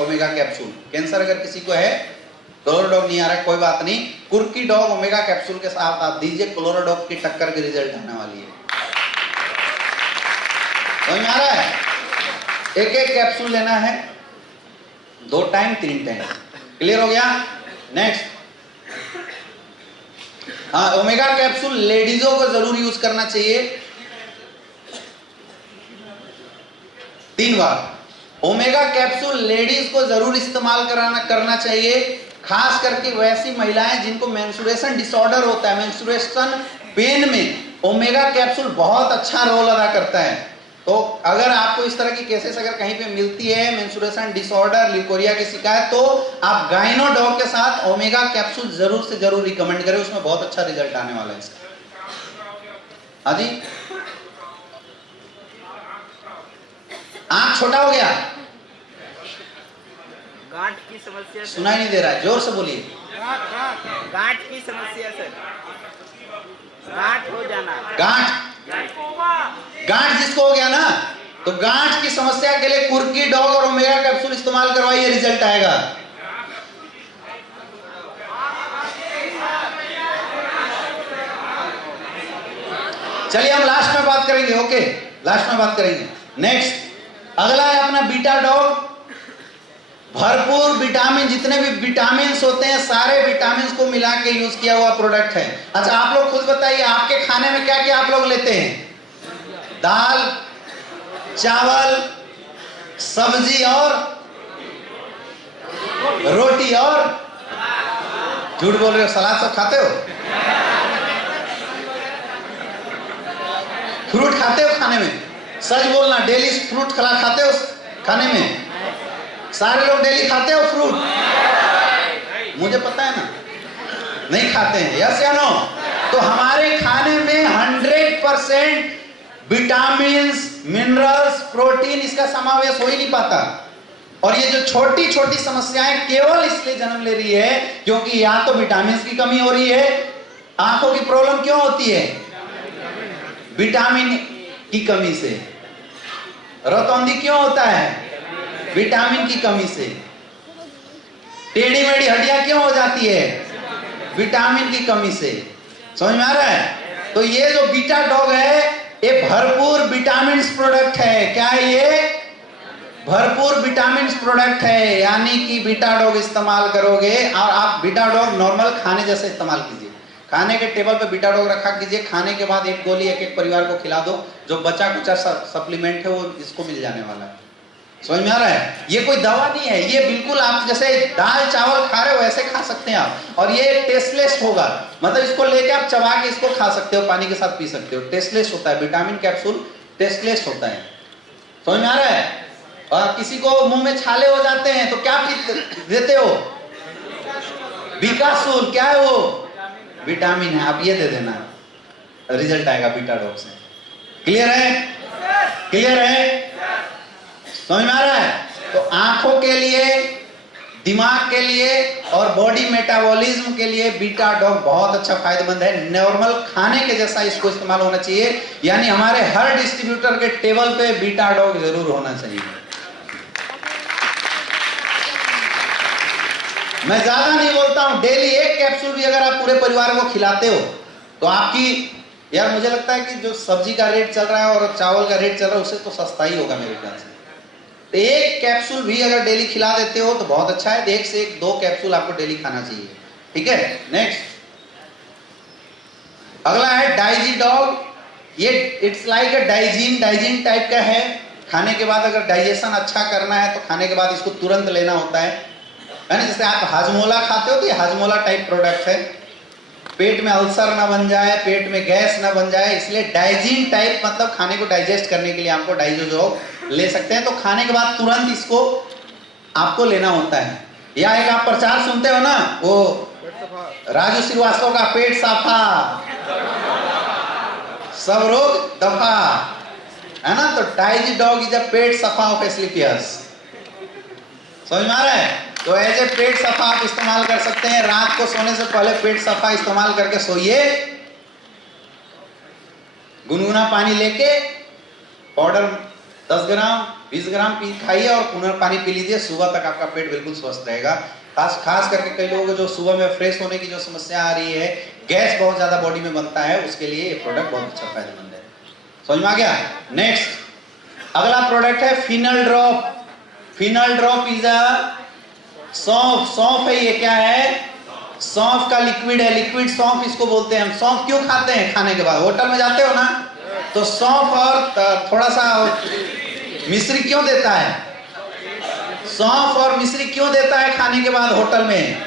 ओमेगा कैप्सूल। कैंसर अगर किसी को है, क्लोरोडॉग नहीं आ रहा है, कोई बात नहीं, कुर्की डॉग ओमेगा कैप्सूल के साथ आप दीजिए, क्लोरोडॉग की टक्कर के रिजल्ट आने वाली है। समझ में आ रहा है? एक कैप्सूल लेना है, 2 टाइम 3 टाइम, क्लियर हो गया? नेक्स्ट, हाँ, ओमेगा कैप्सूल लेडीजों को जरूर यूज करना चाहिए 3 बार। ओमेगा कैप्सूल लेडीज को जरूर इस्तेमाल करना चाहिए, खास करके वैसी महिलाएं जिनको मेंस्ट्रुएशन डिसऑर्डर होता है, मेंस्ट्रुएशन पेन में ओमेगा कैप्सूल बहुत अच्छा रोल अदा करता है। तो अगर आपको इस तरह की केसेस अगर कहीं पे मिलती है, मेंस्ट्रुएशन डिसऑर्डर, ल्यूकोरिया की शिकायत, तो आप गाइनोडॉग के साथ ओमेगा कैप्सूल जरूर से जरूर रिकमेंड करें, उसमें बहुत अच्छा रिजल्ट आने वाला है इसका। हाँ जी, आंख छोटा हो गया, गांठ की समस्या, सुनाई नहीं दे रहा है, जोर से बोलिए। गांठ की समस्या सर, गांठ हो जाना, गांठ जिसको हो गया ना, तो गांठ की समस्या के लिए कुर्की डॉग और ओमेगा कैप्सूल इस्तेमाल करवाइए, रिजल्ट आएगा। चलिए हम लास्ट में बात करेंगे, ओके, लास्ट में बात करेंगे। नेक्स्ट, अगला है अपना बीटा डॉग भरपूर विटामिन, जितने भी विटामिन होते हैं सारे विटामिन को मिला के यूज किया हुआ प्रोडक्ट है। अच्छा आप लोग खुद बताइए, आपके खाने में क्या क्या आप लोग लेते हैं? दाल, चावल, सब्जी और रोटी, और झूठ बोल रहे हो, सलाद सब खाते हो? फ्रूट खाते हो खाने में? सच बोलना, डेली फ्रूट खाते हो खाने में? सारे लोग डेली खाते हो फ्रूट? मुझे पता है ना, नहीं खाते हैं। यस या नो? तो हमारे खाने में 100% विटामिन्स, मिनरल्स, प्रोटीन इसका समावेश हो ही नहीं पाता। और ये जो छोटी छोटी समस्याएं केवल इसलिए जन्म ले रही है क्योंकि या तो विटामिन्स की कमी हो रही है। आंखों की प्रॉब्लम क्यों होती है? विटामिन की कमी से। रतौंधी क्यों होता है? विटामिन की कमी से। टेढ़ी मेढ़ी हड्डियां क्यों हो जाती है? विटामिन की कमी से। समझ में आ रहा है? तो ये जो बीटा डॉग है ये भरपूर विटामिन प्रोडक्ट है। क्या है ये? भरपूर विटामिन प्रोडक्ट है। यानी कि बीटा डॉग इस्तेमाल करोगे, और आप बीटा डॉग नॉर्मल खाने जैसे इस्तेमाल कीजिए। खाने के टेबल पे बीटा डॉग रखा कीजिए, खाने के बाद एक गोली एक एक परिवार को खिला दो, जो बचा कुचा सप्लीमेंट है वो इसको मिल जाने वाला है। समझ में आ रहा है? ये कोई दवा नहीं है, ये बिल्कुल आप जैसे दाल चावल खा रहे हो वैसे खा सकते हैं आप। और ये टेस्टलेस होगा, मतलब इसको लेके आप चबा के इसको खा सकते हो, पानी के साथ पी सकते हो। टेस्टलेस होता है, विटामिन कैप्सूल टेस्टलेस होता है। समझ में आ रहा है? और किसी को मुंह में छाले हो जाते हैं तो क्या देते हो? विकासुल। क्या है वो? विटामिन है, आप ये दे देना, रिजल्ट आएगा बीटा डॉग से। क्लियर है? क्लियर है? समझ में आ रहा है? तो आंखों के लिए, दिमाग के लिए और बॉडी मेटाबॉलिज्म के लिए बीटा डॉग बहुत अच्छा फायदेमंद है। नॉर्मल खाने के जैसा इसको इस्तेमाल होना चाहिए, यानी हमारे हर डिस्ट्रीब्यूटर के टेबल पे बीटा डॉग जरूर होना चाहिए। मैं ज्यादा नहीं बोलता हूं, डेली एक कैप्सूल भी अगर आप पूरे परिवार को खिलाते हो तो आपकी, यार मुझे लगता है कि जो सब्जी का रेट चल रहा है और चावल का रेट चल रहा है उससे तो सस्ता ही होगा मेरे ख्याल से। तो एक कैप्सूल भी अगर डेली खिला देते हो तो बहुत अच्छा है। एक से एक 2 कैप्सूल आपको डेली खाना चाहिए। ठीक है? नेक्स्ट अगला है डाइजी डॉग। ये it's like a Digene type का है। खाने के बाद अगर डाइजेशन अच्छा करना है तो खाने के बाद इसको तुरंत लेना होता है ना? जैसे आप हाजमोला खाते हो तो ये हाजमोला टाइप प्रोडक्ट है। पेट में अल्सर ना बन जाए, पेट में गैस ना बन जाए, इसलिए डाइजीन टाइप, मतलब खाने को डाइजेस्ट करने के लिए आपको डाइजो ले सकते हैं। तो खाने के बाद तुरंत इसको आपको लेना होता है। या एक आप प्रचार सुनते हो ना, वो राजू श्रीवास्तव का पेट साफा सब रोग दफा, है ना? तो डाइजी डॉग इज अ पेट सफा ऑफ एस्क्लेपियस। समझ में आ रहा है? तो एज ए पेट सफा आप इस्तेमाल कर सकते हैं। रात को सोने से पहले पेट सफा इस्तेमाल करके सोइए। गुनगुना पानी लेके पाउडर 10 ग्राम 20 ग्राम खाइए और पुनः पानी पी लीजिए। सुबह तक आपका पेट बिल्कुल स्वस्थ रहेगा। खास करके कई लोगों को जो सुबह में फ्रेश होने की जो समस्या आ रही है, गैस बहुत ज्यादा बॉडी में बनता है, उसके लिए ये प्रोडक्ट बहुत अच्छा फायदेमंद है। समझ में आ गया? नेक्स्ट अगला प्रोडक्ट है fennel drop. Fennel drop is a सौंफ है। ये क्या है? सौंफ का लिक्विड है। लिक्विड सौंफ इसको बोलते हैं हम। सौंफ क्यों खाते हैं? खाने के बाद होटल में जाते हो ना, तो सौंफ और थोड़ा सा मिश्री क्यों देता है? सौंफ और मिश्री क्यों देता है खाने के बाद होटल में?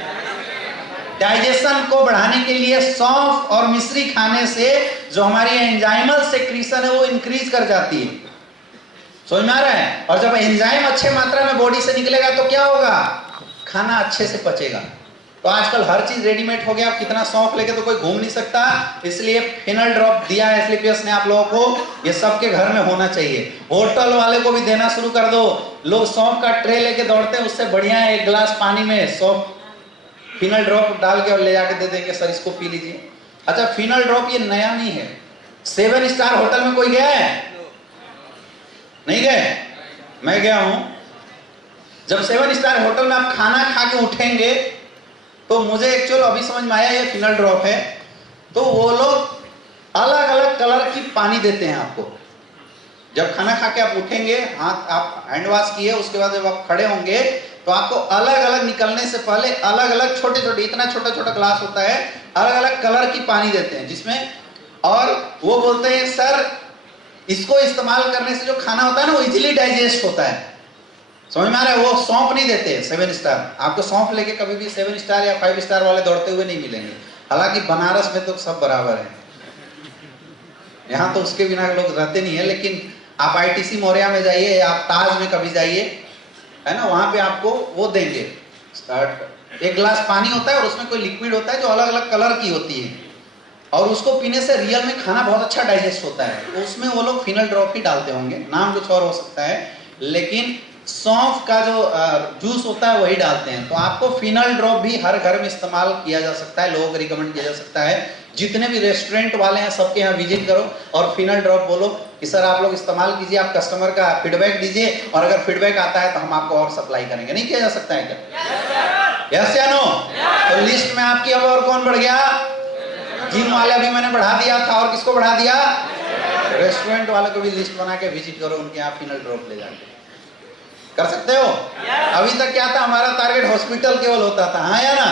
डाइजेशन को बढ़ाने के लिए। सौंफ और मिश्री खाने से जो हमारी एंजाइमल सेक्रीशन है वो इंक्रीज कर जाती है। समझ में आ रहा है? और जब एंजाइम अच्छे मात्रा में बॉडी से निकलेगा तो क्या होगा? खाना अच्छे से पचेगा। तो आजकल हर चीज रेडीमेड हो गया, आप कितना सौंफ लेके तो कोई घूम नहीं सकता, इसलिए फिनल ड्रॉप दिया है एस्क्लेपियस ने आप लोगों को। ये सबके घर में होना चाहिए। होटल वाले को भी देना शुरू कर दो। लोग सौंफ का ट्रे लेके दौड़ते हैं, उससे बढ़िया है 1 गिलास पानी में सौंफ फिनल ड्रॉप डाल के और ले जाके दे देंगे, सर इसको पी लीजिए। अच्छा फिनल ड्रॉप ये नया नहीं है। 7 स्टार होटल में कोई गया है? नहीं गए? मैं गया हूं। जब 7 स्टार होटल में आप खाना खा के उठेंगे तो मुझे एक्चुअल अभी समझ में आया ये फिनल ड्रॉप है। तो वो लोग अलग अलग कलर की पानी देते हैं आपको। जब खाना खा के आप उठेंगे, हाथ आप हैंड वॉश किए, उसके बाद जब आप खड़े होंगे तो आपको अलग अलग निकलने से पहले अलग अलग छोटे छोटे, इतना छोटा छोटा ग्लास होता है, अलग अलग कलर की पानी देते हैं जिसमें, और वो बोलते हैं सर इसको इस्तेमाल करने से जो खाना होता है ना वो इजीली डाइजेस्ट होता है। समझ में आ रहा है? वो सौंफ नहीं देते 7 स्टार, आपको सौंफ लेके कभी भी 7 स्टार या 5 स्टार वाले दौड़ते हुए नहीं मिलेंगे। हालांकि बनारस में तो सब बराबर है, यहाँ तो उसके बिना लोग रहते नहीं है, लेकिन आप ITC मौर्या में जाइए या आप ताज में कभी जाइए, है ना, वहां पे आपको वो देंगे, एक गिलास पानी होता है और उसमें कोई लिक्विड होता है जो अलग अलग कलर की होती है, और उसको पीने से रियल में खाना बहुत अच्छा डाइजेस्ट होता है। तो उसमें वो लोग फिनल ड्रॉप ही डालते होंगे, नाम कुछ और हो सकता है, लेकिन सौंफ का जो जूस होता है वही डालते हैं। तो आपको फिनल ड्रॉप भी हर घर में इस्तेमाल किया जा सकता है, लोगों को रिकमेंड किया जा सकता है। जितने भी रेस्टोरेंट वाले हैं सबके यहाँ विजिट करो और फिनल ड्रॉप बोलो कि सर आप लोग इस्तेमाल कीजिए, आप कस्टमर का फीडबैक दीजिए, और अगर फीडबैक आता है तो हम आपको और सप्लाई करेंगे। नहीं किया जा सकता है क्या? यस या नो? तो लिस्ट में आपकी अब और कौन बढ़ गया? जिम वाले अभी मैंने बढ़ा दिया था, और किसको बढ़ा दिया? रेस्टोरेंट वाले को भी लिस्ट बना के विजिट करो, उनके यहाँ फिनल ड्रॉप ले जाके कर सकते हो। अभी तक क्या था, हमारा टारगेट हॉस्पिटल केवल होता था, हाँ या ना?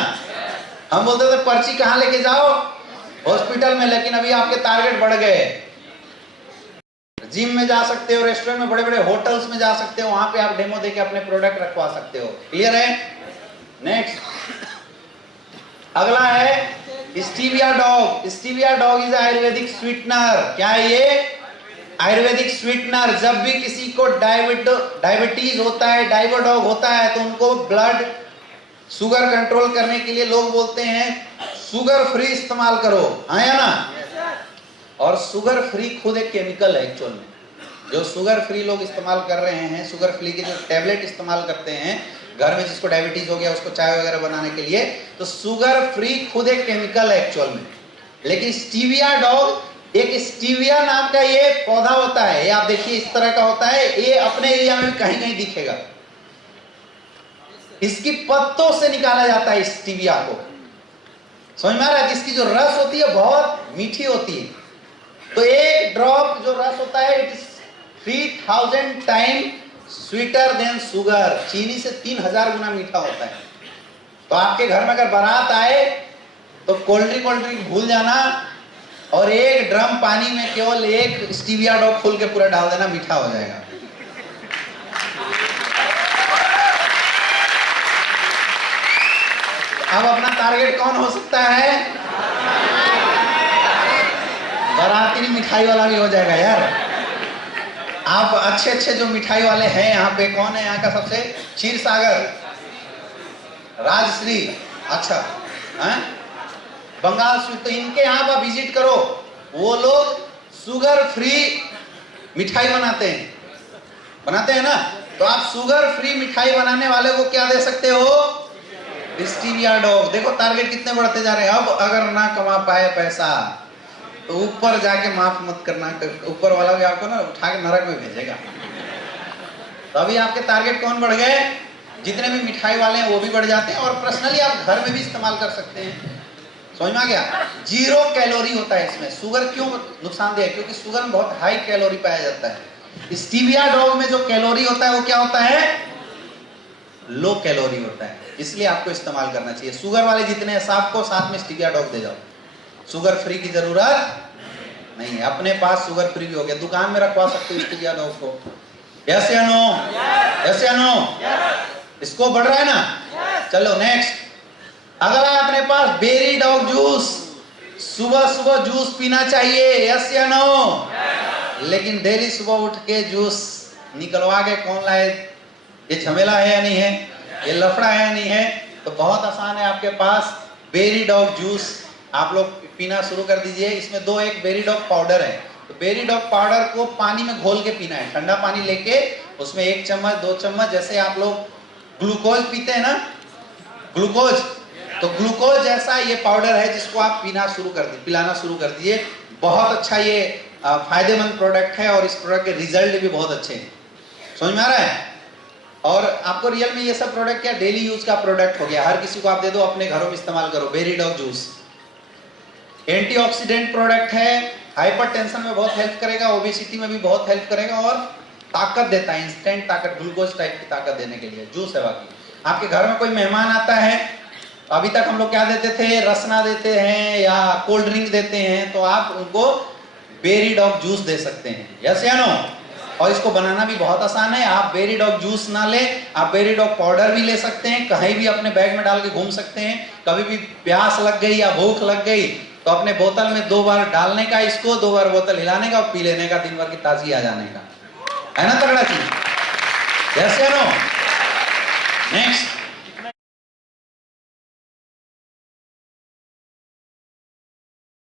हम बोलते थे पर्ची कहाँ लेके जाओ? हॉस्पिटल में। लेकिन अभी आपके टारगेट बढ़ गए, जिम में जा सकते हो, रेस्टोरेंट में, बड़े बड़े होटल्स में जा सकते हो, वहां पे आप डेमो देके अपने प्रोडक्ट रखवा सकते हो। क्लियर है? नेक्स्ट अगला है stevia dog. Stevia dog is Ayurvedic sweetener. क्या है ये? आयुर्वेदिक स्वीटनर। जब भी किसी को डायबिटीज होता है, डायबोडॉग होता है, तो उनको ब्लड शुगर कंट्रोल करने के लिए लोग बोलते हैं शुगर फ्री इस्तेमाल करो, हाँ या ना? और शुगर फ्री खुद एक केमिकल है एक्चुअल में। जो शुगर फ्री लोग इस्तेमाल कर रहे हैं, शुगर फ्री के जो टैबलेट इस्तेमाल करते हैं घर में, जिसको डायबिटीज हो गया उसको चाय वगैरह बनाने के लिए, तो शुगर फ्री खुद एक केमिकल है एक्चुअल में। लेकिन स्टीविया डॉग, एक स्टीविया नाम का ये पौधा होता है, ये आप देखिए इस तरह का होता है, ये अपने एरिया में कहीं कहीं दिखेगा। इसकी पत्तों से निकाला जाता है स्टीविया को। समझ में आ रहा है? इसकी जो रस होती है बहुत मीठी होती है। तो एक ड्रॉप जो रस होता है it is 3000 time sweeter than sugar. चीनी से 3000 गुना मीठा होता है। तो आपके घर में अगर बारात आए तो कोल्ड ड्रिंक भूल जाना, और एक ड्रम पानी में केवल एक स्टीविया डॉग खोल के पूरा डाल देना, मीठा हो जाएगा। अब अपना टारगेट कौन हो सकता है? बाराती मिठाई वाला भी हो जाएगा यार। आप अच्छे अच्छे जो मिठाई वाले हैं यहाँ पे, कौन है यहाँ का सबसे? क्षीर सागर, राजश्री, अच्छा है, बंगाल स्वीट। तो इनके यहाँ आप विजिट करो, वो लोग शुगर फ्री मिठाई बनाते हैं ना। तो आप शुगर फ्री मिठाई बनाने वाले को क्या दे सकते हो? Stevia dog. देखो टारगेट कितने बढ़ते जा रहे हैं। अब अगर ना कमा पाए पैसा तो ऊपर जाके माफ मत करना, ऊपर वाला भी आपको ना उठा के नरक में भेजेगा। तो अभी आपके टारगेट कौन बढ़ गए? जितने भी मिठाई वाले हैं वो भी बढ़ जाते हैं, और पर्सनली आप घर में भी इस्तेमाल कर सकते हैं। समझ में आ गया? 0 कैलोरी होता है इसमें। शुगर क्यों नुकसानदेह है? क्योंकि शुगर में बहुत हाई कैलोरी पाया जाता है। स्टीविया डॉग में जो कैलोरी होता है वो क्या होता है? लो कैलोरी होता है, इसलिए आपको इस्तेमाल करना चाहिए। शुगर वाले जितने हैं सबको साथ में स्टीविया डॉग दे जाओ, शुगर फ्री की जरूरत नहीं है। अपने पास शुगर फ्री भी हो गया, दुकान में रखवा सकते हो स्टीविया डॉग को। यस या नो? यस या नो? इसको बढ़ रहा है ना? चलो नेक्स्ट अगला है अपने पास बेरी डॉग जूस। सुबह सुबह जूस पीना चाहिए, यस या नो? लेकिन डेली सुबह उठ के जूस निकलवा के कौन लाए? ये झमेला है या नहीं है? ये लफड़ा है या नहीं है? तो बहुत आसान है, आपके पास बेरी डॉग जूस आप लोग पीना शुरू कर दीजिए। इसमें एक बेरी डॉग पाउडर है। तो बेरी डॉग पाउडर को पानी में घोल के पीना है, ठंडा पानी लेके उसमें 1 चम्मच 2 चम्मच, जैसे आप लोग ग्लूकोज पीते हैं ना, ग्लूकोज, तो ग्लूकोज जैसा ये पाउडर है जिसको आप पिलाना शुरू कर दीजिए। बहुत अच्छा ये फायदेमंद प्रोडक्ट है, और इस प्रोडक्ट के रिजल्ट भी बहुत अच्छे हैं। समझ में आ रहा है? और आपको रियल में ये सब प्रोडक्ट क्या डेली यूज का प्रोडक्ट हो गया, हर किसी को आप दे दो, अपने घरों में इस्तेमाल करो। Berry dog juice antioxidant product है, हाइपरटेंशन में बहुत हेल्प करेगा, ओबेसिटी में भी बहुत हेल्प करेगा, और ताकत देता है, इंस्टेंट ताकत, ग्लूकोज टाइप की ताकत देने के लिए जूस है। बाकी आपके घर में कोई मेहमान आता है, अभी तक हम लोग क्या देते थे, रसना देते हैं या कोल्ड ड्रिंक देते हैं, तो आप उनको बेरी डॉग जूस दे सकते हैं, यस या नो। और इसको बनाना भी बहुत आसान है। आप बेरी डॉग जूस ना ले, आप बेरी डॉग पाउडर भी ले सकते हैं, कहीं भी अपने बैग में डाल के घूम सकते हैं। कभी भी प्यास लग गई या भूख लग गई तो अपने बोतल में 2 बार डालने का, इसको 2 बार बोतल हिलाने का और पी लेने का, दिन भर की ताजगी आ जाने का, है ना तगड़ा चीज, यस या नो। नेक्स्ट,